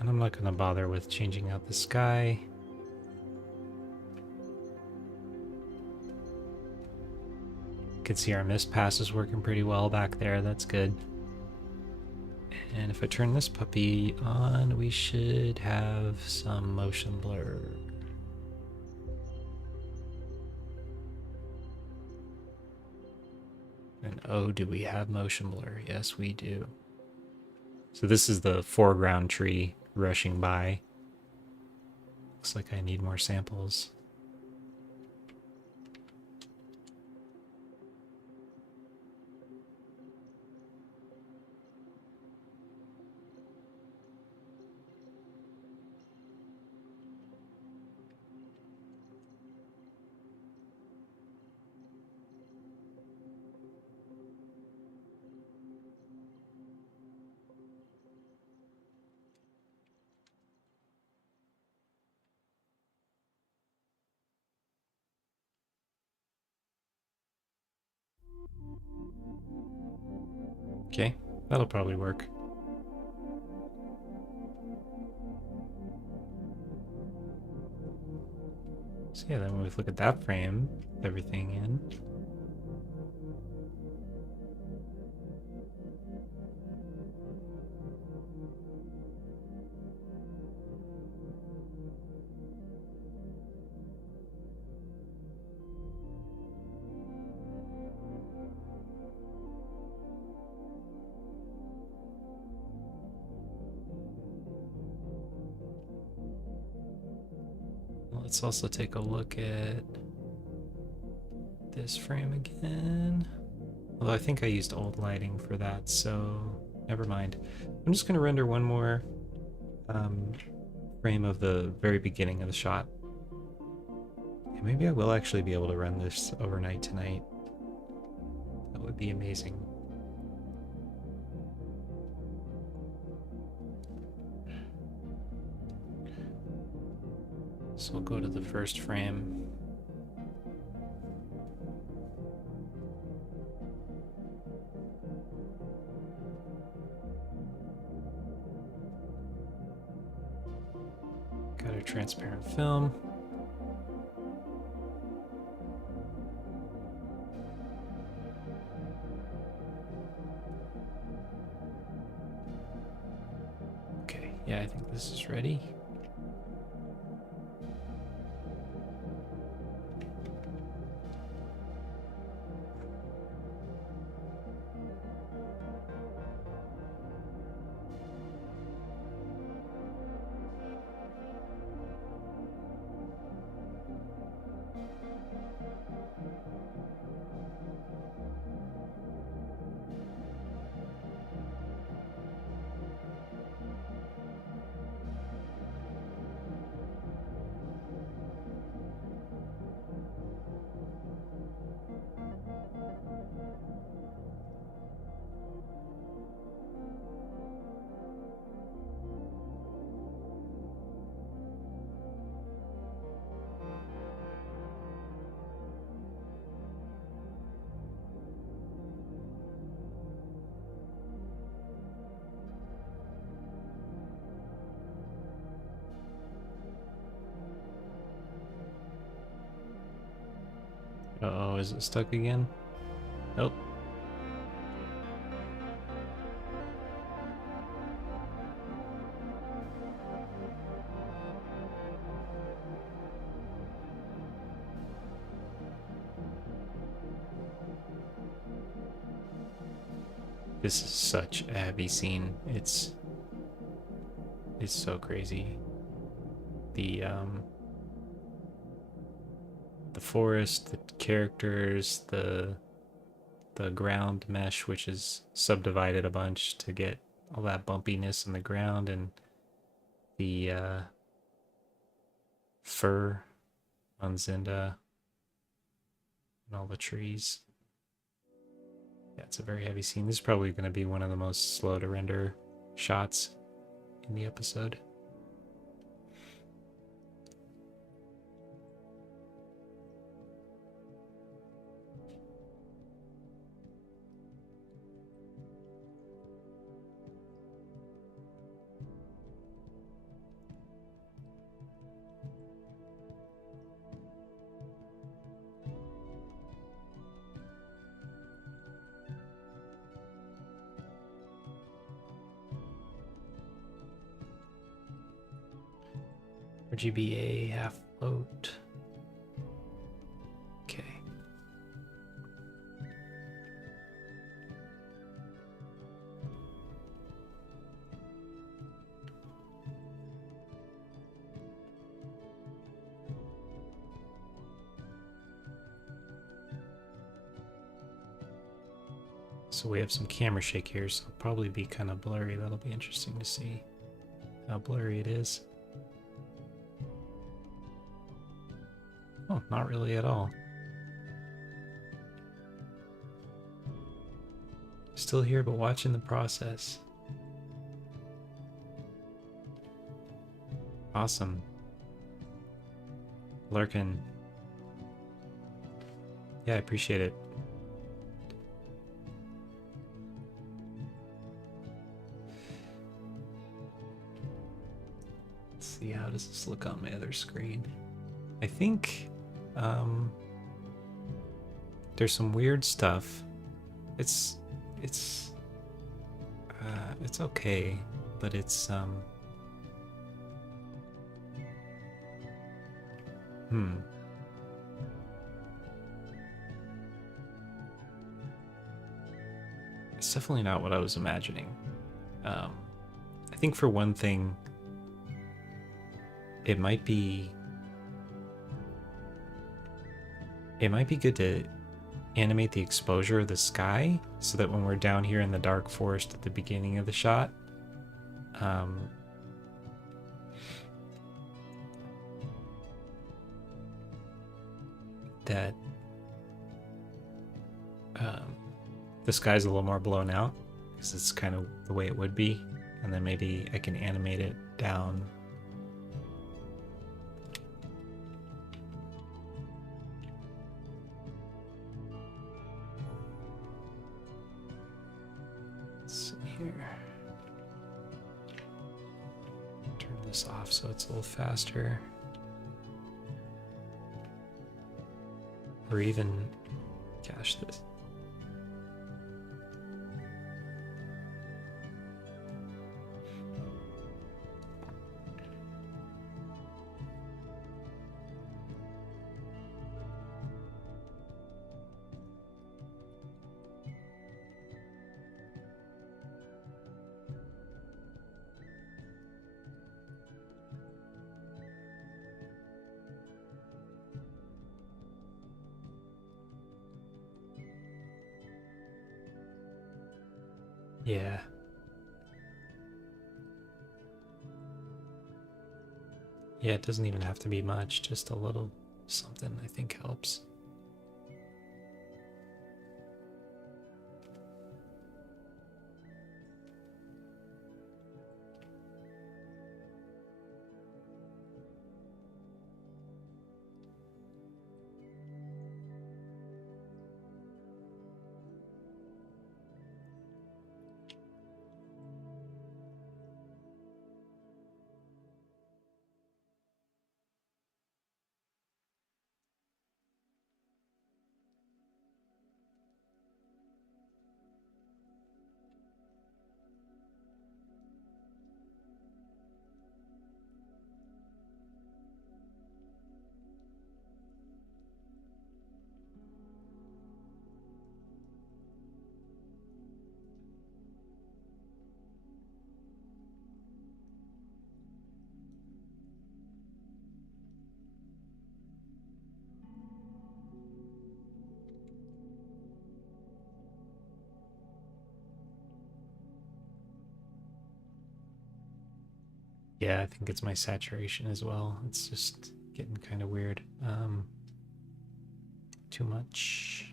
And I'm not going to bother with changing out the sky. You can see our mist pass is working pretty well back there. That's good. And if I turn this puppy on, we should have some motion blur. And oh, do we have motion blur? Yes, we do. So this is the foreground tree rushing by. Looks like I need more samples. Okay, that'll probably work. So yeah, then when we look at that frame, everything in. Let's also take a look at this frame again. Although I think I used old lighting for that, so never mind. I'm just going to render one more frame of the very beginning of the shot. And maybe I will actually be able to run this overnight tonight. That would be amazing. So we'll go to the first frame. Got our transparent film. Okay, yeah, I think this is ready. Uh-oh, is it stuck again? Nope. This is such a heavy scene. It's so crazy. The forest, the characters, the ground mesh, which is subdivided a bunch to get all that bumpiness in the ground, and the fur on Zinda and all the trees. Yeah, it's a very heavy scene. This is probably going to be one of the most slow to render shots in the episode. RGBA half float. Okay. So we have some camera shake here, so it'll probably be kind of blurry. That'll be interesting to see how blurry it is. Oh, not really at all. Still here, but watching the process. Awesome. Larkin. Yeah, I appreciate it. Let's see, how does this look on my other screen? I think there's some weird stuff. It's okay, but it's I it's definitely not what I was imagining. I think for one thing, it might be good to animate the exposure of the sky so that when we're down here in the dark forest at the beginning of the shot, that the sky's a little more blown out because it's kind of the way it would be, and then maybe I can animate it down. Turn this off so it's a little faster. Or even cache this. Yeah. Yeah, it doesn't even have to be much, just a little something I think helps. Yeah, I think it's my saturation as well. It's just getting kind of weird. Too much.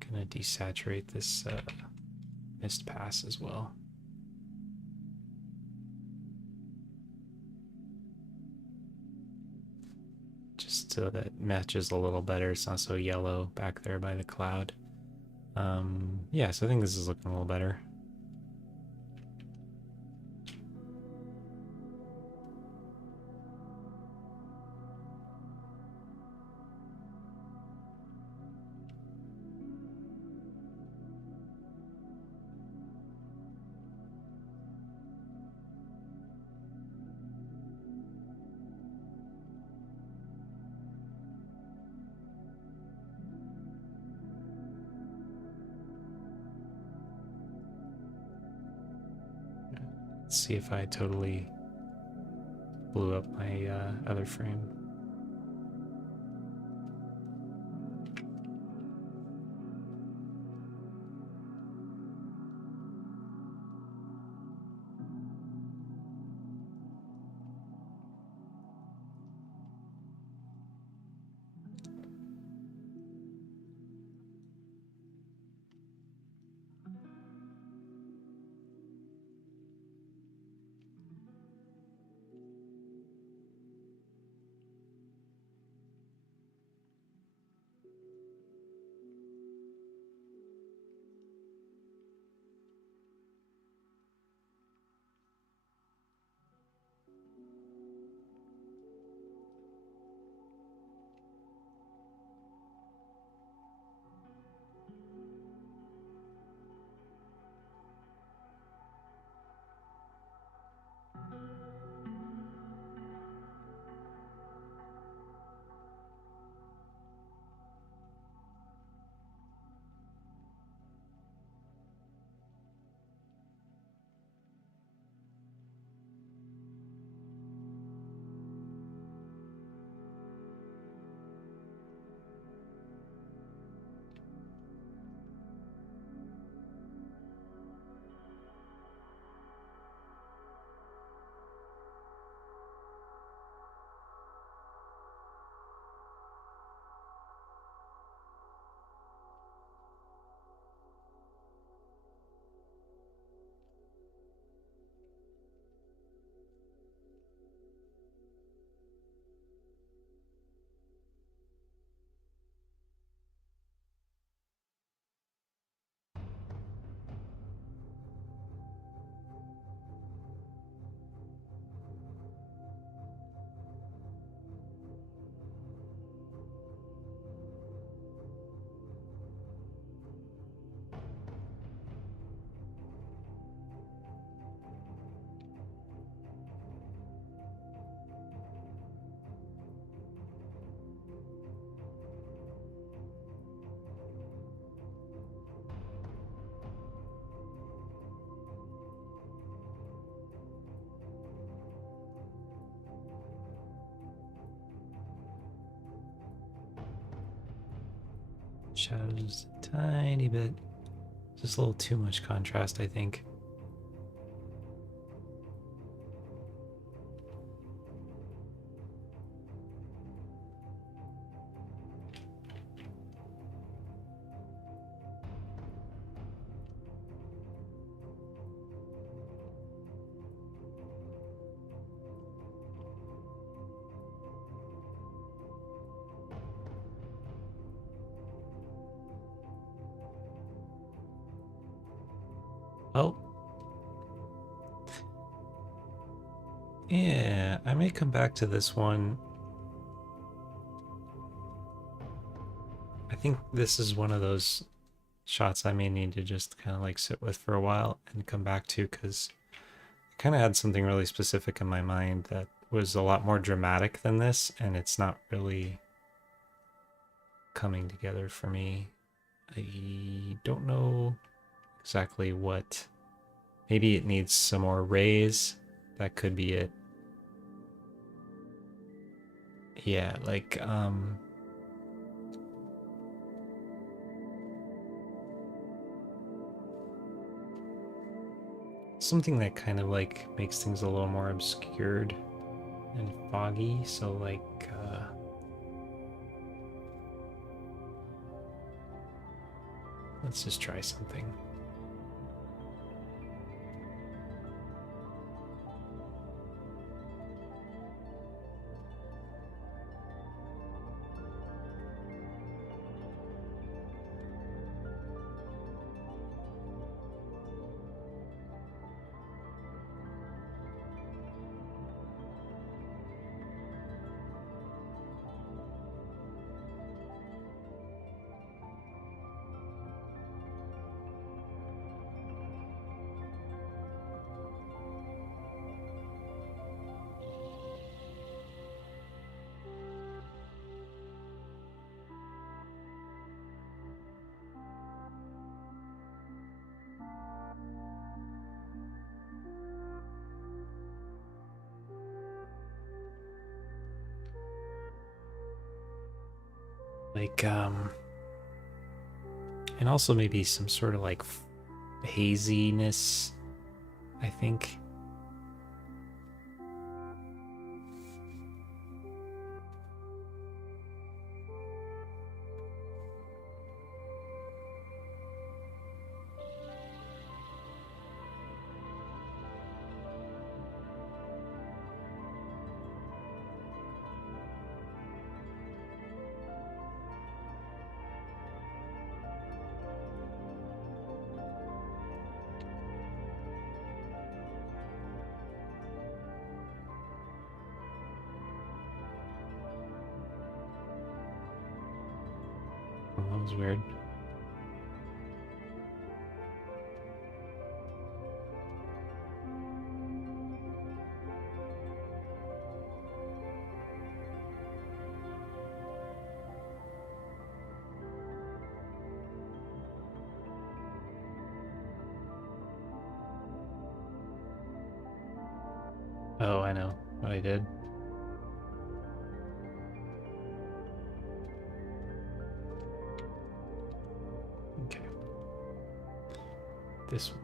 Gonna desaturate this mist pass as well. Just so that it matches a little better. It's not so yellow back there by the cloud. Yeah, so I think this is looking a little better. Let's see if I totally blew up my other frame. Shadows a tiny bit. Just a little too much contrast, I think. Oh. Yeah, I may come back to this one. I think this is one of those shots I may need to just kind of like sit with for a while and come back to, because I kind of had something really specific in my mind that was a lot more dramatic than this, and it's not really coming together for me. I don't know exactly what. Maybe it needs some more rays. That could be it. Yeah, like something that kind of like makes things a little more obscured and foggy. So like, let's just try something. Like, and also maybe some sort of like haziness, I think. Oh, that was weird. Oh, I know what I did. Okay. This one.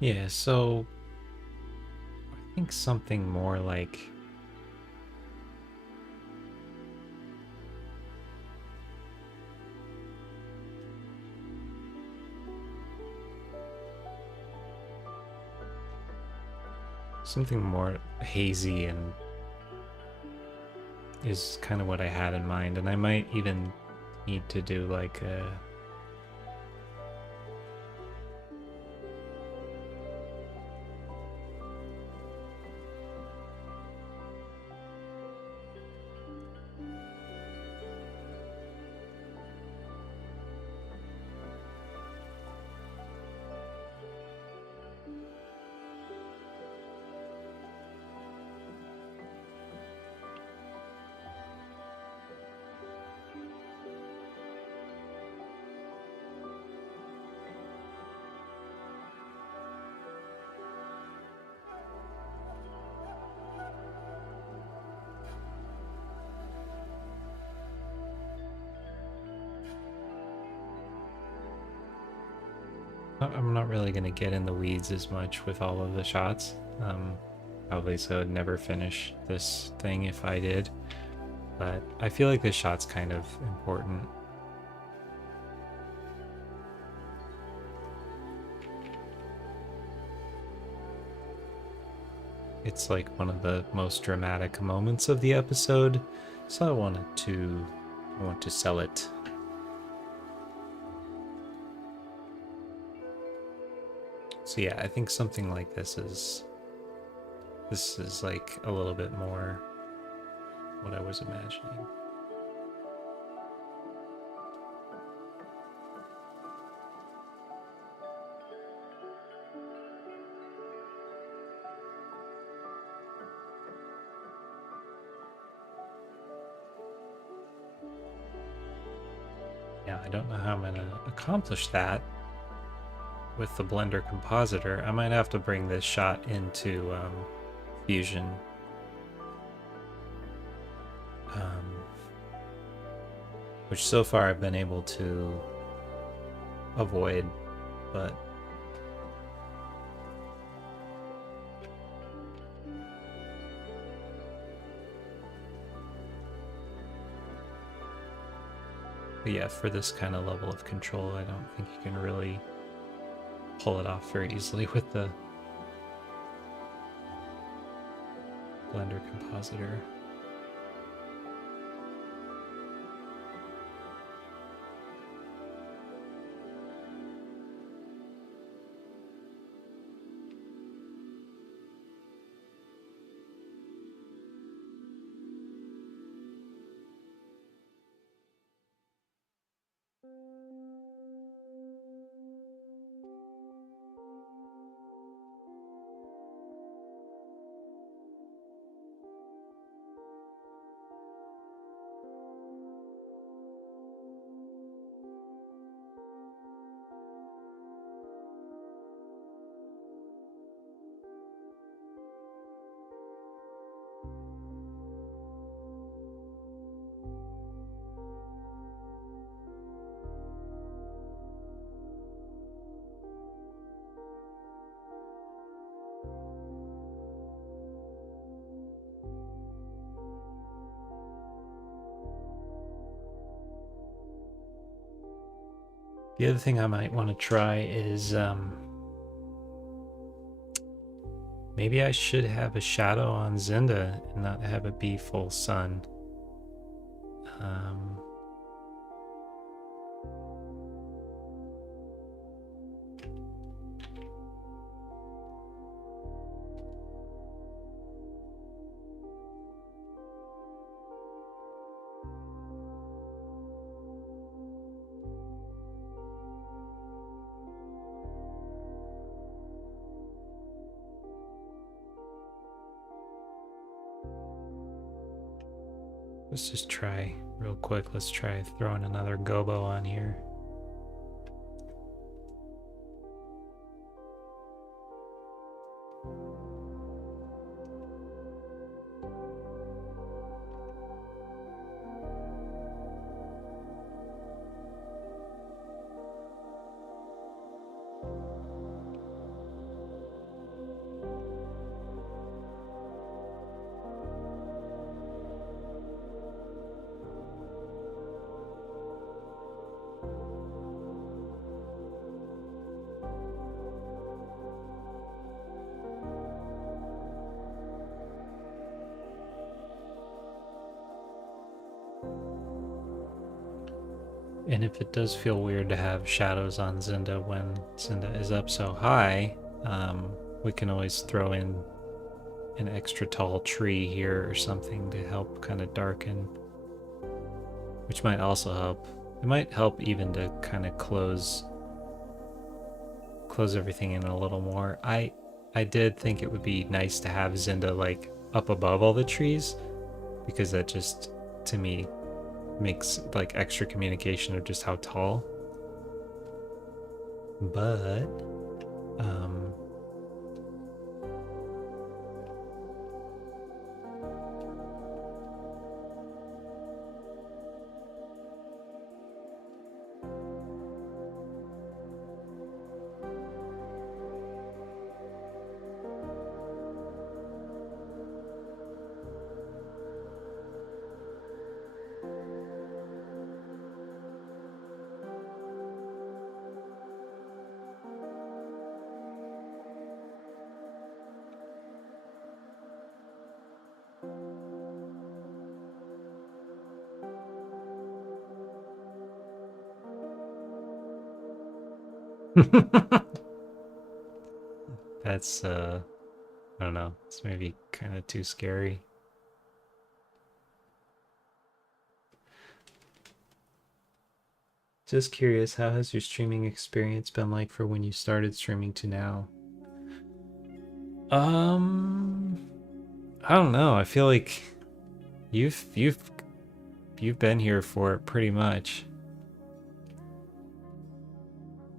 Yeah, so I think something more like something more hazy and is kind of what I had in mind, and I might even need to do like a I'm not really going to get in the weeds as much with all of the shots. Obviously, I would never finish this thing if I did, but I feel like this shot's kind of important. It's like one of the most dramatic moments of the episode, so I want to sell it. So yeah, I think something like this is like a little bit more what I was imagining. Yeah, I don't know how I'm gonna accomplish that with the Blender compositor. I might have to bring this shot into Fusion. Which so far I've been able to avoid, but yeah, for this kind of level of control, I don't think you can really pull it off very easily with the Blender compositor. The other thing I might want to try is maybe I should have a shadow on Zinda and not have it be full sun. Let's just try real quick. Let's try throwing another gobo on here. And if it does feel weird to have shadows on Zinda when Zinda is up so high, we can always throw in an extra tall tree here or something to help kind of darken, which might also help. It might help even to kind of close everything in a little more. I did think it would be nice to have Zinda like up above all the trees, because that just, to me, makes like extra communication of just how tall. But that's I don't know, it's maybe kind of too scary. Just curious, how has your streaming experience been like for when you started streaming to now? I don't know. I feel like you've been here for it pretty much.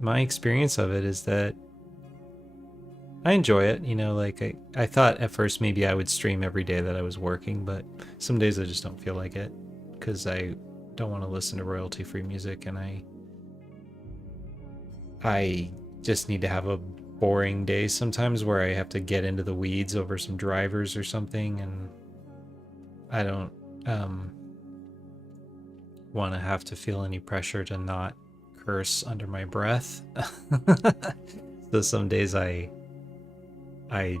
My experience of it is that I enjoy it, you know, like I thought at first maybe I would stream every day that I was working, but some days I just don't feel like it because I don't want to listen to royalty-free music, and I just need to have a boring day sometimes where I have to get into the weeds over some drivers or something, and I don't want to have to feel any pressure to not curse under my breath. So some days I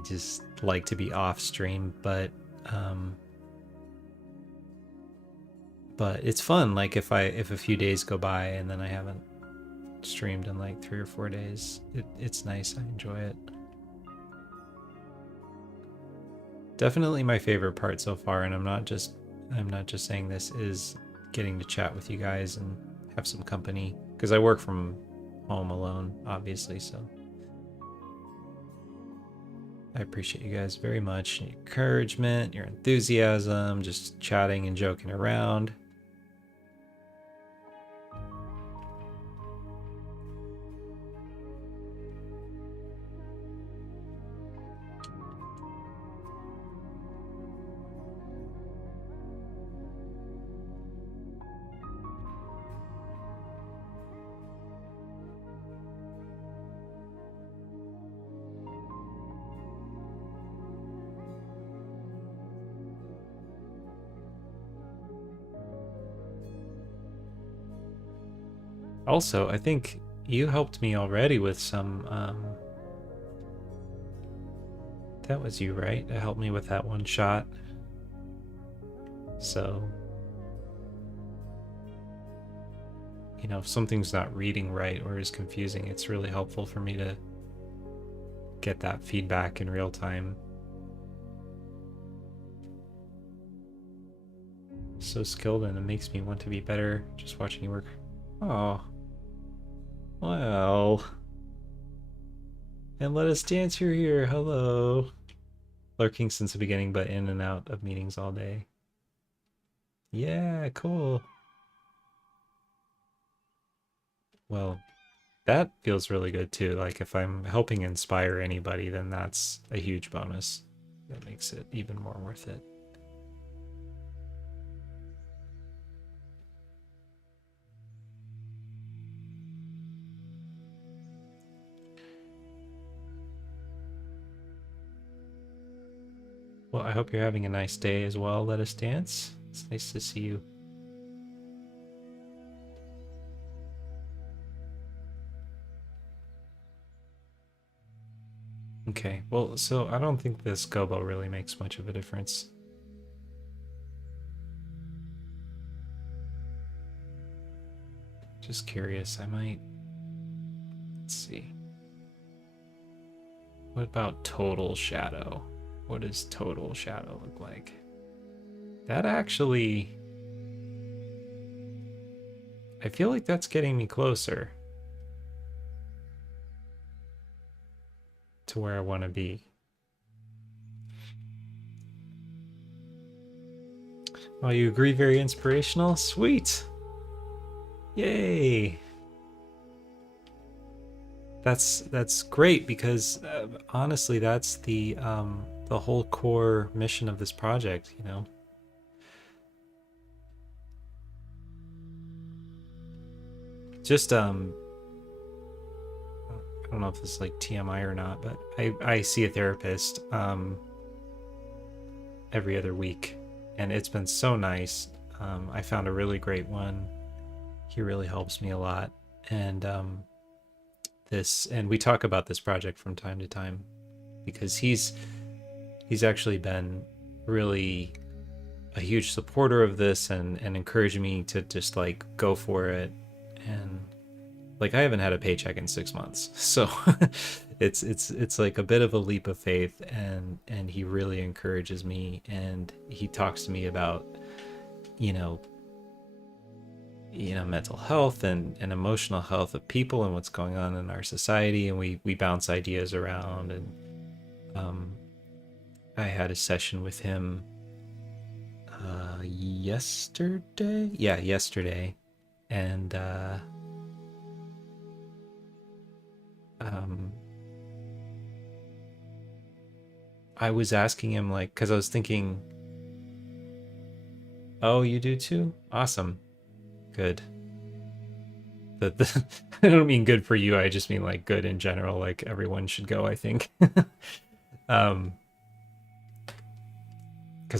just like to be off stream, but it's fun. Like if a few days go by and then I haven't streamed in like 3 or 4 days, it's nice. I enjoy it. Definitely my favorite part so far, and I'm not just saying this, is getting to chat with you guys and have some company, because I work from home alone, obviously, so I appreciate you guys very much. Your encouragement, your enthusiasm, just chatting and joking around. Also, I think you helped me already with some, that was you, right? That helped me with that one shot. So, you know, if something's not reading right or is confusing, it's really helpful for me to get that feedback in real time. So skilled, and it makes me want to be better just watching you work. Oh. Well. And let us dance, you're here. Hello. Lurking since the beginning, but in and out of meetings all day. Yeah, cool. Well, that feels really good too. Like if I'm helping inspire anybody, then that's a huge bonus. That makes it even more worth it. Well, I hope you're having a nice day as well. Let us dance. It's nice to see you. Okay, well, so I don't think this gobo really makes much of a difference. Just curious, I might, let's see. What about total shadow? What does total shadow look like? That actually, I feel like that's getting me closer to where I want to be. Oh, you agree? Very inspirational? Sweet. Yay. That's great, because honestly, that's the whole core mission of this project, you know. Just I don't know if this is like TMI or not, but I see a therapist every other week, and it's been so nice. I found a really great one. He really helps me a lot, and we talk about this project from time to time, because he's actually been really a huge supporter of this, and encouraging me to just like go for it. And like, I haven't had a paycheck in 6 months, so it's like a bit of a leap of faith, and he really encourages me, and he talks to me about you know mental health and emotional health of people and what's going on in our society, and we bounce ideas around. And I had a session with him yesterday, and I was asking him, like, because I was thinking, oh, you do too? Awesome. Good. I don't mean good for you, I just mean like good in general, like everyone should go, I think. Because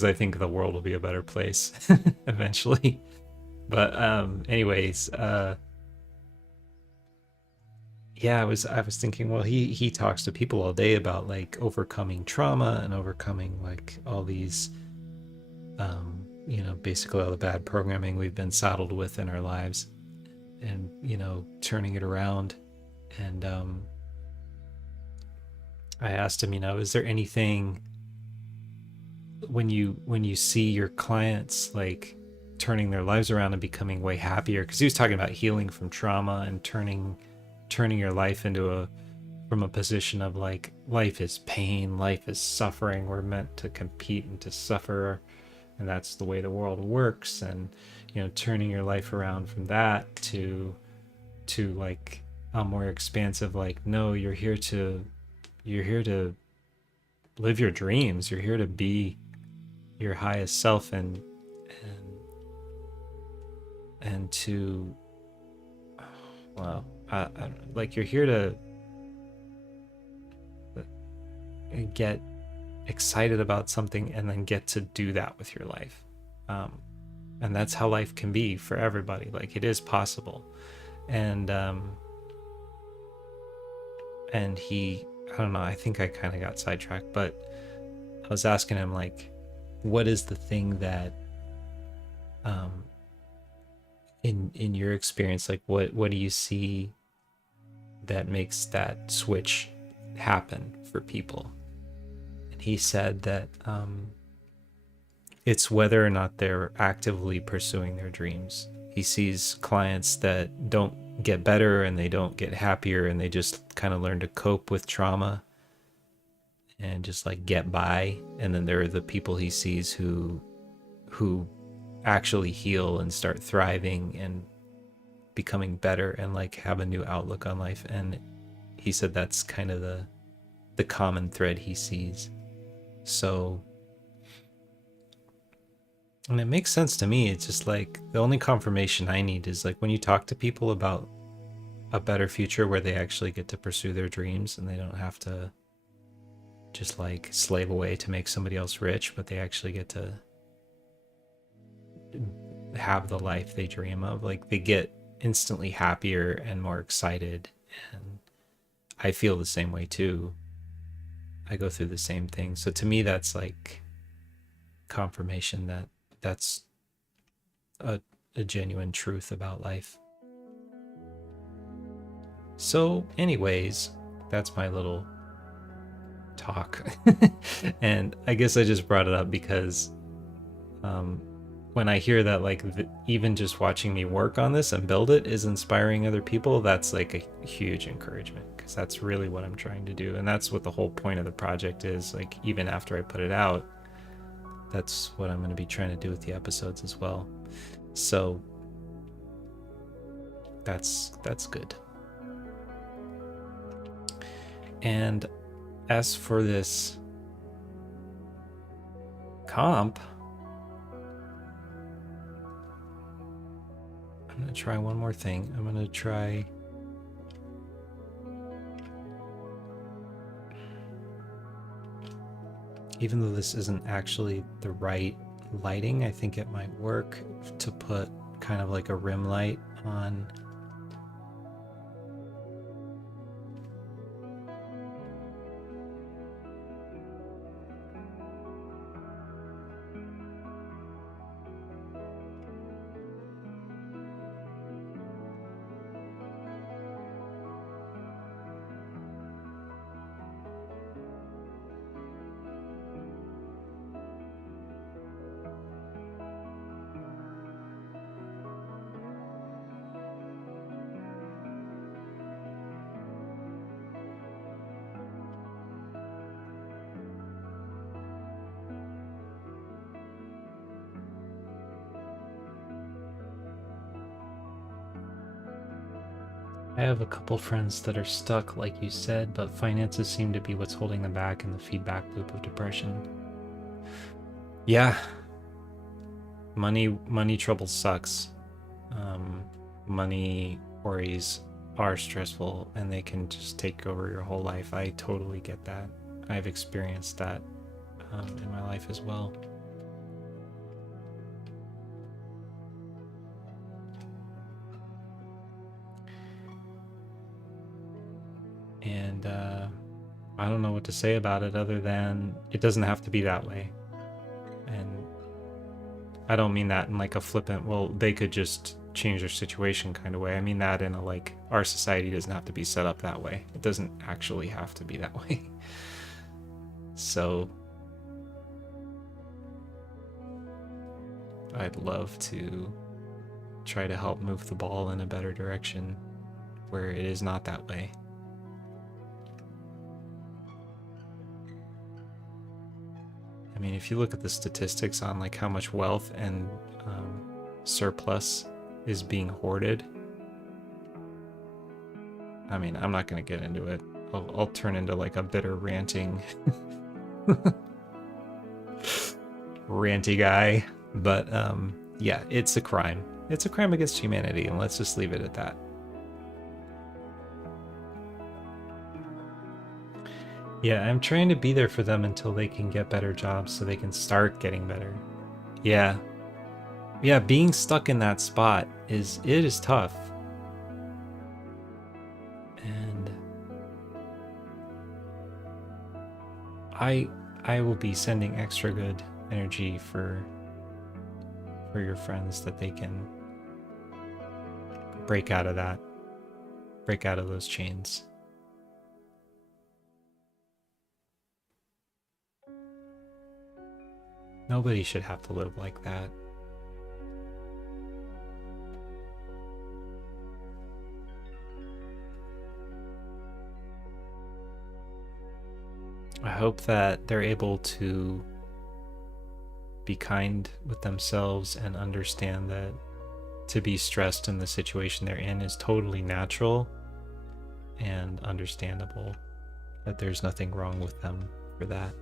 I think the world will be a better place eventually. But anyways, yeah, I was thinking, well, he talks to people all day about like overcoming trauma and overcoming like all these basically all the bad programming we've been saddled with in our lives, and turning it around. And I asked him, is there anything, when you see your clients like turning their lives around and becoming way happier, because he was talking about healing from trauma and turning your life into from a position of like, life is pain, life is suffering, we're meant to compete and to suffer, and that's the way the world works. And turning your life around from that to like a more expansive, like, no, you're here to live your dreams, you're here to be your highest self, and to, well, like, you're here to get excited about something and then get to do that with your life. And that's how life can be for everybody. Like, it is possible. And he, I don't know, I think I kind of got sidetracked, but I was asking him, like, what is the thing that in your experience, like, what do you see that makes that switch happen for people? And he said that it's whether or not they're actively pursuing their dreams. He sees clients that don't get better and they don't get happier, and they just kind of learn to cope with trauma and just like get by. And then there are the people he sees who actually heal and start thriving and becoming better and like have a new outlook on life. And he said that's kind of the common thread he sees. So, and it makes sense to me. It's just like, the only confirmation I need is like when you talk to people about a better future where they actually get to pursue their dreams and they don't have to just like slave away to make somebody else rich, but they actually get to have the life they dream of. Like, they get instantly happier and more excited. And I feel the same way too. I go through the same thing. So to me, that's like confirmation that that's a genuine truth about life. So anyways, that's my little talk. And I guess I just brought it up because when I hear that, like, even just watching me work on this and build it is inspiring other people, that's like a huge encouragement, because that's really what I'm trying to do. And that's what the whole point of the project is. Like, even after I put it out, that's what I'm going to be trying to do with the episodes as well. So that's good. And as for this comp, I'm going to try one more thing. I'm going to try even though this isn't actually the right lighting, I think it might work to put kind of like a rim light on. I have a couple friends that are stuck, like you said, but finances seem to be what's holding them back in the feedback loop of depression. Yeah. Money trouble sucks. Money worries are stressful, and they can just take over your whole life. I totally get that. I've experienced that in my life as well. And I don't know what to say about it other than it doesn't have to be that way. And I don't mean that in like a flippant, well, they could just change their situation kind of way. I mean that in a like, our society doesn't have to be set up that way. It doesn't actually have to be that way. So I'd love to try to help move the ball in a better direction where it is not that way. I mean, if you look at the statistics on like how much wealth and surplus is being hoarded, I mean, I'm not going to get into it. I'll turn into like a bitter ranting ranty guy. But yeah, it's a crime. It's a crime against humanity, and let's just leave it at that. Yeah, I'm trying to be there for them until they can get better jobs so they can start getting better. Yeah. Yeah, being stuck in that spot is tough. And I will be sending extra good energy for your friends, that they can break out of that. Break out of those chains. Nobody should have to live like that. I hope that they're able to be kind with themselves and understand that to be stressed in the situation they're in is totally natural and understandable, that there's nothing wrong with them for that.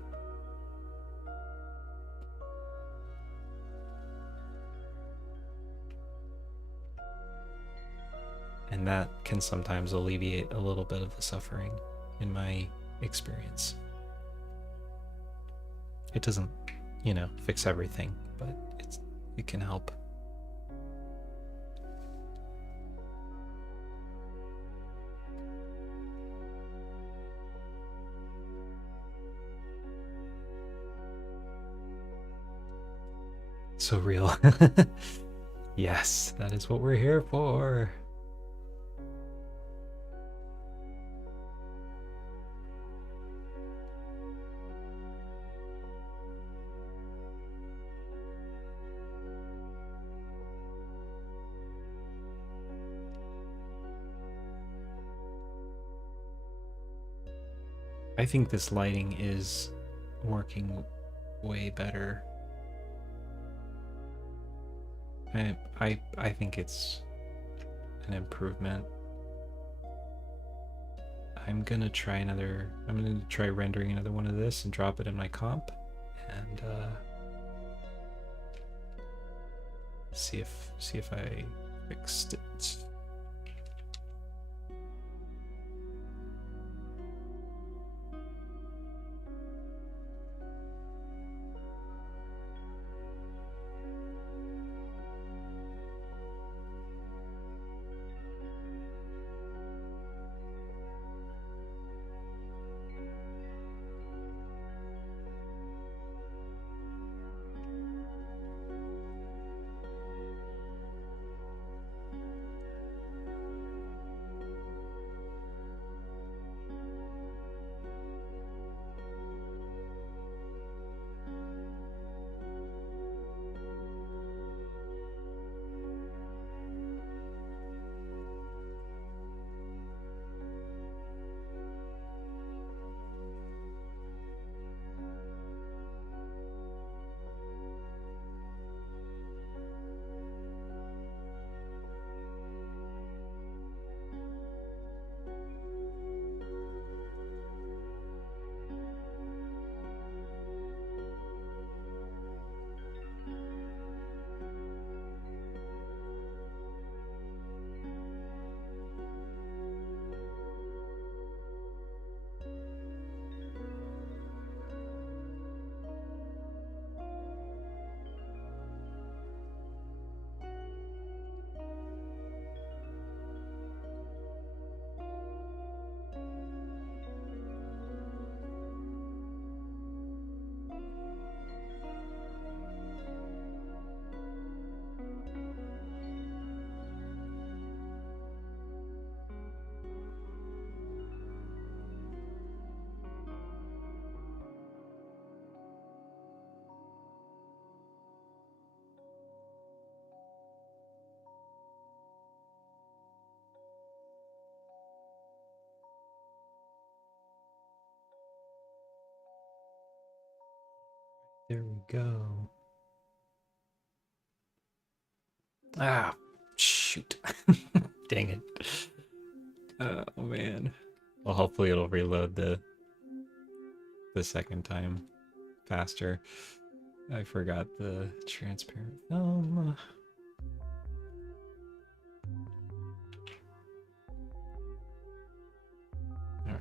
And that can sometimes alleviate a little bit of the suffering, in my experience. It doesn't, you know, fix everything, but it can help. So real. Yes, that is what we're here for. I think this lighting is working way better. I think it's an improvement. I'm gonna try rendering another one of this and drop it in my comp and see if I fixed it. There we go. Ah, shoot. Dang it. Oh, man. Well, hopefully it'll reload the second time faster. I forgot the transparent film. All right.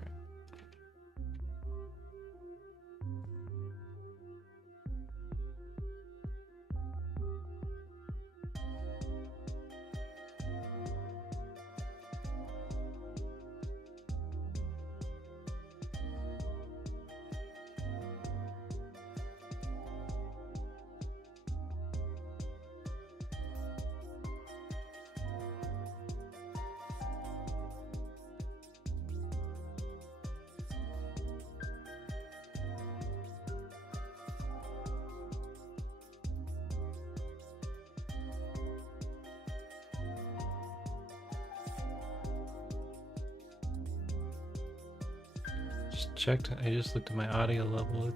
I just looked at my audio level.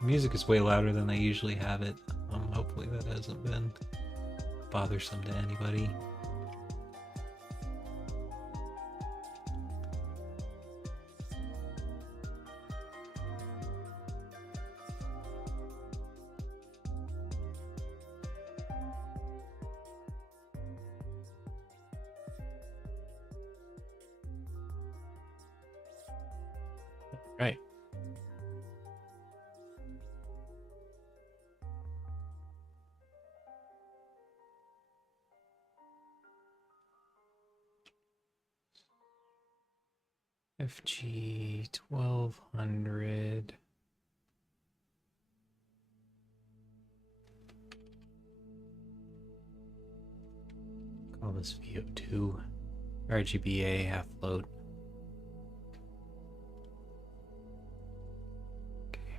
Music is way louder than I usually have it. Hopefully that hasn't been bothersome to anybody. Right. FG 1200. Call this VO2. RGBA half float. Okay.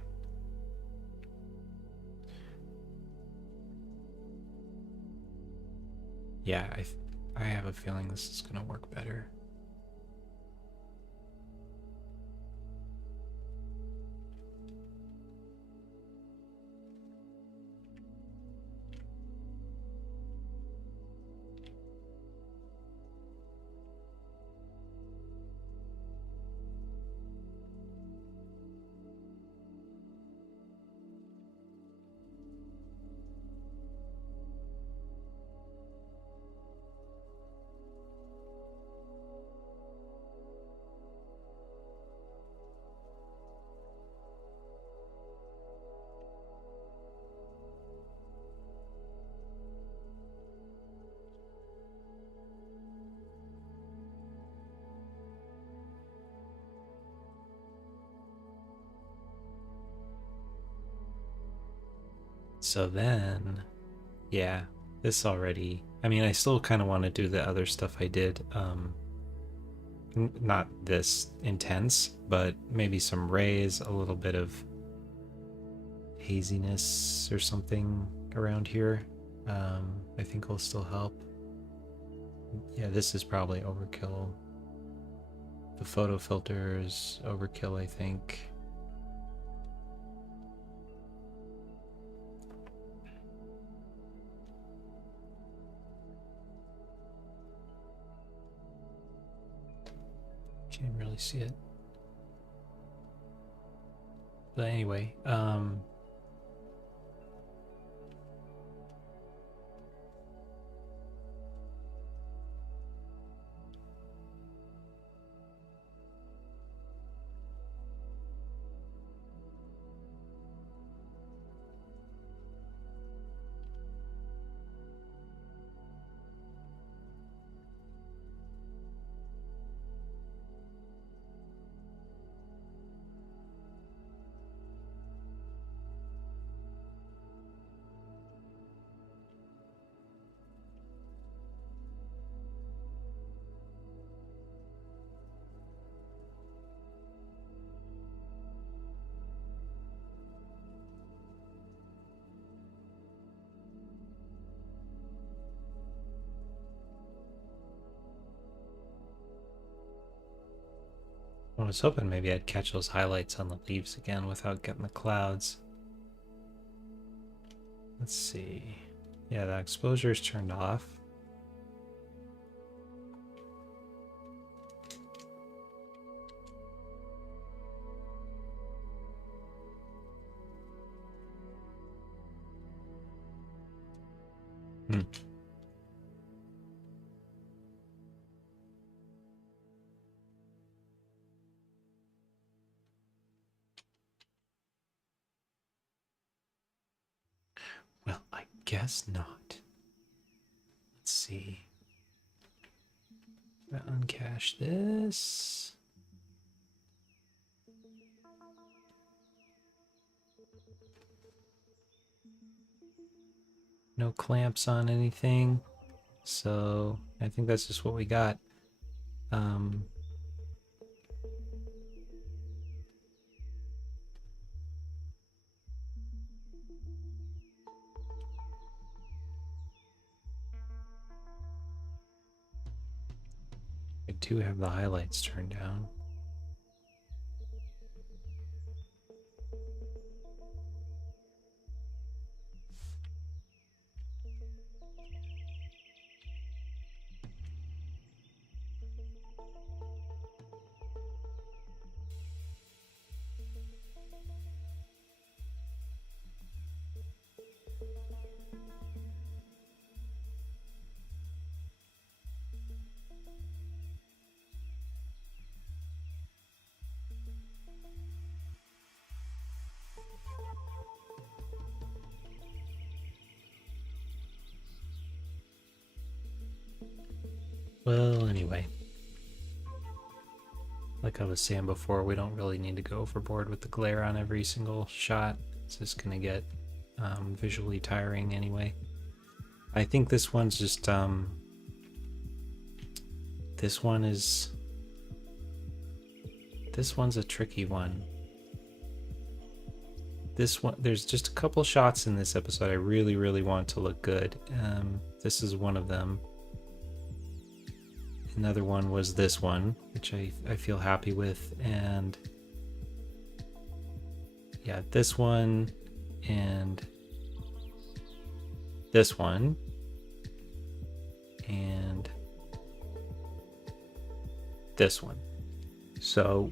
Yeah, I have a feeling this is gonna work better. So then, yeah, this already, I mean, I still kind of want to do the other stuff I did. Not this intense, but maybe some rays, a little bit of haziness or something around here. I think will still help. Yeah, this is probably overkill. The photo filter is overkill, I think. Can't really see it. But anyway, I was hoping maybe I'd catch those highlights on the leaves again without getting the clouds. Let's see. Yeah, the exposure is turned off. Well, I guess not. Let's see. Uncache this. No clamps on anything. So I think that's just what we got. I do have the highlights turned down. Well, anyway, like I was saying before, we don't really need to go overboard with the glare on every single shot. It's just gonna get visually tiring anyway. I think this one's just this one's a tricky one. This one, there's just a couple shots in this episode I really want to look good. This is one of them. Another one was this one, which I feel happy with, and yeah, this one and this one and this one. So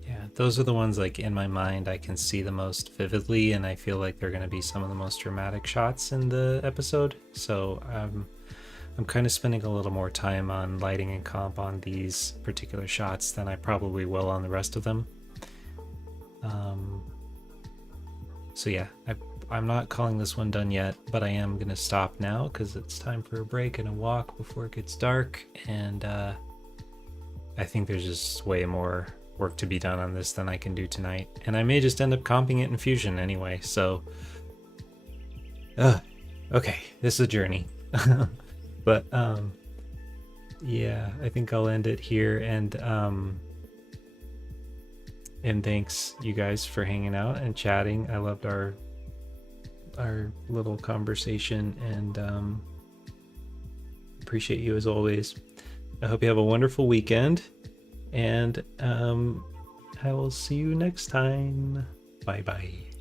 yeah, those are the ones like in my mind I can see the most vividly, and I feel like they're going to be some of the most dramatic shots in the episode. So I'm kind of spending a little more time on lighting and comp on these particular shots than I probably will on the rest of them. So yeah, I'm not calling this one done yet, but I am going to stop now because it's time for a break and a walk before it gets dark. And I think there's just way more work to be done on this than I can do tonight. And I may just end up comping it in Fusion anyway, so... okay, this is a journey. But, yeah, I think I'll end it here, and thanks you guys for hanging out and chatting. I loved our little conversation, and appreciate you as always. I hope you have a wonderful weekend, and I will see you next time. Bye bye.